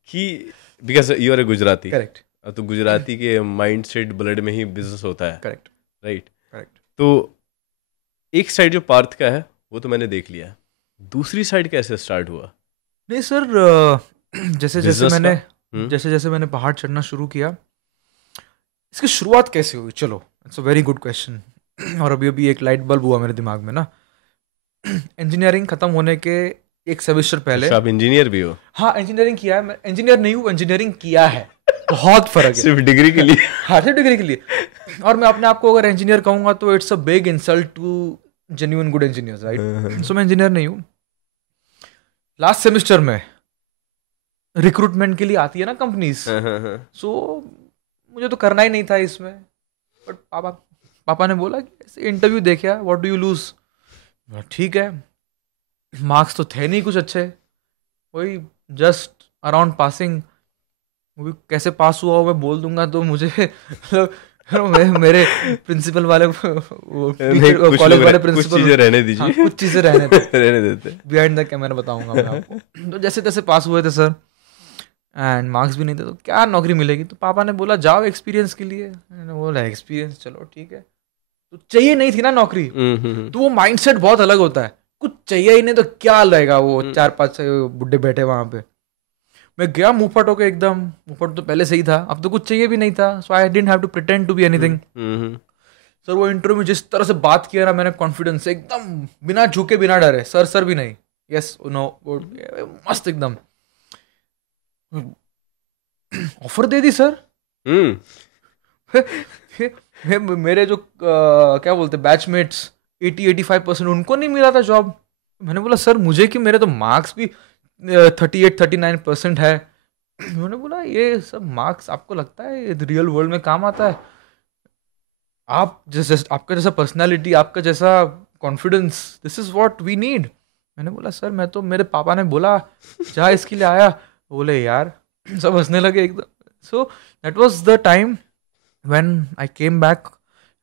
कि because you are a Gujarati, correct, तो गुजराती के माइंड सेट ब्लड में ही बिजनेस होता है, करेक्ट, राइट? करेक्ट। तो एक साइड जो पार्थ का है वो तो मैंने देख लिया, दूसरी साइड कैसे स्टार्ट हुआ? नहीं सर, जैसे जैसे मैंने पहाड़ चढ़ना शुरू किया, इसकी शुरुआत कैसे हुई? चलो, it's a very good question. और अभी एक लाइट बल्ब हुआ मेरे दिमाग में ना। इंजीनियरिंग खत्म होने के एक सेमेस्टर पहले। आप इंजीनियर भी हो? हाँ, इंजीनियरिंग किया है। मैं इंजीनियर नहीं हूँ, इंजीनियरिंग किया है, बहुत फर्क है। सिर्फ डिग्री के लिए? हाँ, सिर्फ डिग्री के लिए। और मैं अपने आप को अगर इंजीनियर कहूँगा तो it's a big insult to genuine good engineers, right? So मैं इंजीनियर नहीं हूँ। लास्ट सेमेस्टर में रिक्रूटमेंट के लिए आती है ना कंपनीज, सो मुझे तो करना ही नहीं था इसमें। बट पापा ने बोला कि ऐसे इंटरव्यू देखा, व्हाट डू यू लूज? ठीक है, मार्क्स तो थे नहीं कुछ अच्छे, वही जस्ट अराउंड पासिंग। वो भी कैसे पास हुआ हो मैं बोल दूंगा तो मुझे मेरे प्रिंसिपल वाले, कॉलेज वाले प्रिंसिपल, कुछ चीजें रहने दीजिए। हाँ, कुछ चीजें रहने देते बिहाइंड द कैमरा बताऊंगा मैं आपको। तो जैसे तैसे पास हुए थे सर, एंड मार्क्स भी नहीं थे, तो क्या नौकरी मिलेगी? तो पापा ने बोला जाओ एक्सपीरियंस के लिए। मैंने बोला एक्सपीरियंस, चलो ठीक है। तो चाहिए नहीं थी ना नौकरी, तो वो माइंडसेट बहुत अलग होता है। कुछ चाहिए ही नहीं तो क्या लगेगा, वो 4-5 बुड्ढे बैठे वहां पे। मैं गया मुंहफट होके एकदम, मुंहफट तो पहले से ही था, अब तो कुछ चाहिए भी नहीं था। So I didn't have to pretend to be anything. Sir वो इंटरव्यू में जिस तरह से बात किया ना मैंने, कॉन्फिडेंस से एकदम, बिना झुके बिना डरे, सर भी नहीं, यस नो, मस्त एकदम। ऑफर दे दी सर। मेरे जो क्या बोलते बैचमेट्स 80-85% उनको नहीं मिला था जॉब। मैंने बोला सर मुझे कि मेरे तो मार्क्स भी 38-39% है। उन्होंने बोला ये सब मार्क्स आपको लगता है रियल वर्ल्ड में काम आता है? आप जैसे आपका जैसा पर्सनालिटी, आपका जैसा confidence, this is what we need. मैंने बोला सर मैं तो, मेरे पापा ने बोला जा इसके लिए आया। बोले यार, सब हंसने लगे एकदम। So that was the time when I came back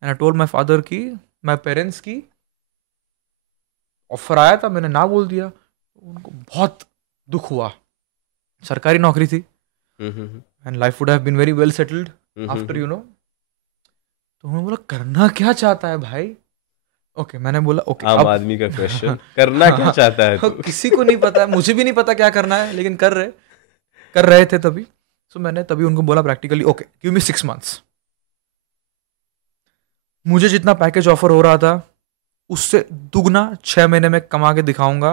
and I told my father की, माय पेरेंट्स की ऑफर आया था, मैंने ना बोल दिया। उनको बहुत दुख हुआ। सरकारी नौकरी थी and life would have been very well settled after you know. तो उन्होंने बोला करना क्या चाहता है भाई? ओके मैंने बोला ओके आम आदमी का क्वेश्चन, करना क्या चाहता है तू? किसी को नहीं पता है, मुझे भी नहीं पता क्या करना है, लेकिन कर रहे थे तभी। सो मैंने तभी उनको बोला practically okay give me 6 months। मुझे जितना पैकेज ऑफर हो रहा था उससे दुगना 6 महीने में कमा के दिखाऊंगा,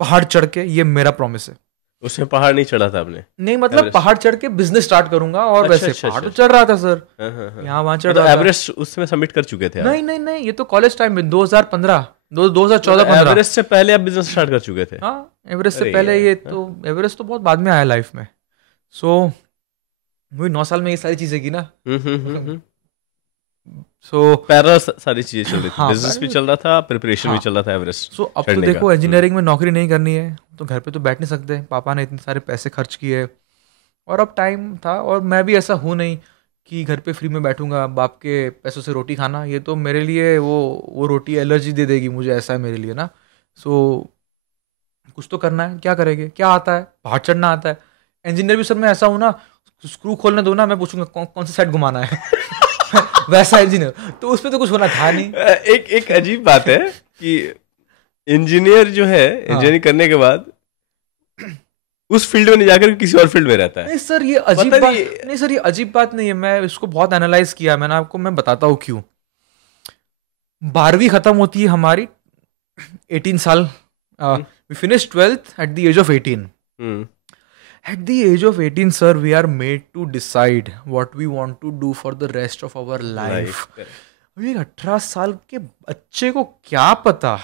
पहाड़ चढ़ के, ये मेरा प्रॉमिस है। उसमें पहाड़ नहीं चढ़ा था आपने? नहीं मतलब एवरेस्ट। पहाड़ चढ़ के बिजनेस स्टार्ट करूंगा। और अच्छा, वैसे अच्छा, पहाड़ तो अच्छा। चढ़ रहा था सर, हाँ। यहाँ वहां चढ़ मतलब रहा था। एवरेस्ट उसमें सबमिट कर चुके थे आप? नहीं, ये तो कॉलेज टाइम में 2015 2014-15। एवरेस्ट से पहले आप बिजनेस स्टार्ट कर चुके थे? हाँ एवरेस्ट से अरे पहले। यार, ये तो एवरेस्ट तो बहुत बाद में आया लाइफ में। सो वही 9 साल में ये सारी चीजें की ना। सो पैरल सारी चीजें चल रही थी, हाँ, बिजनेस भी parallel। चल रहा था, प्रिपरेशन भी हाँ। चल रहा था एवरेस्ट सो अब तो चढ़ने देखो का। इंजीनियरिंग में नौकरी नहीं करनी है तो घर पे तो बैठ नहीं सकते। पापा ने इतने सारे पैसे खर्च किए और अब टाइम था। और मैं भी ऐसा हूँ नहीं कि घर पे फ्री में बैठूंगा बाप के पैसों से रोटी खाना। ये तो मेरे लिए वो रोटी एलर्जी दे देगी मुझे, ऐसा है मेरे लिए ना। सो कुछ तो करना है, क्या करेंगे? क्या आता है? पहाड़ चढ़ना आता है। इंजीनियर भी सर मैं ऐसा हूँ ना, स्क्रू खोलने दो ना, मैं पूछूंगा कौन सा साइड घुमाना है। वैसा इंजीनियर तो उसमें तो कुछ होना था नहीं। एक अजीब बात है कि इंजीनियर जो है इंजीनियरिंग करने के बाद उस फील्ड में नहीं जाकर किसी और फील्ड में रहता है। नहीं सर ये अजीब पता बात नहीं- नहीं सर, ये अजीब बात नहीं है। मैं इसको बहुत एनालाइज किया मैंने, आपको मैं बताता हूँ क्यों। 12वीं खत्म होती है हमारी 18 साल। We finish 12th at the age of 18। At the age of 18, sir, we are made to decide what we want to do for the rest of our life. अभी 18 साल के बच्चे को क्या पता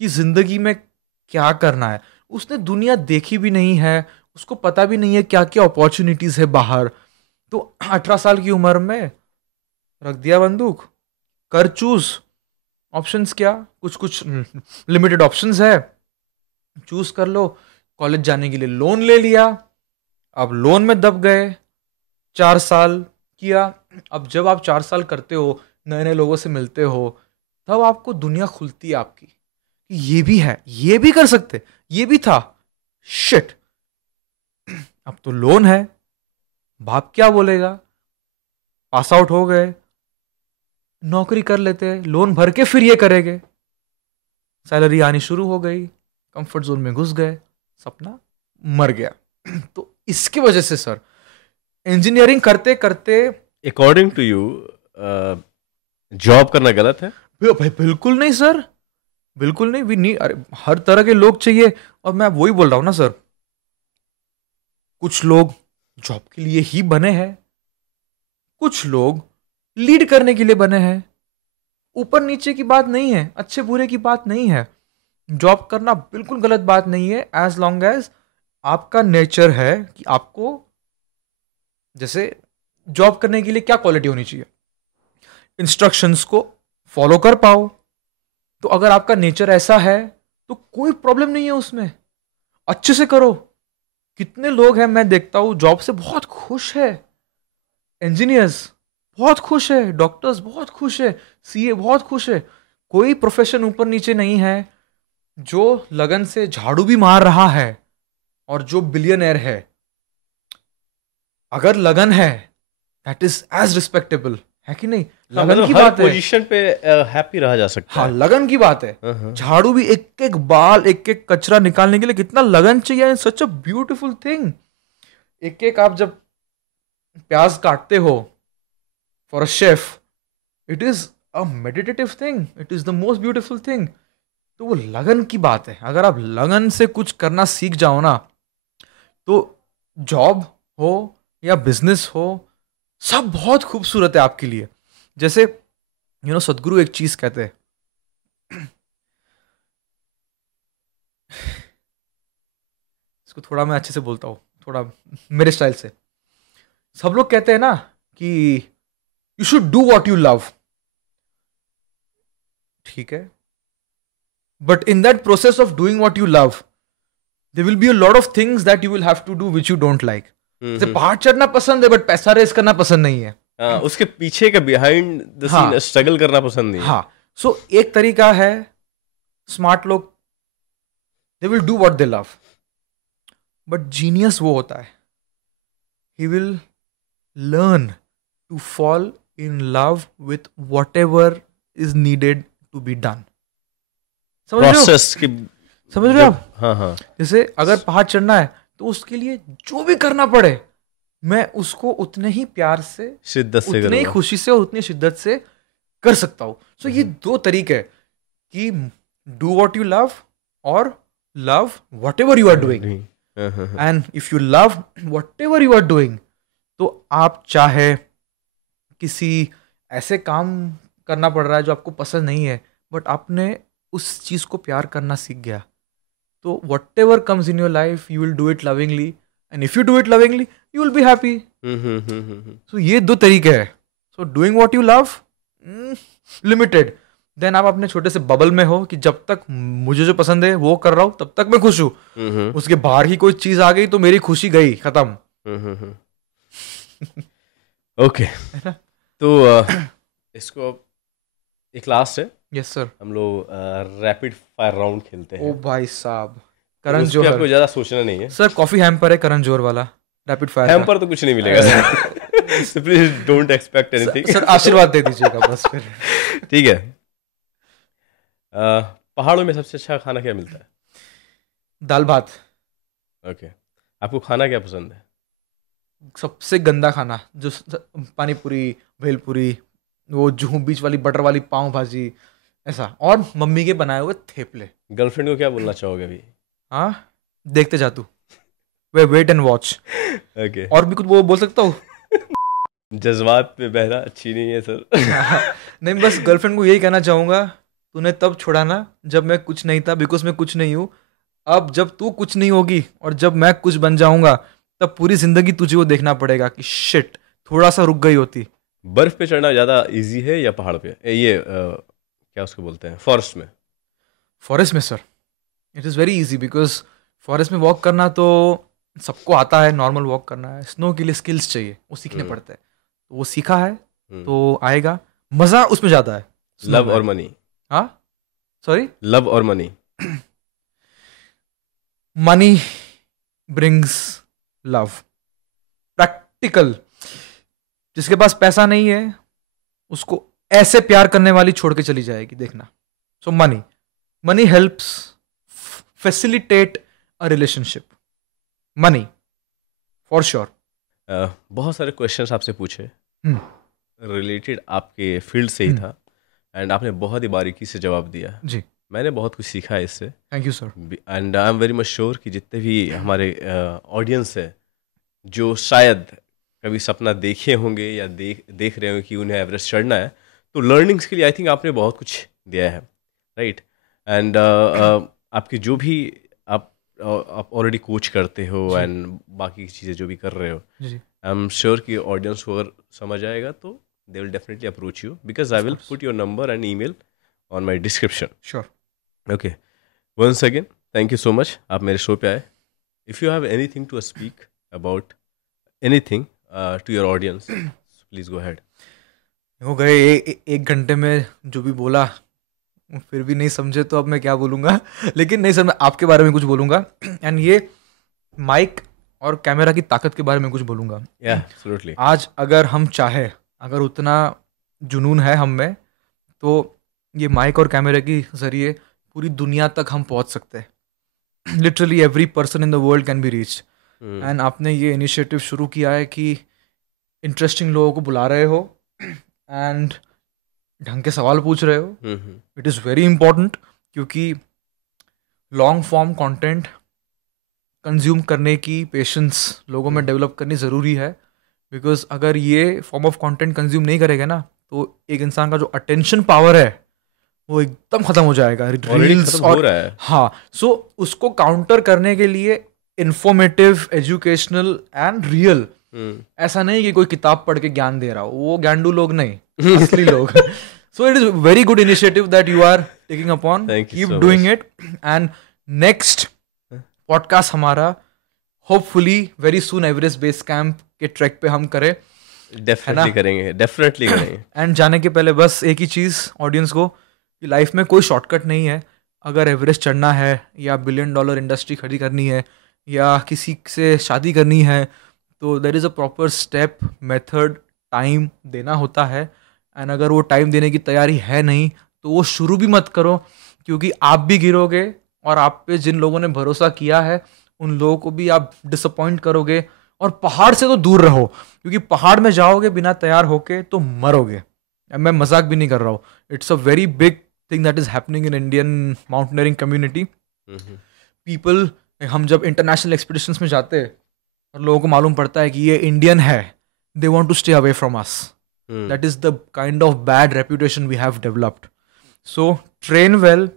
कि जिंदगी में क्या करना है? उसने दुनिया देखी भी नहीं है, उसको पता भी नहीं है क्या क्या अपॉर्चुनिटीज है बाहर। तो 18 साल की उम्र में रख दिया बंदूक, कर चूज। ऑप्शंस क्या? कुछ लिमिटेड ऑप्शंस है, चूज कर लो। कॉलेज जाने के लिए लोन ले लिया, अब लोन में दब गए। 4 साल किया। अब जब आप 4 साल करते हो, नए नए लोगों से मिलते हो, तब आपको दुनिया खुलती है आपकी कि ये भी है, ये भी कर सकते, ये भी था। शिट, अब तो लोन है, बाप क्या बोलेगा? पास आउट हो गए, नौकरी कर लेते, लोन भर के फिर ये करेंगे। सैलरी आनी शुरू हो गई, कंफर्ट जोन में घुस गए, सपना मर गया। तो इसकी वजह से सर इंजीनियरिंग करते करते अकॉर्डिंग टू यू जॉब करना गलत है? भाई बिल्कुल नहीं सर, बिल्कुल नहीं। वी नीड, अरे हर तरह के लोग चाहिए। और मैं वही बोल रहा हूं ना सर, कुछ लोग जॉब के लिए ही बने हैं, कुछ लोग लीड करने के लिए बने हैं। ऊपर नीचे की बात नहीं है, अच्छे बुरे की बात नहीं है। जॉब करना बिल्कुल गलत बात नहीं है, एज लॉन्ग एज आपका नेचर है कि आपको, जैसे जॉब करने के लिए क्या क्वालिटी होनी चाहिए? इंस्ट्रक्शंस को फॉलो कर पाओ। तो अगर आपका नेचर ऐसा है तो कोई प्रॉब्लम नहीं है उसमें, अच्छे से करो। कितने लोग हैं मैं देखता हूं जॉब से बहुत खुश है, इंजीनियर्स बहुत खुश है, डॉक्टर्स बहुत खुश है, सीए बहुत खुश है। कोई प्रोफेशन ऊपर नीचे नहीं है जो लगन से झाड़ू भी मार रहा है और जो बिलियनर है। अगर लगन है दैट इज एज रिस्पेक्टेबल, है कि नहीं? लगन की बात है, पोजीशन पे हैप्पी रहा जा सकता हाँ है। लगन की बात है। झाड़ू भी एक एक बाल, एक एक कचरा निकालने के लिए कितना लगन चाहिए। सच अ ब्यूटीफुल थिंग। एक एक आप जब प्याज काटते हो for a chef, it is a meditative thing, it is the most beautiful thing. तो वो लगन की बात है। अगर आप लगन से कुछ करना सीख जाओ ना, तो जॉब हो या बिजनेस हो, सब बहुत खूबसूरत है आपके लिए. जैसे सदगुरु एक चीज कहते हैं, इसको थोड़ा मैं अच्छे से बोलता हूँ, थोड़ा मेरे स्टाइल से. सब लोग कहते हैं ना कि you should do what you love. ठीक है, but in that process of doing what you love, there will be a lot of things that you will have to do which you don't like. जैसे पहाड़ चढ़ना पसंद है but पैसा race करना पसंद नहीं है. उसके पीछे का बिहाइंड द सीन स्ट्रगल करना पसंद नहीं है. हाँ, सो एक तरीका है, स्मार्ट लोग they will do what they love, but genius वो होता है, he will learn to fall in love with whatever is needed to be done. समझ रहे हो? प्रोसेस की समझ रहे हो आप? हाँ हाँ. जैसे अगर पहाड़ चढ़ना है तो उसके लिए जो भी करना पड़े, मैं उसको उतने ही प्यार से, शिद्दत से उतने ही करूँगा. खुशी से और उतनी शिद्दत से कर सकता हूँ. सो ये दो तरीके हैं कि डू व्हाट यू लव और love whatever you are doing. And if you love whatever you are doing, तो आप चाहे किसी ऐसे काम करना पड़ रहा है जो आपको पसंद नहीं है, बट आपने उस चीज़ को प्यार करना सीख गया, तो whatever comes in your life you will do it lovingly, and if you do it lovingly you will be happy. So ये दो तरीके हैं. So doing what you love, limited. Then आप अपने छोटे से बबल में हो कि जब तक मुझे जो पसंद है वो कर रहा हूँ तब तक मैं खुश हूँ. उसके बाहर ही कोई चीज आ गई तो मेरी खुशी गई, खत्म. ओके, तो इसको एक लास्ट है. Yes sir. हम लोग रैपिड फायर राउंड खेलते हैं. ओ भाई साहब, तो करण उस पे आपको जोहर. ज्यादा सोचना नहीं है. सर कॉफी हैम्पर है करण जोहर वाला, रैपिड फायर. हैम पर तो कुछ नहीं मिलेगा. Please don't expect anything. Sir आशीर्वाद दे दीजिएगा बस फिर. ठीक है. पहाड़ों में सबसे अच्छा खाना क्या मिलता है? दाल भात. ओके, आपको खाना क्या पसंद है? सबसे गंदा खाना जो पानी पूरी, भेलपूरी, वो जूहू बीच वाली बटर वाली पाव भाजी, ऐसा, और मम्मी के बनाए हुए थेपले. गर्लफ्रेंड को क्या बोलना चाहोगे अभी? हाँ, देखते जा तू, वे वेट एंड वॉच. ओके, और भी कुछ वो बोल सकता हूँ? जज्बात पे बहना अच्छी नहीं है सर. नहीं, बस गर्लफ्रेंड को यही कहना चाहूंगा, तूने तब छोड़ा ना जब मैं कुछ नहीं था, बिकॉज मैं कुछ नहीं हूँ. अब जब तू कुछ नहीं होगी और जब मैं कुछ बन जाऊंगा, तब पूरी जिंदगी तुझे वो देखना पड़ेगा कि शिट, थोड़ा सा रुक गई होती. बर्फ पे चढ़ना ज्यादा इजी है या पहाड़ पे? क्या उसको बोलते हैं, फॉरेस्ट में? फॉरेस्ट में sir, it is very easy, because forest में वॉक करना तो सबको आता है, नॉर्मल वॉक करना है. स्नो के लिए स्किल्स चाहिए, वो सीखने पड़ते हैं. तो वो सीखा है तो आएगा, मज़ा उसमें ज़्यादा है. लव और मनी. हाँ, सॉरी, लव और money. Money brings love. Practical. जिसके पास पैसा नहीं है उसको ऐसे प्यार करने वाली छोड़ के चली जाएगी, देखना. So money helps facilitate a relationship. Money for sure. बहुत सारे क्वेश्चंस आपसे पूछे, रिलेटेड आपके फील्ड से ही था, एंड आपने बहुत ही बारीकी से जवाब दिया जी. मैंने बहुत कुछ सीखा है इससे. Thank you sir. And I am very much sure कि जितने भी हमारे ऑडियंस है जो शायद कभी सपना देखे होंगे या देख रहे होंगे कि उन्हें एवरेस्ट चढ़ना है, तो लर्निंग्स के लिए आई थिंक आपने बहुत कुछ दिया है, राइट. एंड आपकी जो भी आप ऑलरेडी कोच करते हो एंड बाकी चीज़ें जो भी कर रहे हो, जी. आई एम श्योर कि ऑडियंस को अगर समझ आएगा तो they will definitely approach you, because I will put your number and email on my description. Sure. Okay, once again thank you so much, आप मेरे शो पे आए. If you have anything to speak about anything to your audience, please go ahead. हो गए एक घंटे में जो भी बोला, फिर भी नहीं समझे तो अब मैं क्या बोलूँगा. लेकिन नहीं सर, मैं आपके बारे में कुछ बोलूँगा, एंड ये माइक और कैमरा की ताकत के बारे में कुछ बोलूँगा. एब्सोल्युटली. आज अगर हम चाहे, अगर उतना जुनून है हम में, तो ये माइक और कैमरे के जरिए पूरी दुनिया तक हम पहुंच सकते हैं. Literally every person in the world can be reached. And आपने ये इनिशिएटिव शुरू किया है कि इंटरेस्टिंग लोगों को बुला रहे हो एंड ढंग के सवाल पूछ रहे हो. इट इज़ वेरी इंपॉर्टेंट, क्योंकि लॉन्ग फॉर्म कंटेंट कंज्यूम करने की पेशेंस लोगों में डेवलप करनी ज़रूरी है. बिकॉज अगर ये फॉर्म ऑफ कंटेंट कंज्यूम नहीं करेगा ना, तो एक इंसान का जो अटेंशन पावर है वो एकदम खत्म हो जाएगा ऑलरेडी रील्स खत्म हो और रहा है। हाँ. सो उसको काउंटर करने के लिए इंफॉर्मेटिव, एजुकेशनल एंड रियल, ऐसा नहीं कि कोई किताब पढ़ के ज्ञान दे रहा हो, वो ज्ञानडू लोग नहीं, असली लोग. So it is very good initiative that you are taking upon. Thank you keep so doing it. And next podcast हमारा hopefully very soon Everest base camp के ट्रैक पे हम करें. डेफिनेटली करेंगे, डेफिनेटली करेंगे. एंड जाने के पहले बस एक ही चीज़ ऑडियंस को, कि लाइफ में कोई शॉर्टकट नहीं है. अगर एवरेस्ट चढ़ना है या $1 बिलियन इंडस्ट्री खड़ी करनी है या किसी से शादी करनी है, तो there is a proper step, method, time देना होता है. एंड अगर वो टाइम देने की तैयारी है नहीं, तो वो शुरू भी मत करो, क्योंकि आप भी गिरोगे और आप पे जिन लोगों ने भरोसा किया है उन लोगों को भी आप डिसअपॉइंट करोगे. और पहाड़ से तो दूर रहो, क्योंकि पहाड़ में जाओगे बिना तैयार होके तो मरोगे. मैं मजाक भी नहीं कर रहा हूँ. It's a very big thing that is happening in Indian mountaineering community. People, हम जब इंटरनेशनल एक्सपीडिशंस में जाते हैं और लोगों को मालूम पड़ता है कि ये इंडियन है, they want to stay away from us. That is the kind of bad reputation we have developed. So train well.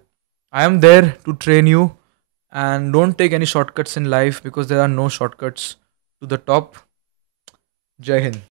I am there to train you. And don't take any shortcuts in life, because there are no shortcuts to the top. Jai Hind.